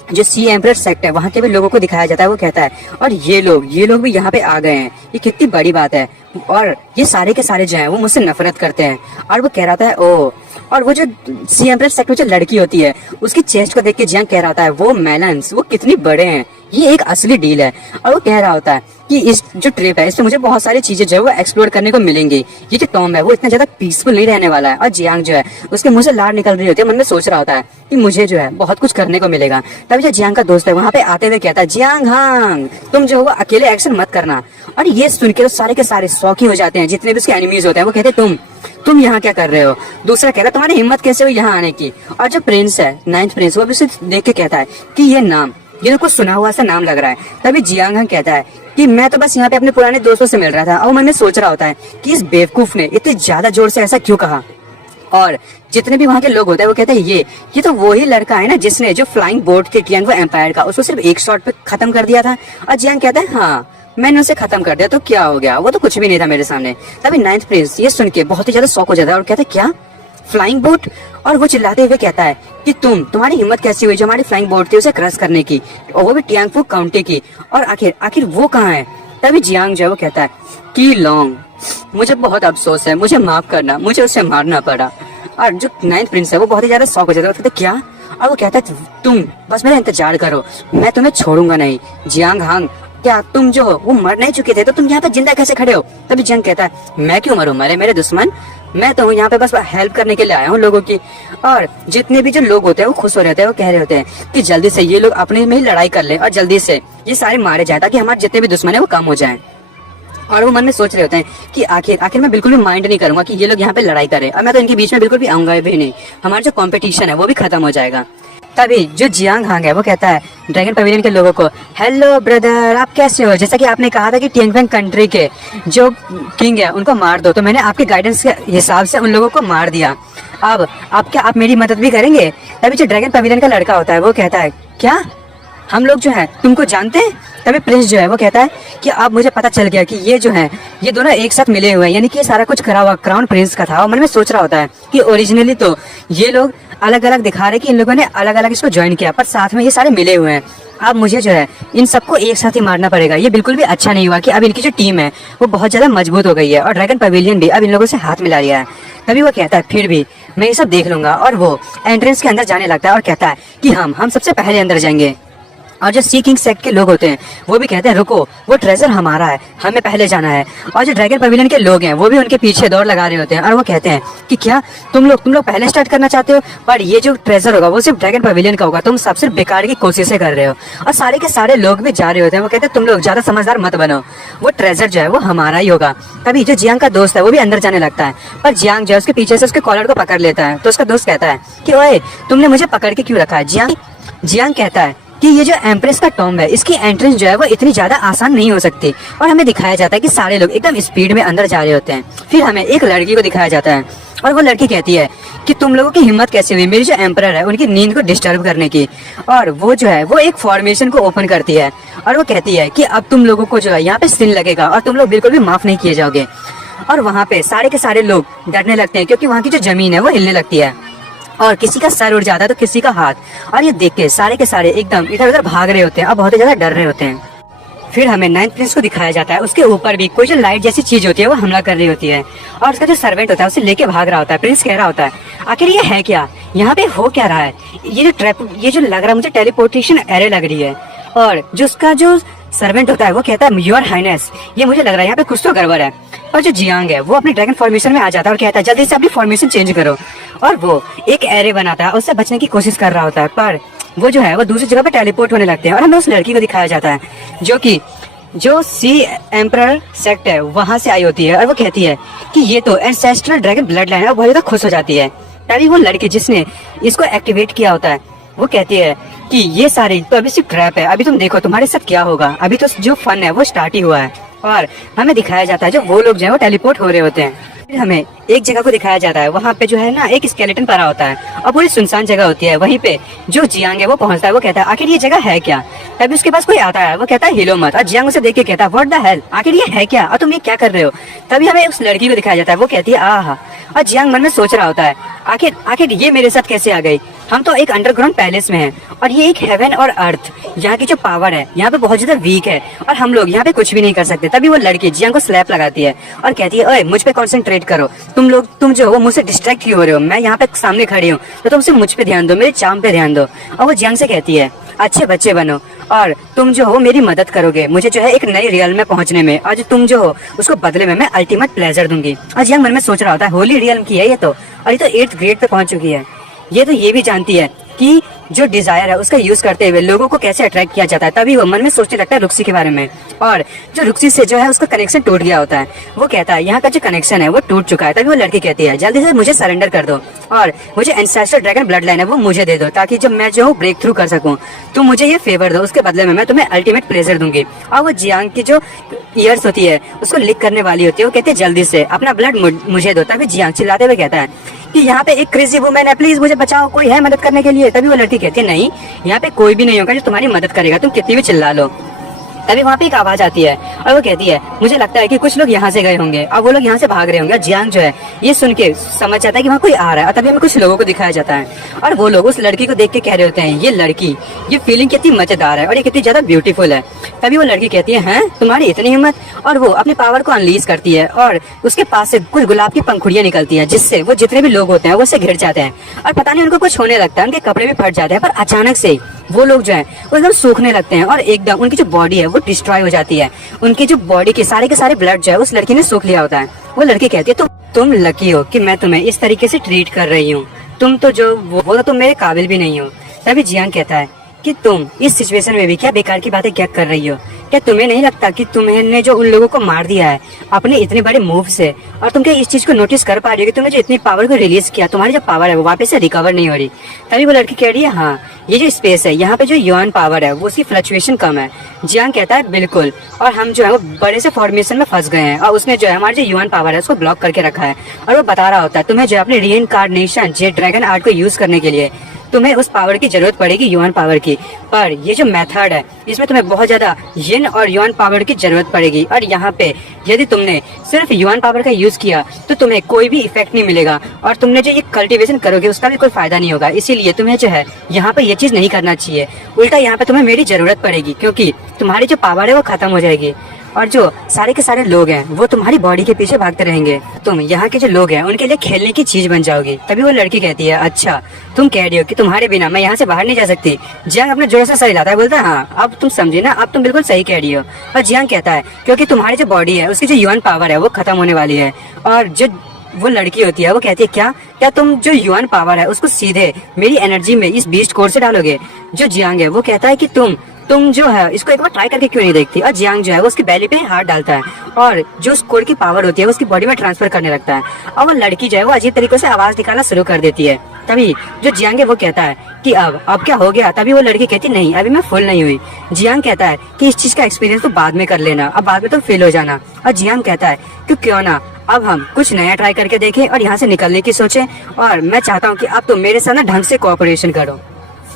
जो सी एम्परर सेक्ट है वहाँ के भी लोगों को दिखाया जाता है, वो कहता है और ये लोग भी यहाँ पे आ गए हैं, ये कितनी बड़ी बात है, और ये सारे के सारे जो है वो मुझसे नफरत करते हैं। और वो कह रहा था ओ, और वो जो सी एम्परर सेक्ट में जो लड़की होती है उसकी चेस्ट को देख के जियांग कह रहा होता है वो मेलन्स वो कितनी बड़े हैं, ये एक असली डील है। और वो कह रहा होता है कि इस जो ट्रिप है इसमें मुझे बहुत सारी चीजें जो है वो एक्सप्लोर करने को मिलेंगी, ये जो टॉम है वो इतना ज्यादा पीसफुल नहीं रहने वाला है। और जियांग जो है उसके मुंह से लार निकल रही होती है, मन में सोच रहा होता है कि मुझे जो है बहुत कुछ करने को मिलेगा। तभी जो जियांग का दोस्त है वहाँ पे आते हुए कहता है जियांग हांग तुम जो होगा अकेले एक्शन मत करना। और ये सुन के तो सारे के सारे शौकी हो जाते हैं, जितने भी उसके एनिमीज होते हैं। वो कहते हैं तुम यहाँ क्या कर रहे हो। दूसरा कहता है तुम्हारी हिम्मत कैसे हुई यहाँ आने की। और जो प्रिंस है, नाइन्थ प्रिंस, वो भी उसे देख के कहता है कि ये तो कुछ सुना हुआ सा नाम लग रहा है। तभी जियांग हांग कहता है कि मैं तो बस यहाँ पे अपने पुराने दोस्तों से मिल रहा था। और मन में सोच रहा होता है कि इस बेवकूफ ने इतने ज्यादा जोर से ऐसा क्यों कहा। और जितने भी वहाँ के लोग होते हैं वो कहते हैं ये तो वही लड़का है ना जिसने जो फ्लाइंग बोट थी टियांगो एम्पायर का, उसको सिर्फ एक शॉट पे खत्म कर दिया था। और जियांग कहता है हाँ मैंने उसे खत्म कर दिया तो क्या हो गया, वो तो कुछ भी नहीं था मेरे सामने। तभी नाइन्थ प्रिंस ये सुन के बहुत ही ज्यादा शॉक हो जाता है और कहता है क्या फ्लाइंग बोट। और वो चिल्लाते हुए कहता है कि तुम्हारी हिम्मत कैसी हुई जो हमारी फ्लाइंग बोट थी उसे क्रश करने की, और वो भी टियांगफू काउंटी की। और आखिर वो कहाँ है। तभी जियांग जो है वो कहता है कि लॉन्ग, मुझे बहुत अफसोस है, मुझे माफ करना, मुझे उसे मारना पड़ा। और जो नाइन्थ प्रिंस है वो बहुत ही ज्यादा शॉक हो जाता है, कहते क्या। और वो कहता है तुम बस मेरा इंतजार करो, मैं तुम्हें छोड़ूंगा नहीं। जियांग हांग क्या तुम जो वो मर नहीं चुके थे तो तुम यहाँ पे जिंदा कैसे खड़े हो। तभी जियांग कहता है मैं क्यों मरूं, मरे मेरे दुश्मन, मैं तो हूँ यहाँ पे बस हेल्प करने के लिए आया हूँ लोगों की। और जितने भी जो लोग होते हैं वो खुश हो रहे होते हैं, वो कह रहे होते हैं कि जल्दी से ये लोग अपने में ही लड़ाई कर ले और जल्दी से ये सारे मारे जाए ताकि हमारे जितने भी दुश्मन है वो कम हो जाए। और वो मन में सोच रहे होते हैं कि आखिर मैं बिल्कुल भी माइंड नहीं करूंगा कि ये लोग यहाँ पे लड़ाई करें, और मैं तो इनके बीच में बिल्कुल भी आऊंगा भी नहीं, हमारा जो कंपटीशन है वो भी खत्म हो जाएगा। तभी जो जियांग हांग है वो कहता है ड्रैगन पवेलियन के लोगों को हेलो ब्रदर, आप कैसे हो। जैसा कि आपने कहा था कि टियांगफेंग कंट्री के जो किंग है उनको मार दो, तो मैंने आपके गाइडेंस के हिसाब से उन लोगों को मार दिया। अब आप मेरी मदद भी करेंगे। तभी जो ड्रैगन पवेलियन का लड़का होता है वो कहता है क्या हम लोग जो है तुमको जानते हैं। तभी प्रिंस जो है वो कहता है कि अब मुझे पता चल गया कि ये जो है ये दोनों एक साथ मिले हुए हैं, यानी कि ये सारा कुछ करा हुआ क्राउन प्रिंस का था। और मन में सोच रहा होता है कि ओरिजिनली तो ये लोग अलग अलग दिखा रहे कि इन लोगों ने अलग अलग इसको ज्वाइन किया, पर साथ में ये सारे मिले हुए हैं। अब मुझे जो है इन सबको एक साथ ही मारना पड़ेगा। ये बिल्कुल भी अच्छा नहीं हुआ कि अब इनकी जो टीम है वो बहुत ज्यादा मजबूत हो गई है और ड्रैगन पवेलियन भी अब इन लोगों से हाथ मिला लिया है। तभी वो कहता है फिर भी मैं ये सब देख लूंगा। और वो एंट्रेंस के अंदर जाने लगता है और कहता है कि हम सबसे पहले अंदर जाएंगे। और जो सी किंग सेक्ट के लोग होते हैं वो भी कहते हैं रुको, वो ट्रेजर हमारा है, हमें पहले जाना है। और जो ड्रैगन पवेलियन के लोग हैं वो भी उनके पीछे दौड़ लगा रहे होते हैं और वो कहते हैं कि क्या तुम लोग पहले स्टार्ट करना चाहते हो, पर ये जो ट्रेजर होगा वो सिर्फ ड्रैगन पवेलियन का होगा, तुम सब सिर्फ बेकार की कोशिशें कर रहे हो। और सारे के सारे लोग भी जा रहे होते हैं। वो कहते हैं तुम लोग ज्यादा समझदार मत बनो, वो ट्रेजर जो है वो हमारा ही होगा। तभी जो जियांग का दोस्त है वो भी अंदर जाने लगता है, पर जियांग जो है उसके पीछे से उसके कॉलर को पकड़ लेता है। तो उसका दोस्त कहता है कि ओए तुमने मुझे पकड़ के क्यों रखा है। जियांग कहता है कि ये जो एम्प्रेस का टॉम्ब है इसकी एंट्रेंस जो है वो इतनी ज्यादा आसान नहीं हो सकती। और हमें दिखाया जाता है कि सारे लोग एकदम स्पीड में अंदर जा रहे होते हैं। फिर हमें एक लड़की को दिखाया जाता है और वो लड़की कहती है कि तुम लोगों की हिम्मत कैसे हुई मेरी जो एम्परर है उनकी नींद को डिस्टर्ब करने की। और वो जो है वो एक फॉर्मेशन को ओपन करती है और वो कहती है कि अब तुम लोगों को जो है यहाँ पे सिन लगेगा और तुम लोग बिल्कुल भी माफ नहीं किए जाओगे। और वहाँ पे सारे के सारे लोग डरने लगते हैं क्योंकि वहाँ की जो जमीन है वो हिलने लगती है और किसी का सर उड़ जाता है तो किसी का हाथ। और ये देख के सारे के सारे एकदम इधर उधर भाग रहे होते हैं और बहुत ही ज्यादा डर रहे होते हैं। फिर हमें नाइन्थ प्रिंस को दिखाया जाता है, उसके ऊपर भी कोई जो लाइट जैसी चीज होती है वो हमला कर रही होती है और उसका जो सर्वेंट होता है उसे लेके भाग रहा होता है। प्रिंस कह रहा होता है आखिर ये है क्या, यहाँ पे हो क्या रहा है, ये जो लग रहा है मुझे टेलीपोर्टेशन एरे लग रही है। और जो उसका जो सर्वेंट होता है वो कहता है योर हाइनेस, ये मुझे लग रहा है यहाँ पे कुछ तो गड़बड़ है। और जो जियांग है वो अपने ड्रैगन फॉर्मेशन में आ जाता है और कहता है जल्दी से अपनी फॉर्मेशन चेंज करो। और वो एक एरे बनाता है, उससे बचने की कोशिश कर रहा होता है, पर वो जो है वो दूसरी जगह पे टेलीपोर्ट होने लगते हैं। और हमें उस लड़की को दिखाया जाता है जो सी एम्परर सेक्ट है वहां से आई होती है और वो कहती है कि ये तो एंसेस्ट्रल ड्रैगन ब्लड लाइन है। बहुत ज्यादा खुश हो जाती है। तभी वो लड़की जिसने इसको एक्टिवेट किया होता है वो कहती है कि ये सारी तो अभी सिर्फ ट्रैप है, अभी तुम देखो तुम्हारे साथ क्या होगा, अभी तो जो फन है वो स्टार्ट ही हुआ है। और हमें दिखाया जाता है जो वो लोग जो है वो टेलीपोर्ट हो रहे होते हैं। फिर हमें एक जगह को दिखाया जाता है, वहाँ पे जो है ना एक स्केलेटन पड़ा होता है और पूरी सुनसान जगह होती है। वहीं पे जो जियांग है वो पहुंचता है, वो कहता है आखिर ये जगह है क्या। तभी उसके पास कोई आता है, वो कहता है हिलो मत। और जियांग उसे देख के कहता है व्हाट द हेल, आखिर ये है क्या और तुम ये क्या कर रहे हो। तभी हमें उस लड़की को दिखाया जाता है, वो कहती है आहा। और जियांग मन में सोच रहा होता है आखिर ये मेरे साथ कैसे आ गई, हम तो एक अंडरग्राउंड पैलेस में हैं और ये एक हेवन और अर्थ, यहाँ की जो पावर है यहाँ पे बहुत ज्यादा वीक है और हम लोग यहाँ पे कुछ भी नहीं कर सकते। तभी वो लड़की जियांग को स्लैप लगाती है और कहती है ओए मुझ पे कॉन्सेंट्रेट करो, तुम जो हो मुझसे डिस्ट्रैक्ट क्यों हो रहे हो, मैं यहाँ पे सामने खड़ी हूँ तो तुम सिर्फ मुझ पे ध्यान दो, मेरे चाम पे ध्यान दो। और वो जियांग से कहती है अच्छे बच्चे बनो और तुम जो हो मेरी मदद करोगे मुझे जो है एक नई रियल में पहुंचने में, और जो तुम जो हो उसको बदले में मैं अल्टीमेट प्लेजर दूंगी। और जियांग मन में सोच रहा होता है होली रियल की है ये तो, और ये तो 8th ग्रेड पे पहुंच चुकी है, ये तो ये भी जानती है कि जो डिजायर है उसका यूज करते हुए लोगों को कैसे अट्रैक्ट किया जाता है। तभी वो मन में सोचने लगता है रुक्सी के बारे में। और जो रुक्सी से जो है उसका कनेक्शन टूट गया होता है। वो कहता है यहाँ का जो कनेक्शन है वो टूट चुका है। तभी वो लड़की कहती है जल्दी से मुझे सरेंडर कर दो और मुझे एंसेस्टर ड्रैगन ब्लड लाइन है वो मुझे दे दो, ताकि जब मैं जो हूँ ब्रेक थ्रू कर सकूँ। तुम मुझे ये फेवर दो, उसके बदले में मैं तुम्हें अल्टीमेट प्लेजर दूंगी। और वो जियांग की जो ईयर्स होती है उसको लिक करने वाली होती है। वो कहती है जल्दी से अपना ब्लड मुझे दो। तभी जियांग चिल्लाते हुए कहता है कि यहाँ पे एक क्रेजी वुमेन है, प्लीज मुझे बचाओ, कोई है मदद करने के लिए। तभी वो लड़की कहती है नहीं, यहाँ पे कोई भी नहीं होगा जो तुम्हारी मदद करेगा, तुम कितनी भी चिल्ला लो। तभी वहाँ पे एक आवाज आती है और वो कहती है मुझे लगता है कि कुछ लोग यहाँ से गए होंगे और वो लोग यहाँ से भाग रहे होंगे। और जियांग जो है ये सुन के समझ जाता है कि वहाँ कोई आ रहा है। और तभी हमें कुछ लोगों को दिखाया जाता है और वो लोग उस लड़की को देख के कह रहे होते हैं ये लड़की, ये फीलिंग कितनी मजेदार है और ये कितनी ज्यादा ब्यूटीफुल है। तभी वो लड़की कहती है हैं तुम्हारी इतनी हिम्मत, और वो अपने पावर को अनलीज करती है और उसके पास से कुछ गुलाब की पंखुड़ियां निकलती हैं, जिससे वो जितने भी लोग होते हैं वो उससे घिर जाते हैं और पता नहीं उनको कुछ होने लगता है, उनके कपड़े भी फट जाते हैं। पर अचानक से वो लोग जो है वो एकदम सूखने लगते हैं और एकदम उनकी जो बॉडी है वो डिस्ट्रॉय हो जाती है। उनकी जो बॉडी के सारे ब्लड जो है उस लड़की ने सूख लिया होता है। वो लड़की कहती है तुम लकी हो कि मैं तुम्हें इस तरीके से ट्रीट कर रही हूँ, तुम तो जो वो तो तुम मेरे काबिल भी नहीं हो। तभी जियांग कहता है कि तुम इस सिचुएशन में भी क्या बेकार की बातें क्या कर रही हो, क्या तुम्हें नहीं लगता कि तुमने जो उन लोगों को मार दिया है अपने इतने बड़े मूव से, और तुम क्या इस चीज को नोटिस कर पा रही हो कि तुमने जो इतनी पावर को रिलीज किया तुम्हारी जो पावर है वो वापस से रिकवर नहीं हो रही। तभी वो लड़की कह रही है हाँ ये जो स्पेस है यहाँ पे जो युआन पावर है वो उसकी फ्लक्चुएशन कम है। जियांग कहता है बिल्कुल, और हम जो है वो बड़े से फॉर्मेशन में फंस गए हैं और उसने जो है हमारी जो युआन पावर है उसको ब्लॉक करके रखा है। और वो बता रहा होता है तुम्हें जो है अपने रीइंकार्नेशन जे ड्रैगन आर्ट को यूज करने के लिए तुम्हें उस पावर की जरूरत पड़ेगी, युआन पावर की। पर ये जो मेथड है इसमें तुम्हें बहुत ज्यादा यिन और युआन पावर की जरूरत पड़ेगी, और यहाँ पे यदि तुमने सिर्फ युआन पावर का यूज किया तो तुम्हें कोई भी इफेक्ट नहीं मिलेगा और तुमने जो ये कल्टीवेशन करोगे उसका भी कोई फायदा नहीं होगा। इसीलिए तुम्हें जो है यहाँ पे ये चीज नहीं करना चाहिए, उल्टा यहाँ पे तुम्हें मेरी जरूरत पड़ेगी, क्योंकि तुम्हारी जो पावर है वो खत्म हो जाएगी और जो सारे के सारे लोग हैं वो तुम्हारी बॉडी के पीछे भागते रहेंगे। तुम यहाँ के जो लोग हैं उनके लिए खेलने की चीज बन जाओगी। तभी वो लड़की कहती है अच्छा तुम कह रही हो कि तुम्हारे बिना मैं यहाँ से बाहर नहीं जा सकती। जियांग अपना जोर से सर हिलाता है, बोलता है हाँ अब तुम समझी ना, अब तुम बिल्कुल सही कह रही हो। और जियांग कहता है क्योंकि तुम्हारी जो बॉडी है उसकी जो युआन पावर है वो खत्म होने वाली है। और जो वो लड़की होती है वो कहती है क्या तुम जो युआन पावर है उसको सीधे मेरी एनर्जी में इस बीस्ट कोर से डालोगे। जो जियांग है वो कहता है कि तुम जो है इसको एक बार ट्राई करके क्यों नहीं देखती। और जियांग जो है वो उसकी बैली पे हाथ डालता है और जो उस कोर की पावर होती है वो उसकी बॉडी में ट्रांसफर करने लगता है और वो लड़की जो है वो अजीब तरीके से आवाज निकालना शुरू कर देती है। तभी जो जियांग है वो कहता है कि अब क्या हो गया। तभी वो लड़की कहती नहीं अभी मैं फुल नहीं हुई। जियांग कहता है कि इस चीज का एक्सपीरियंस तो बाद में कर लेना, अब बाद में तो फेल हो जाना। और जियांग कहता है कि क्यों ना अब हम कुछ नया ट्राई करके देखें और यहाँ से निकलने की सोचें, और मैं चाहता हूँ कि अब तुम मेरे साथ ना ढंग से कोऑपरेशन करो।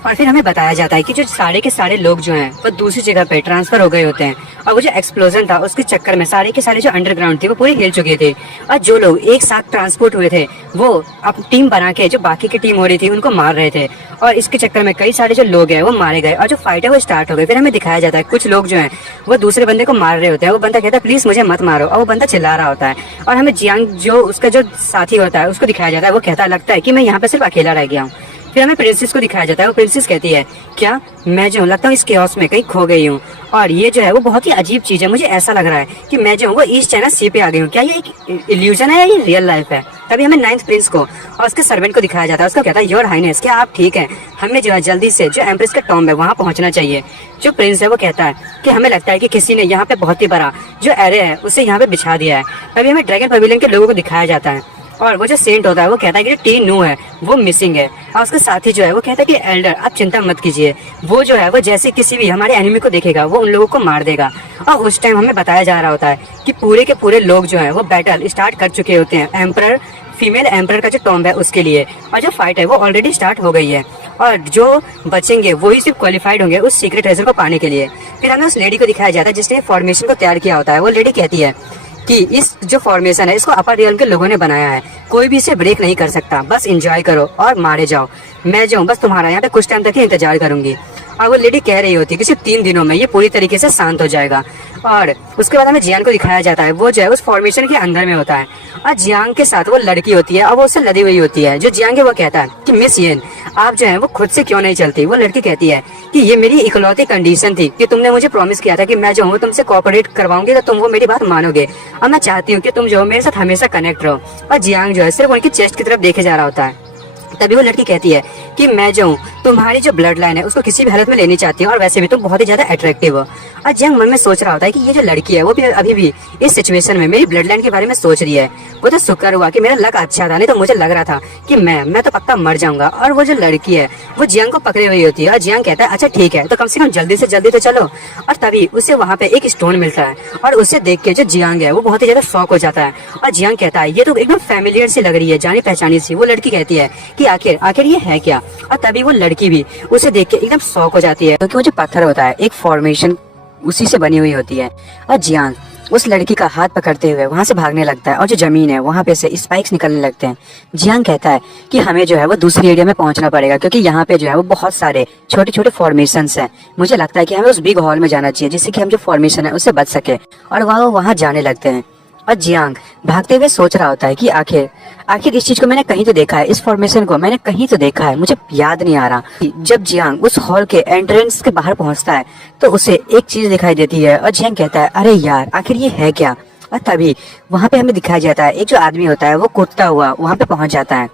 और फिर हमें बताया जाता है कि जो सारे के सारे लोग जो हैं वो दूसरी जगह पे ट्रांसफर हो गए होते हैं और वो जो एक्सप्लोजन था उसके चक्कर में सारे के सारे जो अंडरग्राउंड थे वो पूरे हिल चुके थे। और जो लोग एक साथ ट्रांसपोर्ट हुए थे वो अब टीम बना के जो बाकी की टीम हो रही थी उनको मार रहे थे और इसके चक्कर में कई सारे जो लोग हैं वो मारे गए और जो फाइट है वो स्टार्ट हो गई। फिर हमें दिखाया जाता है कुछ लोग जो है वो दूसरे बंदे को मार रहे होते हैं। वो बंदा कहता है प्लीज मुझे मत मारो, और वो बंदा चिल्ला रहा होता है। और हमें जियांग जो उसका जो साथी होता है उसको दिखाया जाता है, वो कहता लगता है कि मैं यहाँ पे सिर्फ अकेला रह गया हूँ। फिर हमें प्रिंसेस को दिखाया जाता है। वो प्रिंसेस कहती है क्या मैं जो लगता हूँ इस केओस में कहीं खो गई हूँ, और ये जो है वो बहुत ही अजीब चीज है। मुझे ऐसा लग रहा है कि मैं जो हूँ वो ईस्ट चाइना सी पे आ गई हूँ। क्या ये एक इल्यूजन है या ये रियल लाइफ है। तभी हमें नाइन्थ प्रिंस को और उसके सर्वेंट को दिखाया जाता है। उसका कहता है योर हाइनेस क्या आप ठीक है, हमें जो है जल्दी से जो एम्प्रेस का टॉम्ब है वहाँ पहुँचना चाहिए। जो प्रिंस है वो कहता है कि हमें लगता है कि किसी ने यहाँ पे बहुत ही बड़ा जो एरे है उसे यहाँ पे बिछा दिया है। तभी हमें ड्रैगन पवेलियन के लोगों को दिखाया जाता है और वो जो सेंट होता है वो कहता है कि टी नू है वो मिसिंग है। और उसके साथी जो है वो कहता है कि एल्डर आप चिंता मत कीजिए, वो जो है वो जैसे किसी भी हमारे एनिमी को देखेगा वो उन लोगों को मार देगा। और उस टाइम हमें बताया जा रहा होता है कि पूरे के पूरे लोग जो है वो बैटल स्टार्ट कर चुके होते हैं एम्परर फीमेल एम्परर का जो टॉम्ब है उसके लिए, और जो फाइट है वो ऑलरेडी स्टार्ट हो गई है और जो बचेंगे वही सिर्फ क्वालिफाइड होंगे उस सीक्रेट ट्रेजर को पाने के लिए। फिर हमें उस लेडी को दिखाया जाता है जिसने फॉर्मेशन को तैयार किया होता है। वो लेडी कहती है कि इस जो फॉर्मेशन है इसको अपर रियल के लोगों ने बनाया है, कोई भी इसे ब्रेक नहीं कर सकता, बस एंजॉय करो और मारे जाओ। मैं जो हूँ बस तुम्हारा यहाँ पे कुछ टाइम तक ही इंतजार करूंगी। और वो लेडी कह रही होती है कि सिर्फ 3 दिनों में ये पूरी तरीके से शांत हो जाएगा। और उसके बाद हमें जियांग को दिखाया जाता है, वो जो है उस फॉर्मेशन के अंदर में होता है और जियांग के साथ वो लड़की होती है और वो उससे लदी हुई होती है। जो जियांग है वो कहता है कि मिस येन आप जो है वो खुद से क्यों नहीं चलती। वो लड़की कहती है कि ये मेरी इकलौती कंडीशन थी कि तुमने मुझे प्रॉमिस किया था कि मैं जो हूँ तुमसे कोऑपरेट करवाऊंगी तो तुम वो मेरी बात मानोगे, और मैं चाहती हूँ कि तुम जो मेरे साथ हमेशा कनेक्ट रहो। और जियांग जो है सिर्फ उनकी चेस्ट की तरफ देखे जा रहा होता है तभी वो लड़की कहती है कि मैं जो हूँ तुम्हारी जो ब्लड लाइन है उसको किसी भी हालत में लेनी चाहती हूँ, और वैसे भी तुम बहुत ही ज्यादा अट्रैक्टिव हो। और जियांग मन में सोच रहा होता है कि ये जो लड़की है वो भी अभी भी इस सिचुएशन में मेरी ब्लड लाइन के बारे में सोच रही है। वो तो शुक्र हुआ कि मेरा लक अच्छा था, नहीं तो मुझे लग रहा था कि मैं तो पक्का मर जाऊंगा। और वो जो लड़की है वो जियांग को पकड़े हुई होती है, और जियांग कहता है अच्छा ठीक है, तो कम से कम जल्दी से जल्दी तो चलो। और तभी उसे वहाँ पे एक स्टोन मिलता है, और उसे देख के जो जियांग है वो बहुत ही ज्यादा शॉक हो जाता है। और जियांग कहता है ये तो एकदम फैमिलियर सी लग रही है, जानी पहचानी सी। वो लड़की कहती है कि आखिर आखिर ये है क्या। और तभी वो लड़की भी उसे देख के एकदम शॉक हो जाती है, क्योंकि वो जो पत्थर होता है एक फॉर्मेशन उसी से बनी हुई होती है। और जियांग उस लड़की का हाथ पकड़ते हुए वहां से भागने लगता है, और जो जमीन है वहां पे से स्पाइक्स निकलने लगते हैं। जियांग कहता है कि हमें जो है वो दूसरी एरिया में पहुंचना पड़ेगा, क्योंकि यहाँ पे जो है वो बहुत सारे छोटे छोटे फॉर्मेशंस हैं। मुझे लगता है कि हमें उस बिग हॉल में जाना चाहिए, जिससे कि हम जो फॉर्मेशन है उससे बच सके। और वहाँ जाने लगते हैं। और जियांग भागते हुए सोच रहा होता है कि आखिर आखिर इस चीज को मैंने कहीं तो देखा है, इस फॉर्मेशन को मैंने कहीं तो देखा है, मुझे याद नहीं आ रहा। जब जियांग उस हॉल के एंट्रेंस के बाहर पहुंचता है तो उसे एक चीज दिखाई देती है, और जियांग कहता है अरे यार आखिर ये है क्या। और तभी वहां पे हमें दिखाया जाता है एक जो आदमी होता है वो कूदता हुआ वहां पे पहुंच जाता है।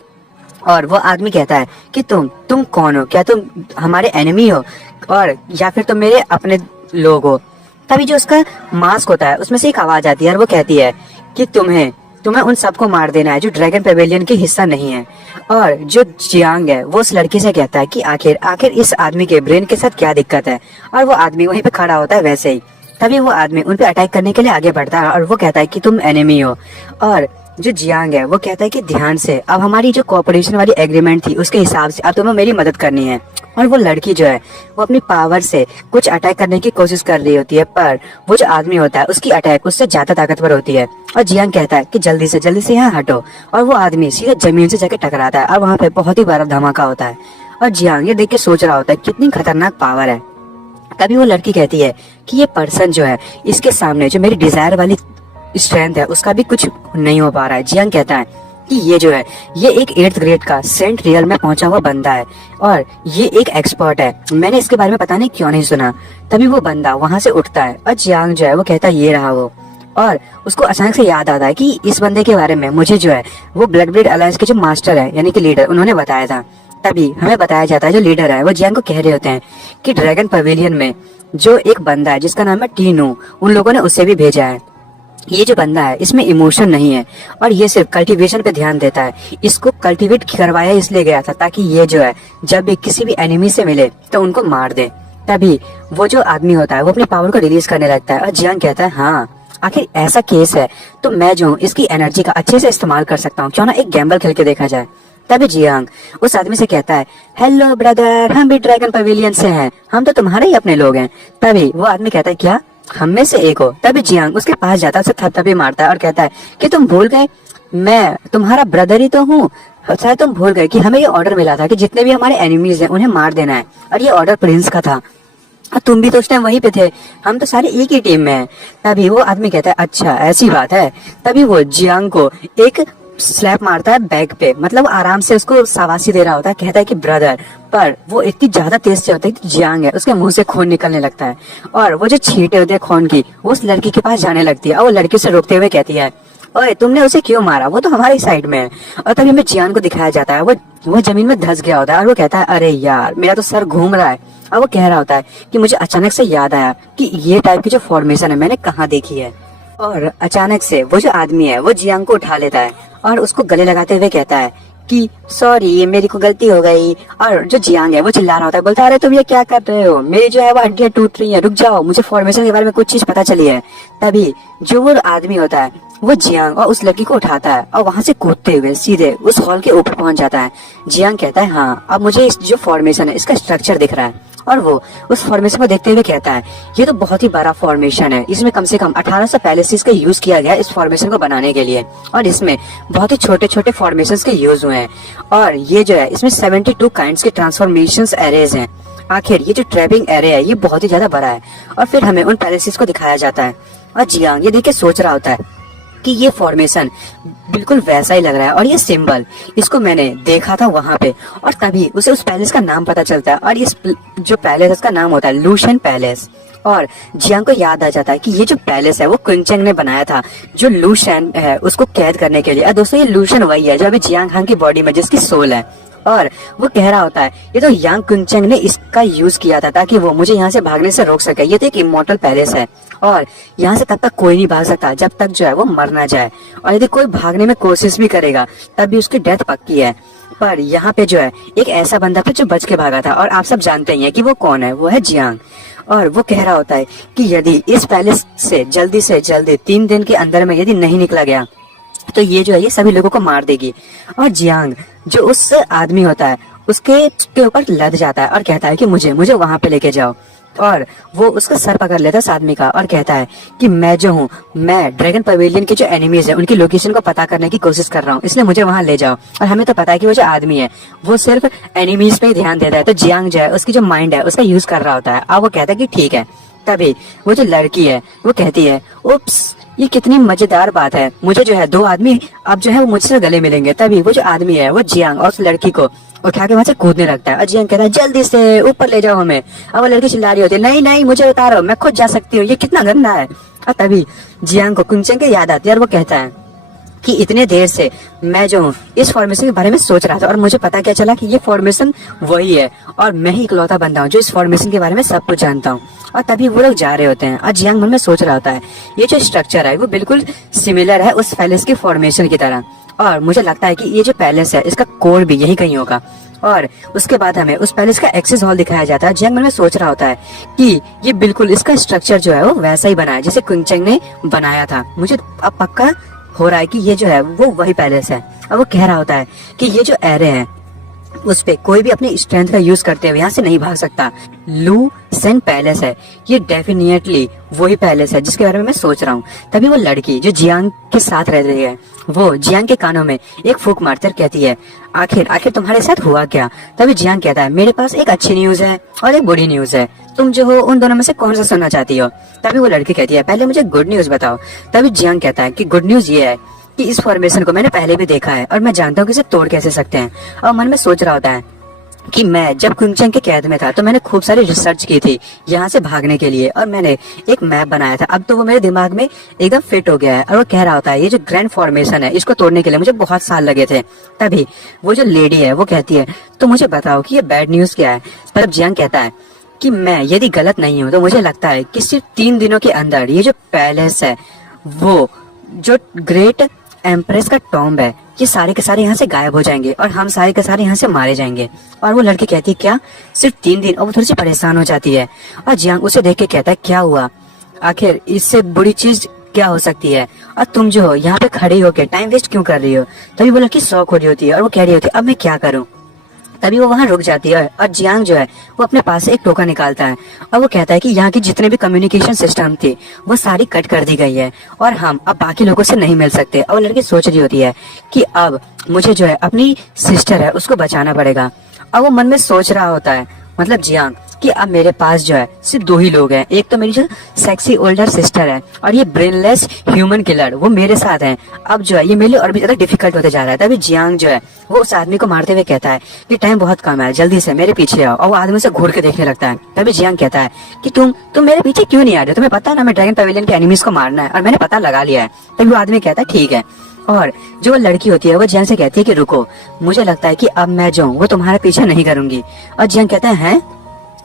और वो आदमी कहता है कि तुम कौन हो, क्या तुम हमारे एनिमी हो, और या फिर तुम मेरे अपने लोग हो। तभी जो उसका मास्क होता है उसमें से एक आवाज आती है, और वो कहती है कि तुम्हें उन सबको मार देना है जो ड्रैगन पेवेलियन के हिस्सा नहीं है। और जो जियांग है वो उस लड़की से कहता है कि आखिर इस आदमी के ब्रेन के साथ क्या दिक्कत है। और वो आदमी वहीं पे खड़ा होता है वैसे ही। तभी वो आदमी उन पे अटैक करने के लिए आगे बढ़ता है, और वो कहता है कि तुम एनिमी हो। और जो जियांग है वो कहता है कि ध्यान से, अब हमारी जो कोऑपरेशन वाली एग्रीमेंट थी उसके हिसाब से अब तुम्हें मेरी मदद करनी है। और वो लड़की जो है वो अपनी पावर से कुछ अटैक करने की कोशिश कर रही होती है, पर वो जो आदमी होता है उसकी अटैक उससे ज्यादा ताकतवर होती है। और जियांग कहता है कि जल्दी से यहाँ हटो, और वो आदमी सीधे जमीन से जाके टकराता है, और वहाँ पे बहुत ही बड़ा धमाका होता है। और जियांग ये देख के सोच रहा होता है कितनी खतरनाक पावर है। तभी वो लड़की कहती है कि ये पर्सन जो है इसके सामने जो मेरी डिजायर वाली स्ट्रेंथ है उसका भी कुछ नहीं हो पा रहा है। जियांग कहता है कि ये जो है ये एक 8th ग्रेड का सेंट रियल में पहुंचा हुआ बंदा है, और ये एक एक्सपर्ट है, मैंने इसके बारे में पता नहीं क्यों नहीं सुना। तभी वो बंदा वहां से उठता है, और जियांग जो है वो कहता है ये रहा वो। और उसको अचानक से याद आता है कि इस बंदे के बारे में मुझे जो है वो ब्लड ब्रेड अलायंस के जो मास्टर है यानी कि लीडर उन्होंने बताया था। तभी हमें बताया जाता है जो लीडर है वो जियांग को कह रहे होते हैं कि ड्रैगन पवेलियन में जो एक बंदा है जिसका नाम है टीनू, उन लोगों ने उसे भी भेजा है। ये जो बंदा है इसमें इमोशन नहीं है, और ये सिर्फ कल्टीवेशन पे ध्यान देता है। इसको कल्टीवेट करवाया इसलिए गया था ताकि ये जो है जब भी किसी भी एनिमी से मिले तो उनको मार दे। तभी वो जो आदमी होता है वो अपनी पावर को रिलीज करने लगता है, और जियांग कहता है हाँ आखिर ऐसा केस है तो मैं जो हूँ इसकी एनर्जी का अच्छे से इस्तेमाल कर सकता हूँ, क्यों ना एक गैम्बल खेल के देखा जाए। तभी जियांग उस आदमी से कहता है हेलो ब्रदर, हम भी ड्रैगन पवेलियन से हैं, हम तो तुम्हारे ही अपने लोग हैं। तभी वो आदमी कहता है क्या हम में से एक हो। तभी जियांग उसके पास जाता है, उसे थपथपे मारता है और कहता है कि तुम भूल गए मैं तुम्हारा ब्रदर ही तो हूँ। शायद तुम भूल गए कि हमें ये ऑर्डर मिला था कि जितने भी हमारे एनिमीज हैं उन्हें मार देना है, और ये ऑर्डर प्रिंस का था, और तुम भी तो उस टाइम वहीं पे थे, हम तो सारे एक ही टीम में हैं। तभी वो आदमी कहता है अच्छा ऐसी बात है। तभी वो जियांग को एक स्लैप मारता है बैक पे, मतलब आराम से उसको शाबाशी दे रहा होता है, कहता है कि ब्रदर, पर वो इतनी ज्यादा तेज से होता है कि जियांग है उसके मुंह से खून निकलने लगता है, और वो जो छींटे होते हैं खून की वो उस लड़की के पास जाने लगती है, और वो लड़की उसे रोकते हुए कहती है ओए तुमने उसे क्यों मारा, वो तो हमारी साइड में है। और तभी हमें जियांग को दिखाया जाता है वो जमीन में धंस गया होता है, और वो कहता है अरे यार मेरा तो सर घूम रहा है। और वो कह रहा होता है कि मुझे अचानक से याद आया कि ये टाइप की जो फॉर्मेशन है मैंने कहाँ देखी है। और अचानक से वो जो आदमी है वो जियांग को उठा लेता है और उसको गले लगाते हुए कहता है कि सॉरी मेरी को गलती हो गई। और जो जियांग है वो चिल्ला रहा होता है, बोलता है अरे तुम ये क्या कर रहे हो, मेरी जो है वो हड्डियां टूट रही है, रुक जाओ, मुझे फॉर्मेशन के बारे में कुछ चीज पता चली है। तभी जो वो आदमी होता है वो जियांग और उस लड़की को उठाता है और वहां से कूदते हुए सीधे उस हॉल के ऊपर पहुंच जाता है। जियांग कहता है हाँ अब मुझे इस जो फॉर्मेशन है इसका स्ट्रक्चर दिख रहा है, और वो उस फॉर्मेशन को देखते हुए कहता है ये तो बहुत ही बड़ा फॉर्मेशन है, इसमें कम से कम 1800 पैलेसेस का यूज किया गया इस फॉर्मेशन को बनाने के लिए, और इसमें बहुत ही छोटे छोटे फॉर्मेशंस के यूज हुए हैं, और ये जो है इसमें 72 काइंड्स के ट्रांसफॉर्मेशंस एरेज हैं। आखिर ये जो ट्रैपिंग एरे है ये बहुत ही ज्यादा बड़ा है। और फिर हमें उन पैलेसेस को दिखाया जाता है, और जियांग ये देख के सोच रहा होता है कि ये फॉर्मेशन बिल्कुल वैसा ही लग रहा है, और ये सिंबल इसको मैंने देखा था वहां पे। और तभी उसे उस पैलेस का नाम पता चलता है, और इस जो पैलेस उसका नाम होता है लूशन पैलेस। और जियांग को याद आ जाता है कि ये जो पैलेस है वो क्विंगचैंग ने बनाया था जो लूशन है उसको कैद करने के लिए। और दोस्तों ये लूशन वही है जो अभी जियांग हांग की बॉडी में जिसकी सोल है। और वो कह रहा होता है ये तो यांग कुंचेंग ने इसका यूज किया था ताकि वो मुझे यहाँ से भागने से रोक सके। ये तो एक इमोर्टल पैलेस है और यहाँ से तब तक कोई नहीं भाग सकता जब तक जो है वो मर ना जाए, और यदि कोई भागने में कोशिश भी करेगा तब भी उसकी डेथ पक्की है। पर यहाँ पे जो है एक ऐसा बंदा था जो बच के भागा था, और आप सब जानते ही हैं कि वो कौन है, वो है जियांग। और वो कह रहा होता है कि यदि इस पैलेस से जल्दी 3 दिन के अंदर में यदि नहीं निकला गया तो ये जो है ये सभी लोगों को मार देगी। और जियांग जो उस आदमी होता है उसके ऊपर लद जाता है और कहता है कि मुझे वहां पे लेके जाओ। और वो उसका सर पकड़ लेता है उस आदमी का और कहता है कि मैं जो हूँ, मैं ड्रैगन पवेलियन के जो एनिमीज है उनकी लोकेशन को पता करने की कोशिश कर रहा हूँ, इसलिए मुझे वहां ले जाओ। और हमें तो पता है कि वो जो आदमी है वो सिर्फ एनिमीज पे ही ध्यान देता है, तो जियांग जो है उसकी जो माइंड है उसका यूज कर रहा होता है। अब वो कहता है कि ठीक है। तभी वो जो लड़की है वो कहती है उप्स, ये कितनी मजेदार बात है, मुझे जो है 2 आदमी अब जो है वो मुझसे गले मिलेंगे। तभी वो जो आदमी है वो जियांग और उस लड़की को उठा के वहां से कूदने लगता है और जियांग कहता है जल्दी से ऊपर ले जाओ हमें। अब वो लड़की चिल्ला रही होती है नहीं नहीं मुझे उतारो, मैं खुद जा सकती हूँ, ये कितना गंदा है। और तभी जियांग को कुंचेंग की याद आती है और वो कहता है कि इतने देर से मैं जो हूँ इस फॉर्मेशन के बारे में सोच रहा था और मुझे पता क्या चला कि ये फॉर्मेशन वही है और मैं ही इकलौता बंदा हूँ जो इस फॉर्मेशन के बारे में सब कुछ जानता हूँ। और तभी वो लोग जा रहे होते हैं और जियांग मन में सोच रहा होता है ये जो स्ट्रक्चर है वो बिल्कुल सिमिलर है उस पैलेस की फॉर्मेशन की तरह, और मुझे लगता है कि ये जो पैलेस है इसका कोर भी यही कहीं होगा। और उसके बाद हमें उस पैलेस का एक्सेस हॉल दिखाया जाता है। जियांग मन में सोच रहा होता है कि ये बिल्कुल इसका स्ट्रक्चर जो है वो वैसा ही बना है जैसे कुंचेंग ने बनाया था। मुझे अब पक्का हो रहा है कि ये जो है वो वही पैलेस है। और वो कह रहा होता है कि ये जो एरे है उस पे कोई भी अपनी स्ट्रेंथ का यूज करते हुए यहाँ से नहीं भाग सकता। लू सेन पैलेस है, ये डेफिनेटली वही पैलेस है जिसके बारे में मैं सोच रहा हूँ। तभी वो लड़की जो जियांग के साथ रह रही है वो जियांग के कानों में एक फूंक मारकर कहती है आखिर तुम्हारे साथ हुआ क्या। तभी जियांग कहता है मेरे पास एक अच्छी न्यूज है और एक बुरी न्यूज है, तुम जो हो उन दोनों में से कौन सा सुनना चाहती हो। तभी वो लड़की कहती है पहले मुझे गुड न्यूज बताओ। तभी जियांग कहता है कि गुड न्यूज ये है कि इस फॉर्मेशन को मैंने पहले भी देखा है और मैं जानता हूँ कि इसे तोड़ कैसे सकते हैं। और मन में सोच रहा होता है कि मैं जब कुंचेंग के कैद में था तो मैंने खूब सारी रिसर्च की थी यहाँ से भागने के लिए और मैंने एक मैप बनाया था। अब तो वो मेरे दिमाग में एकदम फिट हो गया है। और वो कह रहा होता है ये जो ग्रैंड फॉर्मेशन है इसको तोड़ने के लिए मुझे बहुत साल लगे थे। तभी वो जो लेडी है वो कहती है तो मुझे बताओ कि ये बैड न्यूज क्या है। तब जियांग कहता है कि मैं यदि गलत नहीं हूँ तो मुझे लगता है कि सिर्फ 3 दिनों के अंदर ये जो पैलेस है वो जो ग्रेट एम्प्रेस का टॉम्ब है ये सारे के सारे यहाँ से गायब हो जाएंगे और हम सारे के सारे यहाँ से मारे जाएंगे। और वो लड़की कहती है क्या सिर्फ 3 दिन। और वो थोड़ी सी परेशान हो जाती है और जियांग उसे देख के कहता है क्या हुआ, आखिर इससे बुरी चीज क्या हो सकती है, और तुम जो हो यहाँ पे खड़ी होकर टाइम वेस्ट क्यों कर रही हो। तभी वो लड़की शॉक हो रही होती है और वो कह रही होती है अब मैं क्या करूँ। तभी वो वहां रुक जाती है और जियांग जो है वो अपने पास से एक टोकन निकालता है और वो कहता है कि यहाँ की जितने भी कम्युनिकेशन सिस्टम थी वो सारी कट कर दी गई है और हम अब बाकी लोगों से नहीं मिल सकते। और वो लड़की सोच रही होती है कि अब मुझे जो है अपनी सिस्टर है उसको बचाना पड़ेगा। और वो मन में सोच रहा होता है मतलब जियांग कि अब मेरे पास जो है सिर्फ 2 ही लोग हैं, एक तो मेरी जो सेक्सी ओल्डर सिस्टर है और ये ब्रेनलेस ह्यूमन किलर वो मेरे साथ हैं। अब जो है ये मेरे लिए और भी ज्यादा डिफिकल्ट होते जा रहा है। तभी जियांग जो है वो उस आदमी को मारते हुए कहता है कि टाइम बहुत कम है, जल्दी से मेरे पीछे आओ। और वो आदमी से घूर के देखने लगता है। तभी जियांग कहता है कि तुम मेरे पीछे क्यों नहीं आ रहे, तुम्हें पता है ना मैं ड्रैगन पवेलियन के एनिमीज को मारना है और मैंने पता लगा लिया है। तभी वो आदमी कहता है ठीक है। और जो लड़की होती है वो जियांग से कहती है कि रुको, मुझे लगता है कि अब मैं जो हूँ वो तुम्हारे पीछे नहीं करूंगी। और जियांग कहता है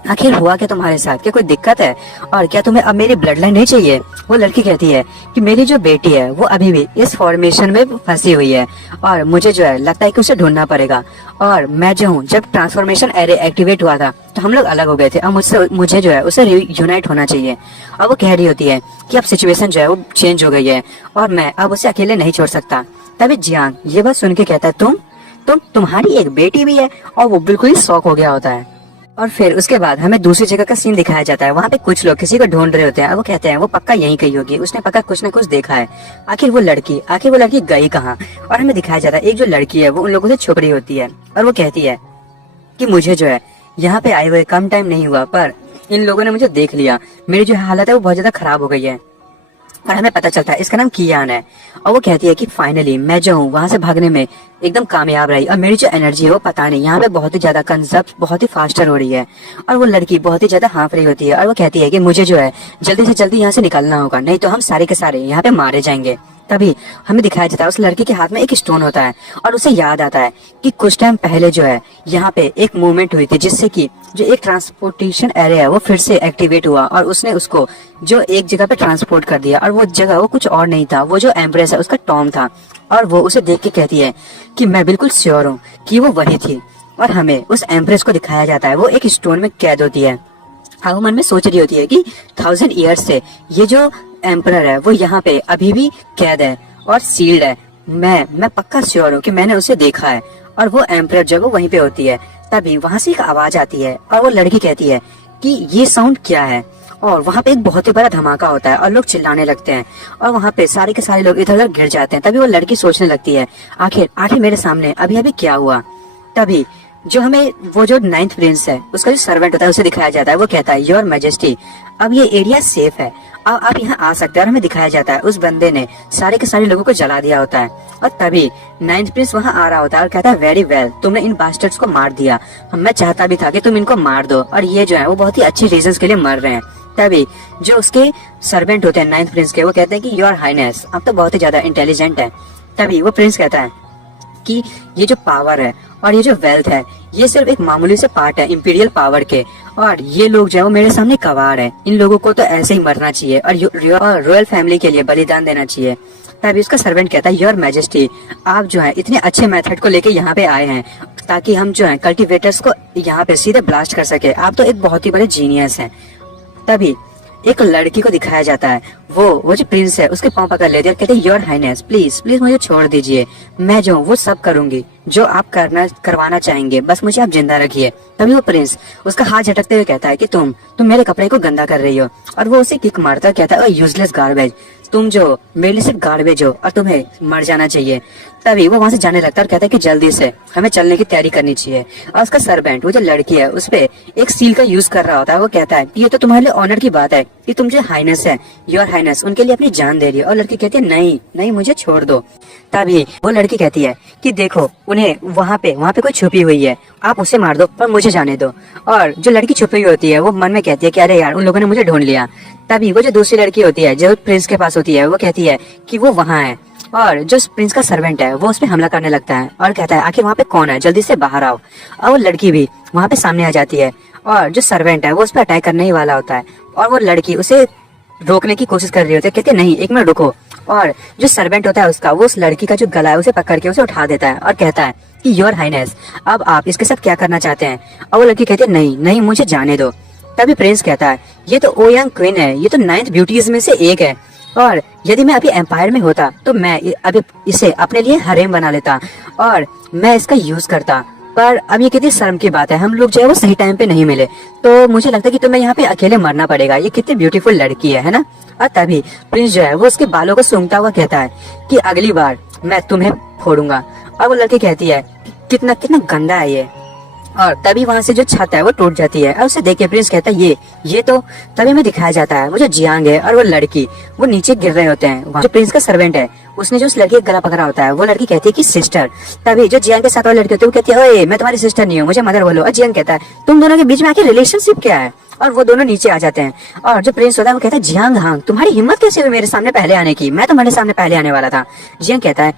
आखिर हुआ क्या तुम्हारे साथ, क्या कोई दिक्कत है और क्या तुम्हें अब मेरी ब्लड लाइन नहीं चाहिए। वो लड़की कहती है कि मेरी जो बेटी है वो अभी भी इस फॉर्मेशन में फंसी हुई है और मुझे जो है लगता है कि उसे ढूंढना पड़ेगा। और मैं जो हूँ जब ट्रांसफॉर्मेशन एरे एक्टिवेट हुआ था तो हम लोग अलग हो गए थे, अब मुझे जो है उसे यूनाइट होना चाहिए। और वो कह रही होती है कि अब सिचुएशन जो है वो चेंज हो गई है और मैं अब उसे अकेले नहीं छोड़ सकता। तभी जियांग ये बात सुन के कहता है तुम्हारी एक बेटी भी है, और वो बिल्कुल ही शॉक हो गया होता है। और फिर उसके बाद हमें दूसरी जगह का सीन दिखाया जाता है। वहाँ पे कुछ लोग किसी को ढूंढ रहे होते हैं। वो कहते हैं वो पक्का यहीं कहीं होगी, उसने पक्का कुछ न कुछ देखा है। आखिर वो लड़की गई कहाँ। और हमें दिखाया जाता है एक जो लड़की है वो उन लोगों से छुप रही होती है और वो कहती है कि मुझे जो है यहाँ पे आए हुए कम टाइम नहीं हुआ पर इन लोगों ने मुझे देख लिया, मेरी जो हालत है वो बहुत ज्यादा खराब हो गई है। और हमें पता चलता है इसका नाम कियान है। और वो कहती है कि फाइनली मैं जो हूँ वहां से भागने में एकदम कामयाब रही और मेरी जो एनर्जी है वो पता नहीं यहाँ पे बहुत ही ज्यादा कंजप्ट बहुत ही फास्टर हो रही है। और वो लड़की बहुत ही ज्यादा हाँफ रही होती है और वो कहती है कि मुझे जो है जल्दी से जल्दी यहाँ से निकलना होगा, नहीं तो हम सारे के सारे यहाँ पे मारे जाएंगे। तभी हमें दिखाया जाता है उस लड़के के हाथ में एक स्टोन होता है और उसे याद आता है कि कुछ टाइम पहले जो है यहाँ पे एक मूवमेंट हुई थी जिससे कि जो एक ट्रांसपोर्टेशन एरिया है वो फिर से एक्टिवेट हुआ और उसने उसको जो एक जगह पे ट्रांसपोर्ट कर दिया और वो जगह वो कुछ और नहीं था, वो जो एम्प्रेस है उसका टॉम था। और वो उसे देख के कहती है कि मैं बिल्कुल श्योर हूँ कि वो वही थी। और हमें उस एम्प्रेस को दिखाया जाता है वो एक स्टोन में कैद होती है। वो मन में सोच रही होती है कि 1000 ईयर्स से ये जो एम्परर है वो यहाँ पे अभी भी कैद है और सील्ड है। मैं पक्का श्योर हूँ कि मैंने उसे देखा है। और वो एम्परर जो है वो वहीं पे होती है। तभी वहां से एक आवाज आती है और वो लड़की कहती है कि ये साउंड क्या है। और वहां पे एक बहुत ही बड़ा धमाका होता है और लोग चिल्लाने लगते हैं और वहां पे सारे के सारे लोग इधर उधर गिर जाते हैं। तभी वो लड़की सोचने लगती है आखिर आखिर मेरे सामने अभी अभी क्या हुआ। तभी जो हमें वो जो 9th प्रिंस है उसका जो सर्वेंट होता है उसे दिखाया जाता है। वो कहता है योर मैजेस्टी अब ये एरिया सेफ है, अब आप यहाँ आ सकते हैं। और हमें दिखाया जाता है उस बंदे ने सारे के सारे लोगों को जला दिया होता है। और तभी 9th प्रिंस वहाँ आ रहा होता है और कहता है वेरी वेल, तुमने इन बास्टर्ड्स को मार दिया, मैं चाहता भी था कि तुम इनको मार दो और ये जो है वो बहुत ही अच्छे रीजंस के लिए मर रहे हैं। तभी जो उसके सर्वेंट होते हैं 9th प्रिंस के, वो कहते हैं कि योर हाइनेस आप तो बहुत ही ज्यादा इंटेलिजेंट है। तभी वो प्रिंस कहता है कि ये जो पावर है और ये जो वेल्थ है ये सिर्फ एक मामूली से पार्ट है इंपीरियल पावर के, और ये लोग जो है वो मेरे सामने कवार है, इन लोगों को तो ऐसे ही मरना चाहिए और रॉयल फैमिली के लिए बलिदान देना चाहिए। तभी उसका सर्वेंट कहता है योर मैजेस्टी आप जो है इतने अच्छे मेथड को लेके यहाँ पे आए हैं ताकि हम जो है कल्टिवेटर्स को यहाँ पे सीधे ब्लास्ट कर सके, आप तो एक बहुत ही बड़े जीनियस हैं। तभी एक लड़की को दिखाया जाता है, वो जो प्रिंस है उसके पांव पकड़ लेती है और कहते हैं योर हाइनेस प्लीज प्लीज मुझे छोड़ दीजिए, मैं जो वो सब करूंगी जो आप करवाना चाहेंगे, बस मुझे आप जिंदा रखिए। तभी वो प्रिंस उसका हाथ झटकते हुए कहता है कि तुम मेरे कपड़े को गंदा कर रही हो। और वो उसे किक मारता कहता है यूजलेस गार्बेज, तुम जो मेरे लिए सिर्फ गार्बेज हो और तुम्हें मर जाना चाहिए। तभी वो वहां से जाने लगता है और कहता है कि जल्दी से हमें चलने की तैयारी करनी चाहिए। और उसका सर्वेंट वो जो लड़की है उस पे एक सील का यूज कर रहा होता है। वो कहता है ये तो तुम्हारे लिए ऑनर की बात है कि तुम जो हाइनेस है योर हाइनेस उनके लिए अपनी जान दे रही है। और लड़की कहती है नहीं नहीं मुझे छोड़ दो। तभी वो लड़की कहती है कि देखो उन्हें वहाँ पे कोई छुपी हुई है, आप उसे मार दो पर मुझे जाने दो। और जो लड़की छुपी हुई होती है वो मन में कहती है कि अरे यार उन लोगों ने मुझे ढूंढ लिया। तभी वो जो दूसरी लड़की होती है जो प्रिंस के पास होती है वो कहती है कि वो वहाँ है। और जो प्रिंस का सर्वेंट है वो उस पर हमला करने लगता है और कहता है आखिर वहाँ पे कौन है, जल्दी से बाहर आओ। और वो लड़की भी वहाँ पे सामने आ जाती है और जो सर्वेंट है वो उस पर अटैक करने ही वाला होता है। और वो लड़की उसे रोकने की कोशिश कर रही होती है, कहती है नहीं एक मिनट रुको। और जो सर्वेंट होता है उसका वो उस लड़की का जो गला है उसे पकड़ के उसे उठा देता है और कहता है कि योर हाइनेस अब आप इसके साथ क्या करना चाहते हैं। और वो लड़की कहती है नहीं नहीं मुझे जाने दो। तभी प्रिंस कहता है ये तो ओयांग क्वीन है, ये तो 9th ब्यूटीज में से एक है, और यदि मैं अभी एम्पायर में होता तो मैं अभी इसे अपने लिए हरेम बना लेता और मैं इसका यूज करता। पर अब ये कितनी शर्म की बात है, हम लोग जो है वो सही टाइम पे नहीं मिले, तो मुझे लगता है कि तुम्हें यहाँ पे अकेले मरना पड़ेगा। ये कितनी ब्यूटीफुल लड़की है ना। और तभी प्रिंस जो है वो उसके बालों को सूंघता हुआ कहता है कि अगली बार मैं तुम्हें फोड़ूंगा। और वो लड़की कहती है कितना कितना गंदा है ये। और तभी वहां से जो छत है वो टूट जाती है और उसे देख के प्रिंस कहता है ये तो। तभी हमें दिखाया जाता है वो जो जियांग है और वो लड़की वो नीचे गिर रहे होते हैं। जो प्रिंस का सर्वेंट है उसने जो उस लड़की का गला पकड़ा होता है वो लड़की कहती है कि सिस्टर। तभी जो जियांग के साथ वाली लड़की होती है वो कहती है ओए मैं तुम्हारी सिस्टर नहीं हूँ, मुझे मदर बोलो। और जियांग कहता है तुम दोनों के बीच में आखिर रिलेशनशिप क्या है। और वो दोनों नीचे आ जाते हैं और जो प्रिंस होता है वो कहता है जियांग हांग तुम्हारी हिम्मत कैसे हुई मेरे सामने पहले आने की, मैं तुम्हारे सामने पहले आने वाला था। जियांग कहता है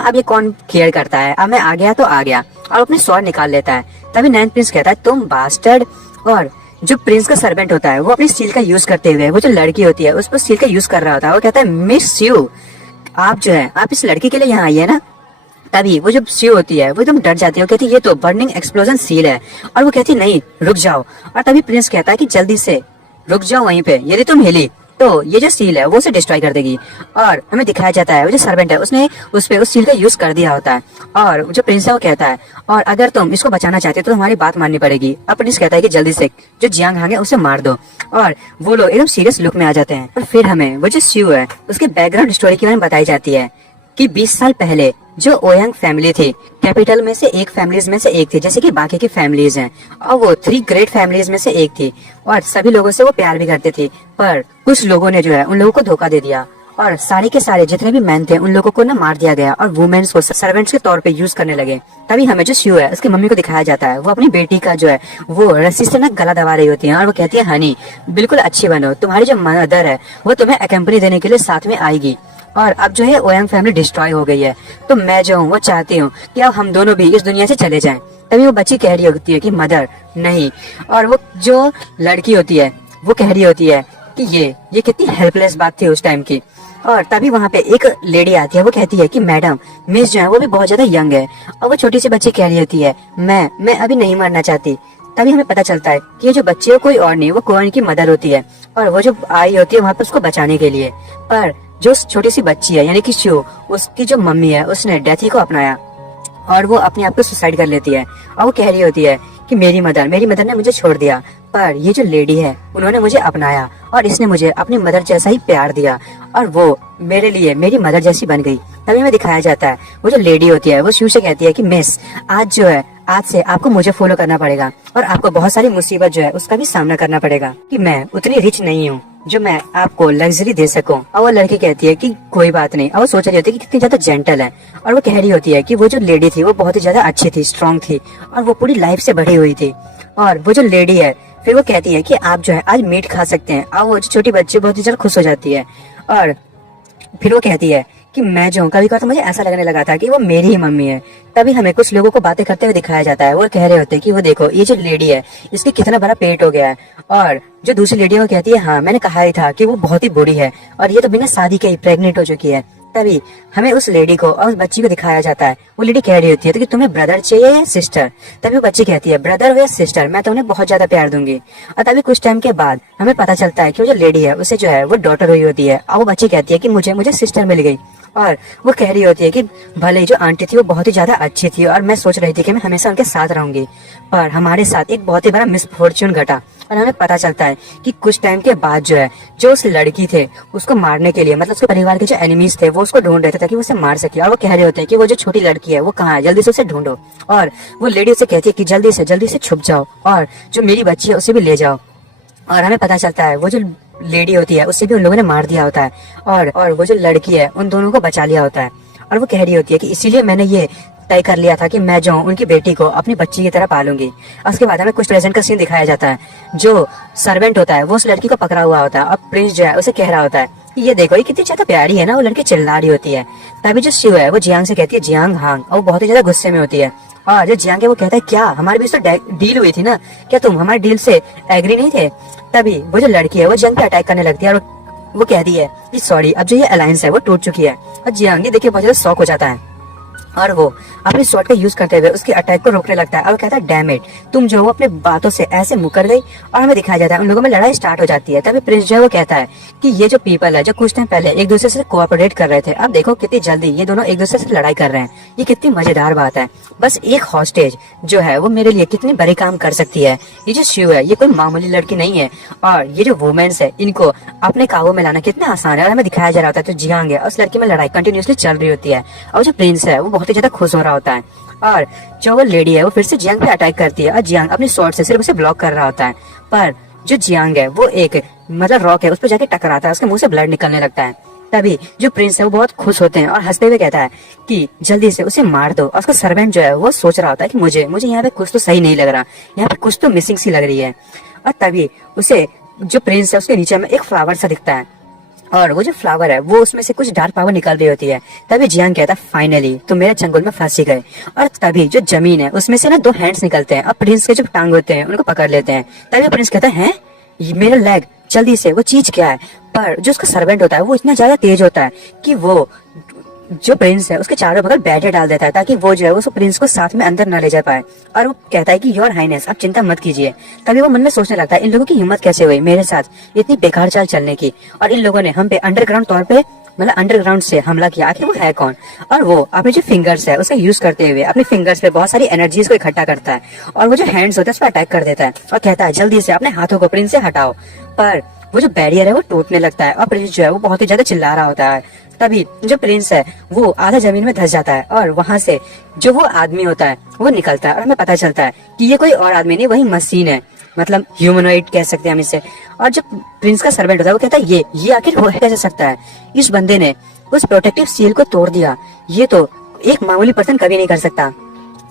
अब ये कौन केयर करता है, अब मैं आ गया तो आ गया। और अपने स्वॉर्ड निकाल लेता है। तभी 9th प्रिंस कहता है तुम बास्टर्ड। और जो प्रिंस का सर्वेंट होता है वो अपनी स्टील का यूज करते हुए वो जो लड़की होती है उस पर स्टील का यूज कर रहा होता है। वो कहता है मिस यू, आप जो है आप इस लड़की के लिए यहाँ आई है ना। तभी वो जो सी होती है वो एकदम डर जाती है, वो कहती है ये तो बर्निंग एक्सप्लोजन सील है। और वो कहती है नहीं रुक जाओ। और तभी प्रिंस कहता है कि जल्दी से रुक जाओ वहीं पे, यदि तुम हिली तो ये जो सील है वो उसे डिस्ट्रॉय कर देगी। और हमें दिखाया जाता है वो जो सर्वेंट है उसने उस पे उस सील का यूज कर दिया होता है। और जो प्रिंस है वो कहता है और अगर तुम इसको बचाना चाहते हो तो तुम्हारी बात माननी पड़ेगी। अब प्रिंस कहता है कि जल्दी से जो जियांग हांग है उसे मार दो। और वो लोग एकदम सीरियस लुक में आ जाते हैं। और फिर हमें वो जो स्यू है उसके बैकग्राउंड स्टोरी के बारे में बताई जाती है कि 20 साल पहले जो ओयांग फैमिली थी कैपिटल में से एक फैमिलीज में से एक थी, जैसे कि बाकी की फैमिलीज हैं, और वो 3 ग्रेट फैमिलीज में से एक थी और सभी लोगों से वो प्यार भी करते थे। पर कुछ लोगों ने जो है उन लोगों को धोखा दे दिया और सारे के सारे जितने भी मैन थे उन लोगों को ना मार दिया गया और वुमेन्स को सर्वेंट्स के तौर पे यूज करने लगे। तभी हमें जो श्यू है उसकी मम्मी को दिखाया जाता है, वो अपनी बेटी का जो है वो रस्सी से ना गला दबा रही होती है और वो कहती है हनी बिल्कुल अच्छी बनो, तुम्हारी जो मदर है वो तुम्हें अकम्पनी देने के लिए साथ में आएगी। और अब जो है ओएम फैमिली डिस्ट्रॉय हो गई है, तो मैं जो हूँ वो चाहती हूँ कि अब हम दोनों भी इस दुनिया से चले जाएं। तभी वो बच्ची कह रही होती है कि मदर नहीं, और वो जो लड़की होती है वो कह रही होती है कि ये कितनी हेल्पलेस बात थी उस टाइम की। और तभी वहाँ पे एक लेडी आती है, वो कहती है कि मैडम मिस जो है वो भी बहुत ज्यादा यंग है, और वो छोटी सी बच्ची कह रही होती है मैं अभी नहीं मरना चाहती। तभी हमें पता चलता है कि ये जो बच्ची है कोई और नहीं, वो कोएन की मदर होती है, और वो जो आई होती है वहाँ पे उसको बचाने के लिए। पर जो छोटी सी बच्ची है यानी कि शो, उसकी जो मम्मी है उसने डेथ ही को अपनाया और वो अपने आप को सुसाइड कर लेती है। और वो कह रही होती है कि मेरी मदर ने मुझे छोड़ दिया, पर ये जो लेडी है उन्होंने मुझे अपनाया और इसने मुझे अपनी मदर जैसा ही प्यार दिया, और वो मेरे लिए मेरी मदर जैसी बन गई। तभी हमें दिखाया जाता है वो जो लेडी होती है वो शिव से कहती है कि मिस आज से आपको मुझे फॉलो करना पड़ेगा, और आपको बहुत सारी मुसीबत जो है उसका भी सामना करना पड़ेगा, कि मैं उतनी रिच नहीं हूँ जो मैं आपको लग्जरी दे सकूं। और वो लड़की कहती है कि कोई बात नहीं, और वो सोच रही होती है कि कितनी ज्यादा जेंटल है। और वो कह रही होती है कि वो जो लेडी थी वो बहुत ही ज्यादा अच्छी थी, स्ट्रांग थी, और वो पूरी लाइफ से बढ़ी हुई थी। और वो जो लेडी है फिर वो कहती है कि आप जो है आज मीट खा सकते हैं। और वो जो छोटी बच्ची बहुत ही ज्यादा खुश हो जाती है, और फिर वो कहती है कि मैं जो हूँ कभी कभी तो मुझे ऐसा लगने लगा था कि वो मेरी ही मम्मी है। तभी हमें कुछ लोगों को बातें करते हुए दिखाया जाता है, वो कह रहे होते हैं कि वो देखो ये जो लेडी है इसकी कितना बड़ा पेट हो गया है। और जो दूसरी लेडी है वो कहती है हाँ मैंने कहा ही था कि वो बहुत ही बूढ़ी है, और ये तो बिना शादी के ही प्रेग्नेंट हो चुकी है। तभी हमें उस लेडी को और उस बच्ची को दिखाया जाता है। वो लेडी कह रही होती है तो कि तुम्हें ब्रदर चाहिए या सिस्टर। तभी वो बच्ची कहती है ब्रदर या सिस्टर, मैं तो उन्हें बहुत ज्यादा प्यार दूंगी। और तभी कुछ टाइम के बाद हमें पता चलता है कि वो जो लेडी है उसे जो है वो डॉटर हुई होती है, और वो बच्ची कहती है कि मुझे सिस्टर मिल गई। और वो कह रही होती है कि भले ही जो आंटी थी वो बहुत ही ज्यादा अच्छी थी, और मैं सोच रही थी कि मैं हमेशा उनके साथ रहूंगी, पर हमारे साथ एक बहुत ही बड़ा मिसफॉर्च्यून घटा। और हमें पता चलता है कि कुछ टाइम के बाद जो है जो उस लड़की थे उसको मारने के लिए, मतलब उसके परिवार के जो एनिमीज थे वो उसको ढूंढ रहे थे ताकि वो उसे मार सके। और वो कह रहे होते हैं कि वो जो छोटी लड़की है वो कहाँ है, जल्दी से उसे ढूंढो। और वो लेडी उसे कहती है कि जल्दी से छुप जाओ, और जो मेरी बच्ची है उसे भी ले जाओ। और हमें पता चलता है वो जो लेडी होती है उससे भी उन लोगों ने मार दिया होता है, और वो जो लड़की है उन दोनों को बचा लिया होता है। और वो कह रही होती है कि इसीलिए मैंने ये तय कर लिया था कि मैं जो हूँ उनकी बेटी को अपनी बच्ची की तरह पालूंगी। उसके बाद हमें कुछ प्रेजेंट का सीन दिखाया जाता है। जो सर्वेंट होता है वो उस लड़की को पकड़ा हुआ होता है, और प्रिंस जो है उसे कह रहा होता है कि ये देखो ये कितनी ज्यादा प्यारी है ना। वो लड़की चिल्ला रही होती है। तभी जो शिव है वो जियांग से कहती है जियांग हांग, और वो बहुत ही ज्यादा गुस्से में होती है। और जो जियांग है वो कहता है क्या हमारे बीच तो डील हुई थी ना, क्या तुम हमारे डील से एग्री नहीं थे। तभी वो जो लड़की है वो जियांग पे अटैक करने लगती है, और वो कहती है कि सॉरी अब जो ये अलायंस है वो टूट चुकी है। और जियांग ये देखिए बहुत ज्यादा शॉक हो जाता है, और वो अपने स्वॉर्ड का यूज करते हुए उसके अटैक को रोकने लगता है। और वो कहता है डैम इट, तुम जो हो अपने बातों से ऐसे मुकर गई। और हमें दिखाया जाता है उन लोगों में लड़ाई स्टार्ट हो जाती है। तभी प्रिंस जो है वो कहता है कि ये जो पीपल है जो कुछ टाइम पहले एक दूसरे से कोऑपरेट कर रहे थे, अब देखो कितनी जल्दी ये दोनों एक दूसरे से लड़ाई कर रहे हैं। ये कितनी मजेदार बात है। बस एक हॉस्टेज जो है वो मेरे लिए कितनी बड़ी काम कर सकती है। ये जो शिव है ये कोई मामूली लड़की नहीं है, और ये जो वुमेन्स है इनको अपने काबू में लाना कितना आसान है। और हमें दिखाया जा रहा होता है तो जियांग है उस लड़की में लड़ाई कंटिन्यूसली चल रही होती है, और जो प्रिंस है वो बहुत ही ज्यादा खुश हो रहा होता है। और जो वो लेडी है वो फिर से जियांग पे अटैक करती है, और जियांग अपनी स्वॉर्ड से सिर्फ उसे ब्लॉक कर रहा होता है। पर जो जियांग है वो एक मतलब रॉक है उस पर जाके टकराता है, उसके मुंह से ब्लड निकलने लगता है। तभी जो प्रिंस है वो बहुत खुश होते हैं और हंसते हुए कहता है कि जल्दी से उसे मार दो। और उसका सर्वेंट जो है वो सोच रहा होता है कि मुझे यहाँ पे कुछ तो सही नहीं लग रहा, यहाँ पे कुछ तो मिसिंग सी लग रही है। और तभी उसे जो प्रिंस है उसके नीचे में एक फ्लावर सा दिखता है, और वो जो फ्लावर है वो उसमें से कुछ डार्क पावर निकल रही होती है। तभी जियांग कहता है फाइनली तुम मेरे चंगुल में फंसी गए। और तभी जो जमीन है उसमें से ना दो हैंड्स निकलते हैं, और प्रिंस के जो टांग होते हैं उनको पकड़ लेते हैं। तभी प्रिंस कहता है ये मेरा लेग, जल्दी से वो चीज क्या है। पर जो उसका सर्वेंट होता है वो इतना ज्यादा तेज होता है कि वो जो प्रिंस है उसके चारों बगल बैरियर डाल देता है ताकि वो जो है उस प्रिंस को साथ में अंदर न ले जा पाए। और वो कहता है कि योर हाइनेस आप चिंता मत कीजिए। तभी वो मन में सोचने लगता है इन लोगों की हिम्मत कैसे हुई मेरे साथ इतनी बेकार चाल चलने की, और इन लोगों ने हम पे अंडरग्राउंड तौर पे मतलब अंडरग्राउंड से हमला किया, आखिर वो है कौन। और वो अपने जो फिंगर्स है उसका यूज करते हुए अपने फिंगर्स पे बहुत सारी एनर्जीज को इकट्ठा करता है, और वो जो हैंड्स होते हैं उस पर अटैक कर देता है, और कहता है जल्दी से अपने हाथों को प्रिंस से हटाओ। पर वो जो बैरियर है वो टूटने लगता है, और प्रिंस जो है वो बहुत ही ज्यादा चिल्ला रहा होता है। तभी जो प्रिंस है वो आधा जमीन में धंस जाता है, और वहां से जो वो आदमी होता है वो निकलता है, और हमें पता चलता है कि ये कोई और आदमी नहीं वही मशीन है, मतलब ह्यूमनॉइड कह सकते हैं हम इसे। और जो प्रिंस का सर्वेंट होता है वो कहता है ये आखिर हो कैसे सकता है, इस बंदे ने उस प्रोटेक्टिव सील को तोड़ दिया, ये तो एक मामूली पर्सन कभी नहीं कर सकता।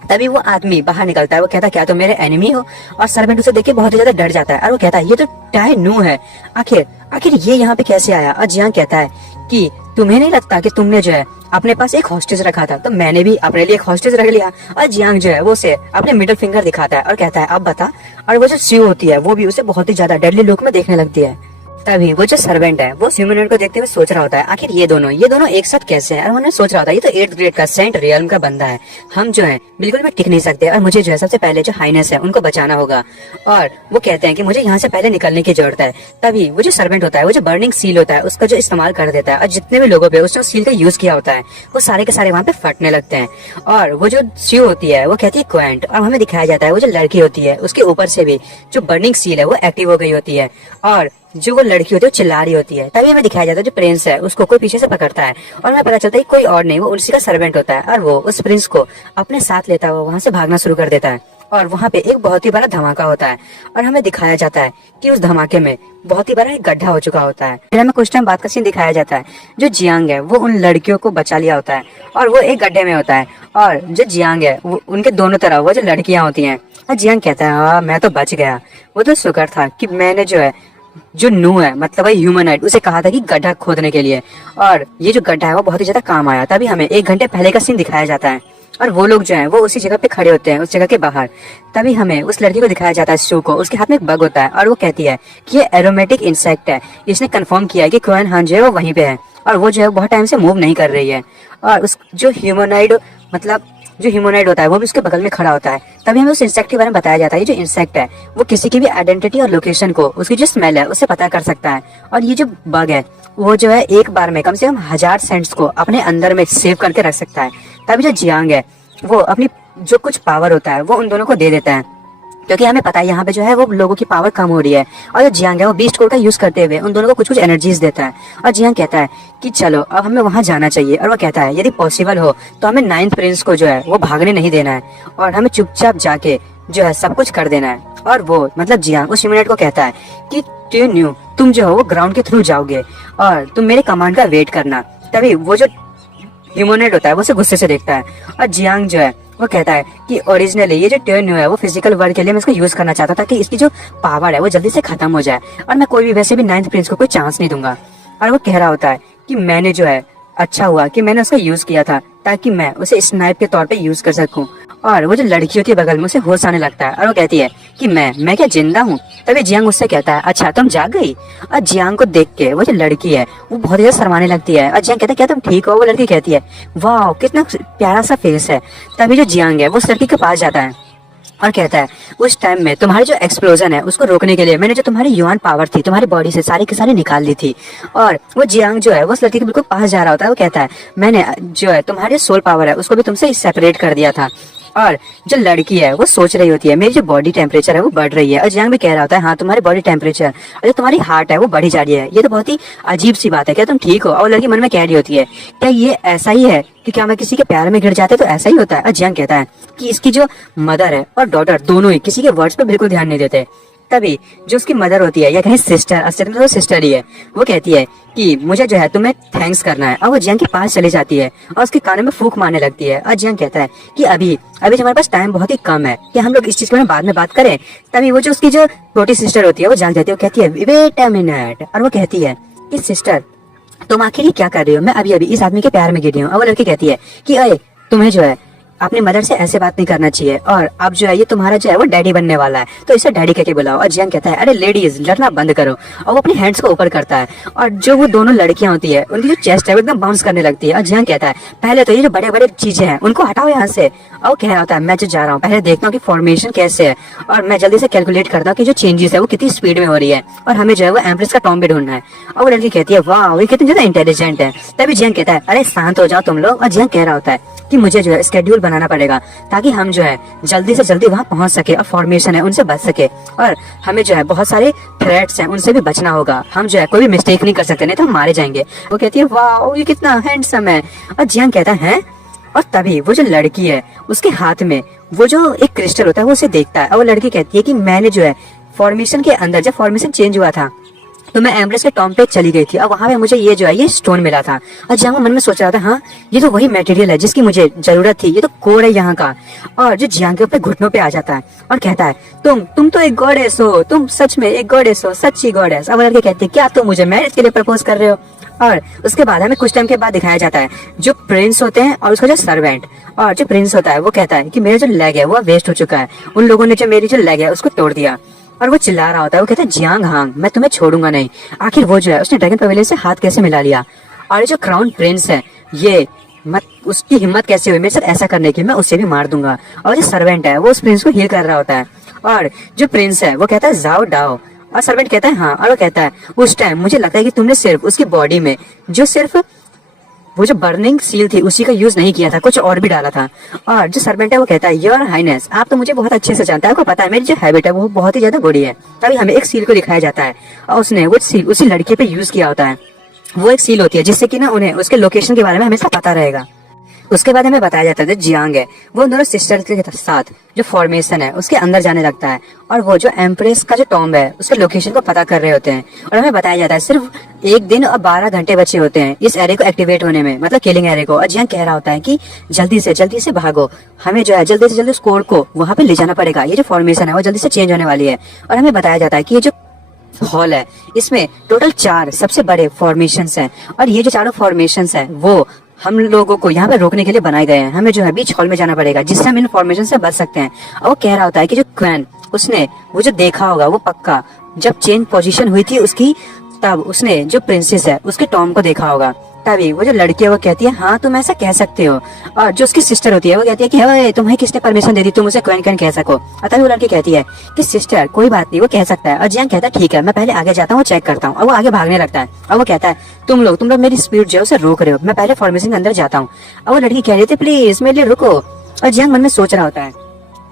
तभी वो आदमी बाहर निकलता है, वो कहता है क्या तुम मेरे एनिमी हो। और सर्वेंट उसे देख के बहुत ही ज्यादा डर जाता है, और वो कहता है ये तो टाई नू है, आखिर ये यहाँ पे कैसे आया। और जियांग कहता है कि तुम्हें नहीं लगता कि तुमने जो है अपने पास एक हॉस्टेज रखा था, तो मैंने भी अपने लिए एक हॉस्टेज रख लिया। और जियांग जो है वो उसे अपने मिडिल फिंगर दिखाता है और कहता है अब बता। और वो जो स्यू होती है वो भी उसे बहुत ही ज्यादा डेडली लुक में देखने लगती है। तभी वो जो सर्वेंट है वो ह्यूमनॉइड को देखते हुए सोच रहा होता है आखिर ये दोनों एक साथ कैसे हैं। और उन्होंने सोच रहा होता है ये तो 8th ग्रेड का सेंट रियल्म का बंदा है, हम जो है बिल्कुल भी टिक नहीं सकते और मुझे जो है सबसे पहले जो हाइनेस है उनको बचाना होगा। और वो कहते हैं कि मुझे यहाँ से पहले निकलने की जरूरत है। तभी वो जो सर्वेंट होता है वो जो बर्निंग सील होता है उसका जो इस्तेमाल कर देता है और जितने भी लोगों पे उसने सील का यूज किया होता है वो सारे के सारे वहाँ पे फटने लगते हैं। और वो जो स्यू होती है वो कहती है क्वेंट, और हमें दिखाया जाता है वो जो लड़की होती है उसके ऊपर से भी जो बर्निंग सील है वो एक्टिव हो गई होती है। और जो वो लड़की होती है वो चिल्ला रही होती है। तभी हमें दिखाया जाता है जो प्रिंस है उसको कोई पीछे से पकड़ता है और हमें पता चलता है कोई और नहीं वो उसी का सर्वेंट होता है। और वो उस प्रिंस को अपने साथ लेता हुआ वहां से भागना शुरू कर देता है। और वहां पे एक बहुत ही बड़ा धमाका होता है और हमें दिखाया जाता है कि उस धमाके में बहुत ही बड़ा एक गड्ढा हो चुका होता है। फिर हमें कुछ टाइम बाद का सीन दिखाया जाता है, जो जियांग है वो उन लड़कियों को बचा लिया होता है और वो एक गड्ढे में होता है। और जो जियांग है वो उनके दोनों तरफ वो जो लड़कियां होती हैं। और जियांग कहता है हाँ मैं तो बच गया, वो तो शुक्र था कि मैंने जो है जो नू है मतलब ह्यूमनॉइड उसे कहा था कि गड्ढा खोदने के लिए, और ये जो गड्ढा है वो बहुत ही ज्यादा काम आया। तभी हमें 1 घंटे पहले का सीन दिखाया जाता है और वो लोग जो है वो उसी जगह पे खड़े होते हैं उस जगह के बाहर। तभी हमें उस लड़की को दिखाया जाता है शू को, उसके हाथ में एक बग होता है और वो कहती है कि ये एरोमेटिक इंसेक्ट है। इसने कंफर्म किया है कि क्वेन हान जो है वो वहीं पे है और वो जो है बहुत टाइम से मूव नहीं कर रही है। और उस जो ह्यूमनॉइड मतलब जो ह्यूमनॉइड होता है वो भी उसके बगल में खड़ा होता है। तभी हमें उस इंसेक्ट के बारे में बताया जाता है। ये जो इंसेक्ट है वो किसी की भी आइडेंटिटी और लोकेशन को उसकी जो स्मेल है उससे पता कर सकता है। और ये जो बग है वो जो है एक बार में कम से कम 1000 सेंट्स को अपने अंदर में सेव करके रख सकता है। तभी जो जियांग है वो अपनी जो कुछ पावर होता है वो उन दोनों को दे देता है, क्योंकि हमें पता है यहाँ पे जो है वो लोगों की पावर कम हो रही है। और जो जियांग है वो बीस्ट कोड का यूज करते हुए उन दोनों को कुछ कुछ एनर्जीज देता है। और जियांग कहता है कि चलो अब हमें वहां जाना चाहिए। और वो कहता है यदि पॉसिबल हो तो हमें 9th प्रिंस को जो है वो भागने नहीं देना है और हमें चुपचाप जाके जो है सब कुछ कर देना है। और वो मतलब जियांग उस ह्यूमनॉइड को कहता है कि तुम जो हो वो ग्राउंड के थ्रू जाओगे और तुम मेरे कमांड का वेट करना। तभी वो जो ह्यूमनॉइड होता है वो उसे गुस्से से देखता है और जियांग जो है वो कहता है कि ओरिजिनली ये जो ट्यून्यू है वो फिजिकल वर्क के लिए मैं इसको यूज करना चाहता था कि इसकी जो पावर है वो जल्दी से खत्म हो जाए और मैं कोई भी वैसे भी 9th प्रिंस को कोई चांस नहीं दूंगा। और वो कह रहा होता है कि मैंने जो है अच्छा हुआ कि मैंने उसका यूज किया था ताकि मैं उसे स्नाइप के तौर पे यूज कर सकूं। और वो जो लड़की होती है बगल में उसे होश आने लगता है और वो कहती है कि मैं क्या जिंदा हूँ। तभी जियांग उससे कहता है अच्छा तुम जाग गई। और जियांग को देख के वो जो लड़की है वो बहुत ज्यादा शर्माने लगती है और जियांग कहता है क्या तुम ठीक हो। वो लड़की कहती है वाह कितना प्यारा सा फेस है। तभी जो जियांग है वो उस लड़की के पास जाता है और कहता है उस टाइम में तुम्हारी जो एक्सप्लोजन है उसको रोकने के लिए मैंने जो तुम्हारी युआन पावर थी तुम्हारी बॉडी से सारी की सारी निकाल दी थी। और वो जियांग जो है वो उस लड़की के बिल्कुल पास जा रहा होता है। वो कहता है मैंने जो है तुम्हारी सोल पावर है उसको भी तुमसे सेपरेट कर दिया था। और जो लड़की है वो सोच रही होती है मेरी जो बॉडी टेम्परेचर है वो बढ़ रही है। और जियांग भी कह रहा होता है हाँ तुम्हारी बॉडी टेम्परेचर और जो तुम्हारी हार्ट है वो बढ़ी जा रही है, ये तो बहुत ही अजीब सी बात है, क्या तुम ठीक हो। और लड़की मन में कह रही होती है क्या ये ऐसा ही है कि क्या मैं किसी के प्यार में गिर जाते तो ऐसा ही होता है। और जियांग कहता है कि इसकी जो मदर है और डॉटर दोनों ही किसी के वर्ड्स पे बिल्कुल ध्यान नहीं देते। तभी जो उसकी मदर होती है या कहीं सिस्टर ही है वो कहती है कि मुझे जो है तुम्हें थैंक्स करना है। और वो जियांग के पास चली जाती है और उसके कानों में फूंक मारने लगती है। और जियांग कहता है कि अभी हमारे पास टाइम बहुत ही कम है कि हम लोग इस चीज के बारे में बाद में बात करें। तभी वो जो उसकी जो छोटी सिस्टर होती है वो जाग जाती है। वो कहती है वेट अ मिनट। और वो कहती है कि सिस्टर तुम आखिर ही क्या कर रही हो, मैं अभी इस आदमी के प्यार में गिरी हूँ। और वो लड़की कहती है कि अरे तुम्हें जो है अपनी मदर से ऐसे बात नहीं करना चाहिए और अब जो है ये तुम्हारा जो है वो डैडी बनने वाला है तो इसे डैडी कहके बुलाओ। और जियांग कहता है अरे लेडीज लड़ना बंद करो। और वो अपने हैंड्स को ऊपर करता है और जो वो दोनों लड़कियां होती है उनकी जो चेस्ट है वो एकदम बाउंस करने लगती है। और जियांग कहता है पहले तो ये जो बड़े बड़े चीजें हैं उनको हटाओ यहाँ से। और वो कह रहा होता है मैं जो जा रहा हूँ पहले देखता हूँ कि फॉर्मेशन कैसे है और मैं जल्दी से कैलकुलेट करता हूँ कि जो चेंजेस है वो कितनी स्पीड में हो रही है और हमें जो है वो एम्प्रेस का टॉम भी ढूंढना है। और वो लड़की कहती है वाह ये कितनी ज्यादा इंटेलिजेंट है। तभी जियांग कहता है अरे शांत हो जाओ तुम लोग। और जियांग कह रहा होता है कि मुझे जो है स्केड्यूल बनाना पड़ेगा ताकि हम जो है जल्दी से जल्दी वहां पहुंच सके और फॉर्मेशन है उनसे बच सके और हमें जो है बहुत सारे थ्रेट्स हैं उनसे भी बचना होगा। हम जो है कोई भी मिस्टेक नहीं कर सकते नहीं तो हम मारे जाएंगे। वो कहती है वाह ये कितना हैंडसम है। और जियांग कहता है और तभी वो जो लड़की है उसके हाथ में वो जो एक क्रिस्टल होता है वो उसे देखता है और वो लड़की कहती है कि मैंने जो है फॉर्मेशन के अंदर जब फॉर्मेशन चेंज हुआ था तो मैं एम्ब्रेस के टॉम पे चली गई थी और वहां पे मुझे ये जो है ये स्टोन मिला था। और जियांग मन में सोच रहा था, हाँ ये तो वही मटेरियल है जिसकी मुझे जरूरत थी, ये तो कोड है यहाँ का। और जो जियांग के ऊपर घुटनों पे आ जाता है और कहता है, तुम तो एक गॉडेस हो, तुम सच में एक गॉडेस हो, सच्ची गॉडेस। अब लड़के कहते हैं, क्या तुम मुझे मैरिज के लिए प्रपोज कर रहे हो? और उसके बाद हमें कुछ टाइम के बाद दिखाया जाता है जो प्रिंस होते हैं और उसका जो सर्वेंट। और जो प्रिंस होता है वो कहता है कि मेरा जो लेग है वो वेस्ट हो चुका है, उन लोगों ने जो मेरी जो लेग है उसको तोड़ दिया। और वो चिल्ला रहा होता है, वो कहता है, जियांग हांग मैं तुम्हें छोड़ूंगा नहीं। आखिर वो जो है उसने ड्रैगन पवेलियन से हाथ कैसे मिला लिया? और ये जो क्राउन प्रिंस है ये उसकी हिम्मत कैसे हुई मेरे साथ ऐसा करने की, मैं उसे भी मार दूंगा। और जो सर्वेंट है वो उस प्रिंस को हील कर रहा होता है। और जो प्रिंस है वो कहता है, जाओ डाओ। और सर्वेंट कहता है हाँ। और वो कहता है, उस टाइम मुझे लगता है कि तुमने सिर्फ उसकी बॉडी में जो सिर्फ वो जो बर्निंग सील थी उसी का यूज नहीं किया था, कुछ और भी डाला था। और जो सर्वेंट है वो कहता है, योर हाइनेस आप तो मुझे बहुत अच्छे से जानते हैं, आपको पता है मेरी जो हैबिट है वो बहुत ही ज्यादा बुरी है। तभी हमें एक सील को दिखाया जाता है और उसने वो सील उसी लड़के पे यूज किया होता है। वो एक सील होती है जिससे कि ना उन्हें उसके लोकेशन के बारे में हमेशा पता रहेगा। उसके बाद हमें बताया जाता है जो जियांग है वो दोनों सिस्टर के साथ जो फॉर्मेशन है उसके अंदर जाने लगता है और वो जो एम्प्रेस का जो टॉम्ब है उसके लोकेशन को पता कर रहे होते हैं। और हमें बताया जाता है सिर्फ 1 दिन और 12 घंटे बचे होते हैं इस एरे को एक्टिवेट होने में, मतलब किलिंग एरे को। और जियांग कह रहा होता है कि जल्दी से भागो, हमें जो है जल्दी से जल्दी उस कोड को वहां पे ले जाना पड़ेगा, ये जो फॉर्मेशन है वो जल्दी से चेंज होने वाली है। और हमें बताया जाता है कि ये जो हॉल है इसमें टोटल 4 सबसे बड़े फॉर्मेशंस हैं और ये जो चारों फॉर्मेशंस हैं वो हम लोगों को यहाँ पे रोकने के लिए बनाए गए हैं। हमें जो है बीच हॉल में जाना पड़ेगा जिससे हम इन फॉर्मेशन से बच सकते हैं। और वो कह रहा होता है कि जो क्वीन उसने वो जो देखा होगा वो पक्का जब चेंज पोजीशन हुई थी उसकी, तब उसने जो प्रिंसेस है उसके टॉम को देखा होगा। तभी वो जो लड़की है वो कहती है, हाँ तुम ऐसा कह सकते हो। और जो उसकी सिस्टर होती है वो कहती है कि ओए तुम्हें किसने परमिशन दे दी तुम उसे क्वीन कह सको? और तभी वो लड़की कहती है कि सिस्टर कोई बात नहीं वो कह सकता है। और जियांग कहता है ठीक है मैं पहले आगे जाता हूँ चेक करता हूँ। और वो आगे भागने लगता है और वो कहता है तुम लोग मेरी स्पीड जो है उसे रोक रहे हो, मैं पहले फॉर्मेशन के अंदर जाता हूँ। और वो लड़की कह रही थी प्लीज मेरे लिए रुको। और जियांग मन में सोच रहा होता है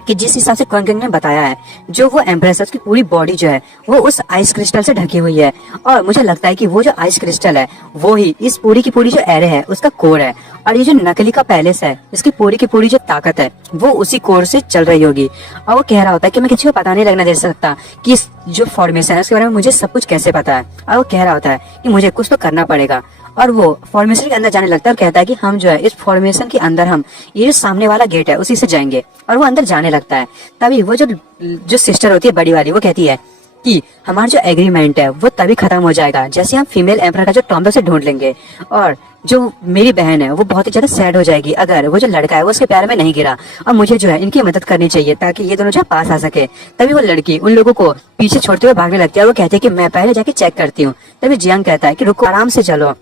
कि जिस हिसाब से क्वीन ने बताया है जो वो एम्प्रेस है उसकी पूरी बॉडी जो है वो उस आइस क्रिस्टल से ढकी हुई है। और मुझे लगता है कि वो जो आइस क्रिस्टल है वो ही इस पूरी की पूरी जो एरे है उसका कोर है। और ये जो नकली का पैलेस है इसकी पूरी की पूरी जो ताकत है वो उसी कोर से चल रही होगी। और वो कह रहा होता है कि मैं किसी को पता नहीं लगना दे सकता कि इस जो फॉर्मेशन है उसके बारे में मुझे सब कुछ कैसे पता है। और वो कह रहा होता है कि मुझे कुछ तो करना पड़ेगा। और वो फॉर्मेशन के अंदर जाने लगता है और कहता है कि हम जो है इस फॉर्मेशन के अंदर हम ये जो सामने वाला गेट है उसी से जाएंगे। और वो अंदर जाने लगता है। तभी वो जो सिस्टर होती है बड़ी वाली वो कहती है कि हमारा जो एग्रीमेंट है वो तभी खत्म हो जाएगा जैसे हम फीमेल एम्परर का जो टॉम्ब से ढूंढ लेंगे। और जो मेरी बहन है वो बहुत ही ज्यादा सैड हो जाएगी अगर वो जो लड़का है वो उसके प्यार में नहीं गिरा। और मुझे जो है इनकी मदद करनी चाहिए ताकि ये दोनों जो पास आ सके। तभी वो लड़की उन लोगों को पीछे छोड़ते हुए भागने लगती है और वो कहती है कि मैं पहले जाके चेक करती हूँ। तभी जियांग कहता है कि रुको आराम से चलो।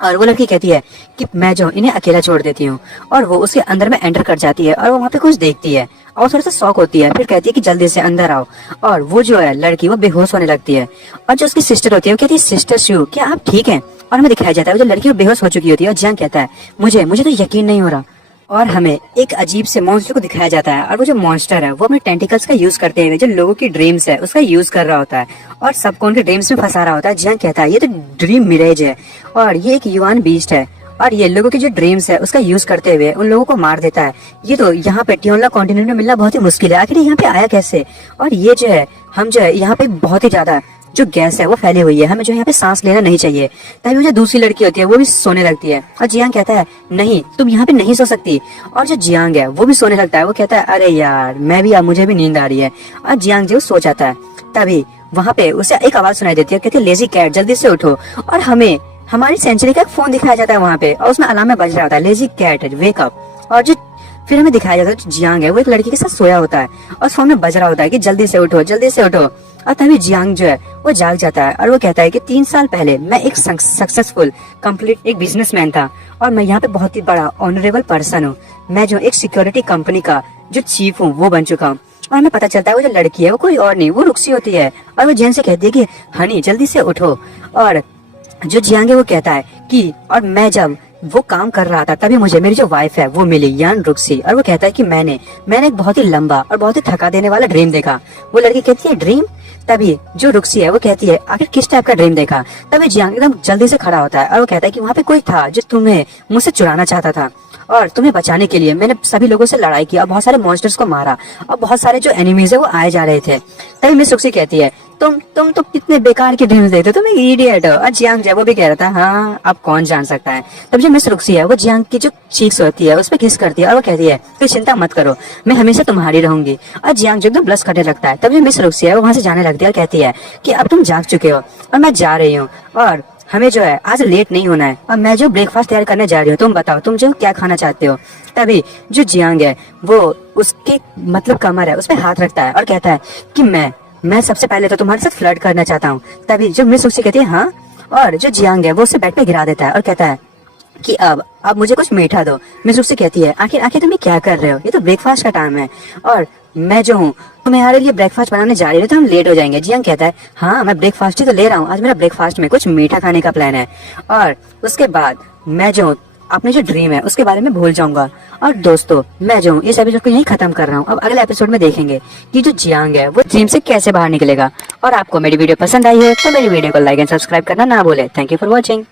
और वो लड़की कहती है कि मैं जो इन्हें अकेला छोड़ देती हूँ। और वो उसके अंदर में एंटर कर जाती है और वो वहाँ पे कुछ देखती है और थोड़ा सा शॉक होती है। फिर कहती है कि जल्दी से अंदर आओ। और वो जो है लड़की वो बेहोश होने लगती है। और जो उसकी सिस्टर होती है वो कहती है सिस्टर शिव क्या आप ठीक हैं? और हमें दिखाया जाता है वो जो लड़की वो बेहोश हो चुकी होती है। और जियांग कहता है मुझे तो यकीन नहीं हो रहा। और हमें एक अजीब से मॉन्स्टर को दिखाया जाता है और वो जो मॉन्स्टर है वो अपने टेंटिकल्स का यूज करते हुए जो लोगों की ड्रीम्स है उसका यूज कर रहा होता है और सबको उनके ड्रीम्स में फंसा रहा होता है। जियांग कहता है ये तो ड्रीम मिरेज है और ये एक युआन बीस्ट है और ये लोगों की जो ड्रीम्स है उसका यूज करते हुए उन लोगों को मार देता है। ये तो यहाँ पे टियोला कॉन्टिनेंट में मिलना बहुत ही मुश्किल है, आखिर यहाँ पे आया कैसे? और ये जो है हम जो है यहाँ पे बहुत ही ज्यादा जो गैस है वो फैली हुई है, हमें जो यहाँ पे सांस लेना नहीं चाहिए। तभी वो जो दूसरी लड़की होती है वो भी सोने लगती है और जियांग कहता है नहीं तुम यहाँ पे नहीं सो सकती। और जो जियांग है वो भी सोने लगता है। वो कहता है अरे यार मैं भी मुझे भी नींद आ रही है। और जियांग जो सो जाता है तभी वहाँ पे उसे एक आवाज सुनाई देती है, कहती है लेजी कैट जल्दी से उठो। और हमें हमारी सेंचुरी का एक फोन दिखाया जाता है वहाँ पे और उसमें अलार्म में बज रहा होता है लेजी कैट वेक अप। और जो फिर हमें दिखाया जाता है जियांग है वो एक लड़की के साथ सोया होता है और फोन में बज रहा होता है कि जल्दी से उठो जल्दी से उठो। और तभी जियांग जो है वो जाग जाता है और वो कहता है कि 3 साल पहले मैं एक सक्सेसफुल कंप्लीट एक बिजनेसमैन था और मैं यहाँ पे बहुत ही बड़ा ऑनरेबल पर्सन हूँ। मैं जो एक सिक्योरिटी कंपनी का जो चीफ हूँ वो बन चुका हूँ। और हमें पता चलता है वो जो लड़की है वो कोई और नहीं वो रुक्सी होती है और वो जियांग से कहती है कि हनी जल्दी से उठो। और जो जियांग है वो कहता है कि और मैं जब वो काम कर रहा था तभी मुझे मेरी जो वाइफ है वो मिली यान रुक्सी। और वो कहता है कि मैंने एक बहुत ही लंबा और बहुत ही थका देने वाला ड्रीम देखा। वो लड़की कहती है ड्रीम? तभी जो रुक्सी है वो कहती है आखिर किस टाइप का ड्रीम देखा? तभी जियांग एकदम जल्दी से खड़ा होता है और वो कहता है कि वहाँ पे कोई था जो तुम्हें मुझसे चुराना चाहता था और तुम्हें बचाने के लिए मैंने सभी लोगों से लड़ाई की और बहुत सारे मॉन्स्टर्स को मारा और बहुत सारे जो एनिमीज है वो आए जा रहे थे। तभी मिस रुक्सी कहती है तुम तो कितने बेकार के ड्रीम्स देखते हो, तुम एक इडियट हो। और जियांग जब वो भी कह रहा था हाँ अब कौन जान सकता है। तब जो मिस रुक्सी है वो जियांग की जो चीक्स होती है उस पर किस करती है और वो कहती है कोई चिंता मत करो, मैं हमेशा तुम्हारी रहूंगी। और जियांग जो एकदम ब्लश करने लगता है। तब जो मिस रुक्सी है वो वहां से जाने लगती है और कहती है कि अब तुम जाग चुके हो और मैं जा रही हूँ और हमें जो है आज लेट नहीं होना है और मैं जो ब्रेकफास्ट तैयार करने जा रही हूँ, तुम बताओ तुम जो क्या खाना चाहते हो। तभी जो जियांग है वो उसके मतलब कमर है उस पर हाथ रखता है और कहता है कि मैं सबसे पहले तो तुम्हारे साथ फ्लर्ट करना चाहता हूँ। तभी जो मिस रुक्सी कहती है हाँ, और जो जियांग है वो उसे बेड पे गिरा देता है और कहता है कि अब मुझे कुछ मीठा दो। मिस रुक्सी कहती है आखिर आखिर तुम ये क्या कर रहे हो, ये तो ब्रेकफास्ट का टाइम है और मैं जो हूँ तुम्हारे लिए ब्रेकफास्ट बनाने जा रही हूँ तो हम लेट हो जाएंगे। जियांग कहता है हाँ मैं ब्रेकफास्ट ही तो ले रहा हूँ, आज मेरा ब्रेकफास्ट में कुछ मीठा खाने का प्लान है और उसके बाद मैं जो अपने जो ड्रीम है उसके बारे में भूल जाऊंगा। और दोस्तों मैं जो इस एपिसोड को यहीं खत्म कर रहा हूँ। अब अगले एपिसोड में देखेंगे कि जो जियांग है वो ड्रीम से कैसे बाहर निकलेगा। और आपको मेरी वीडियो पसंद आई है तो मेरी वीडियो को लाइक एंड सब्सक्राइब करना ना भूले। Thank you for watching.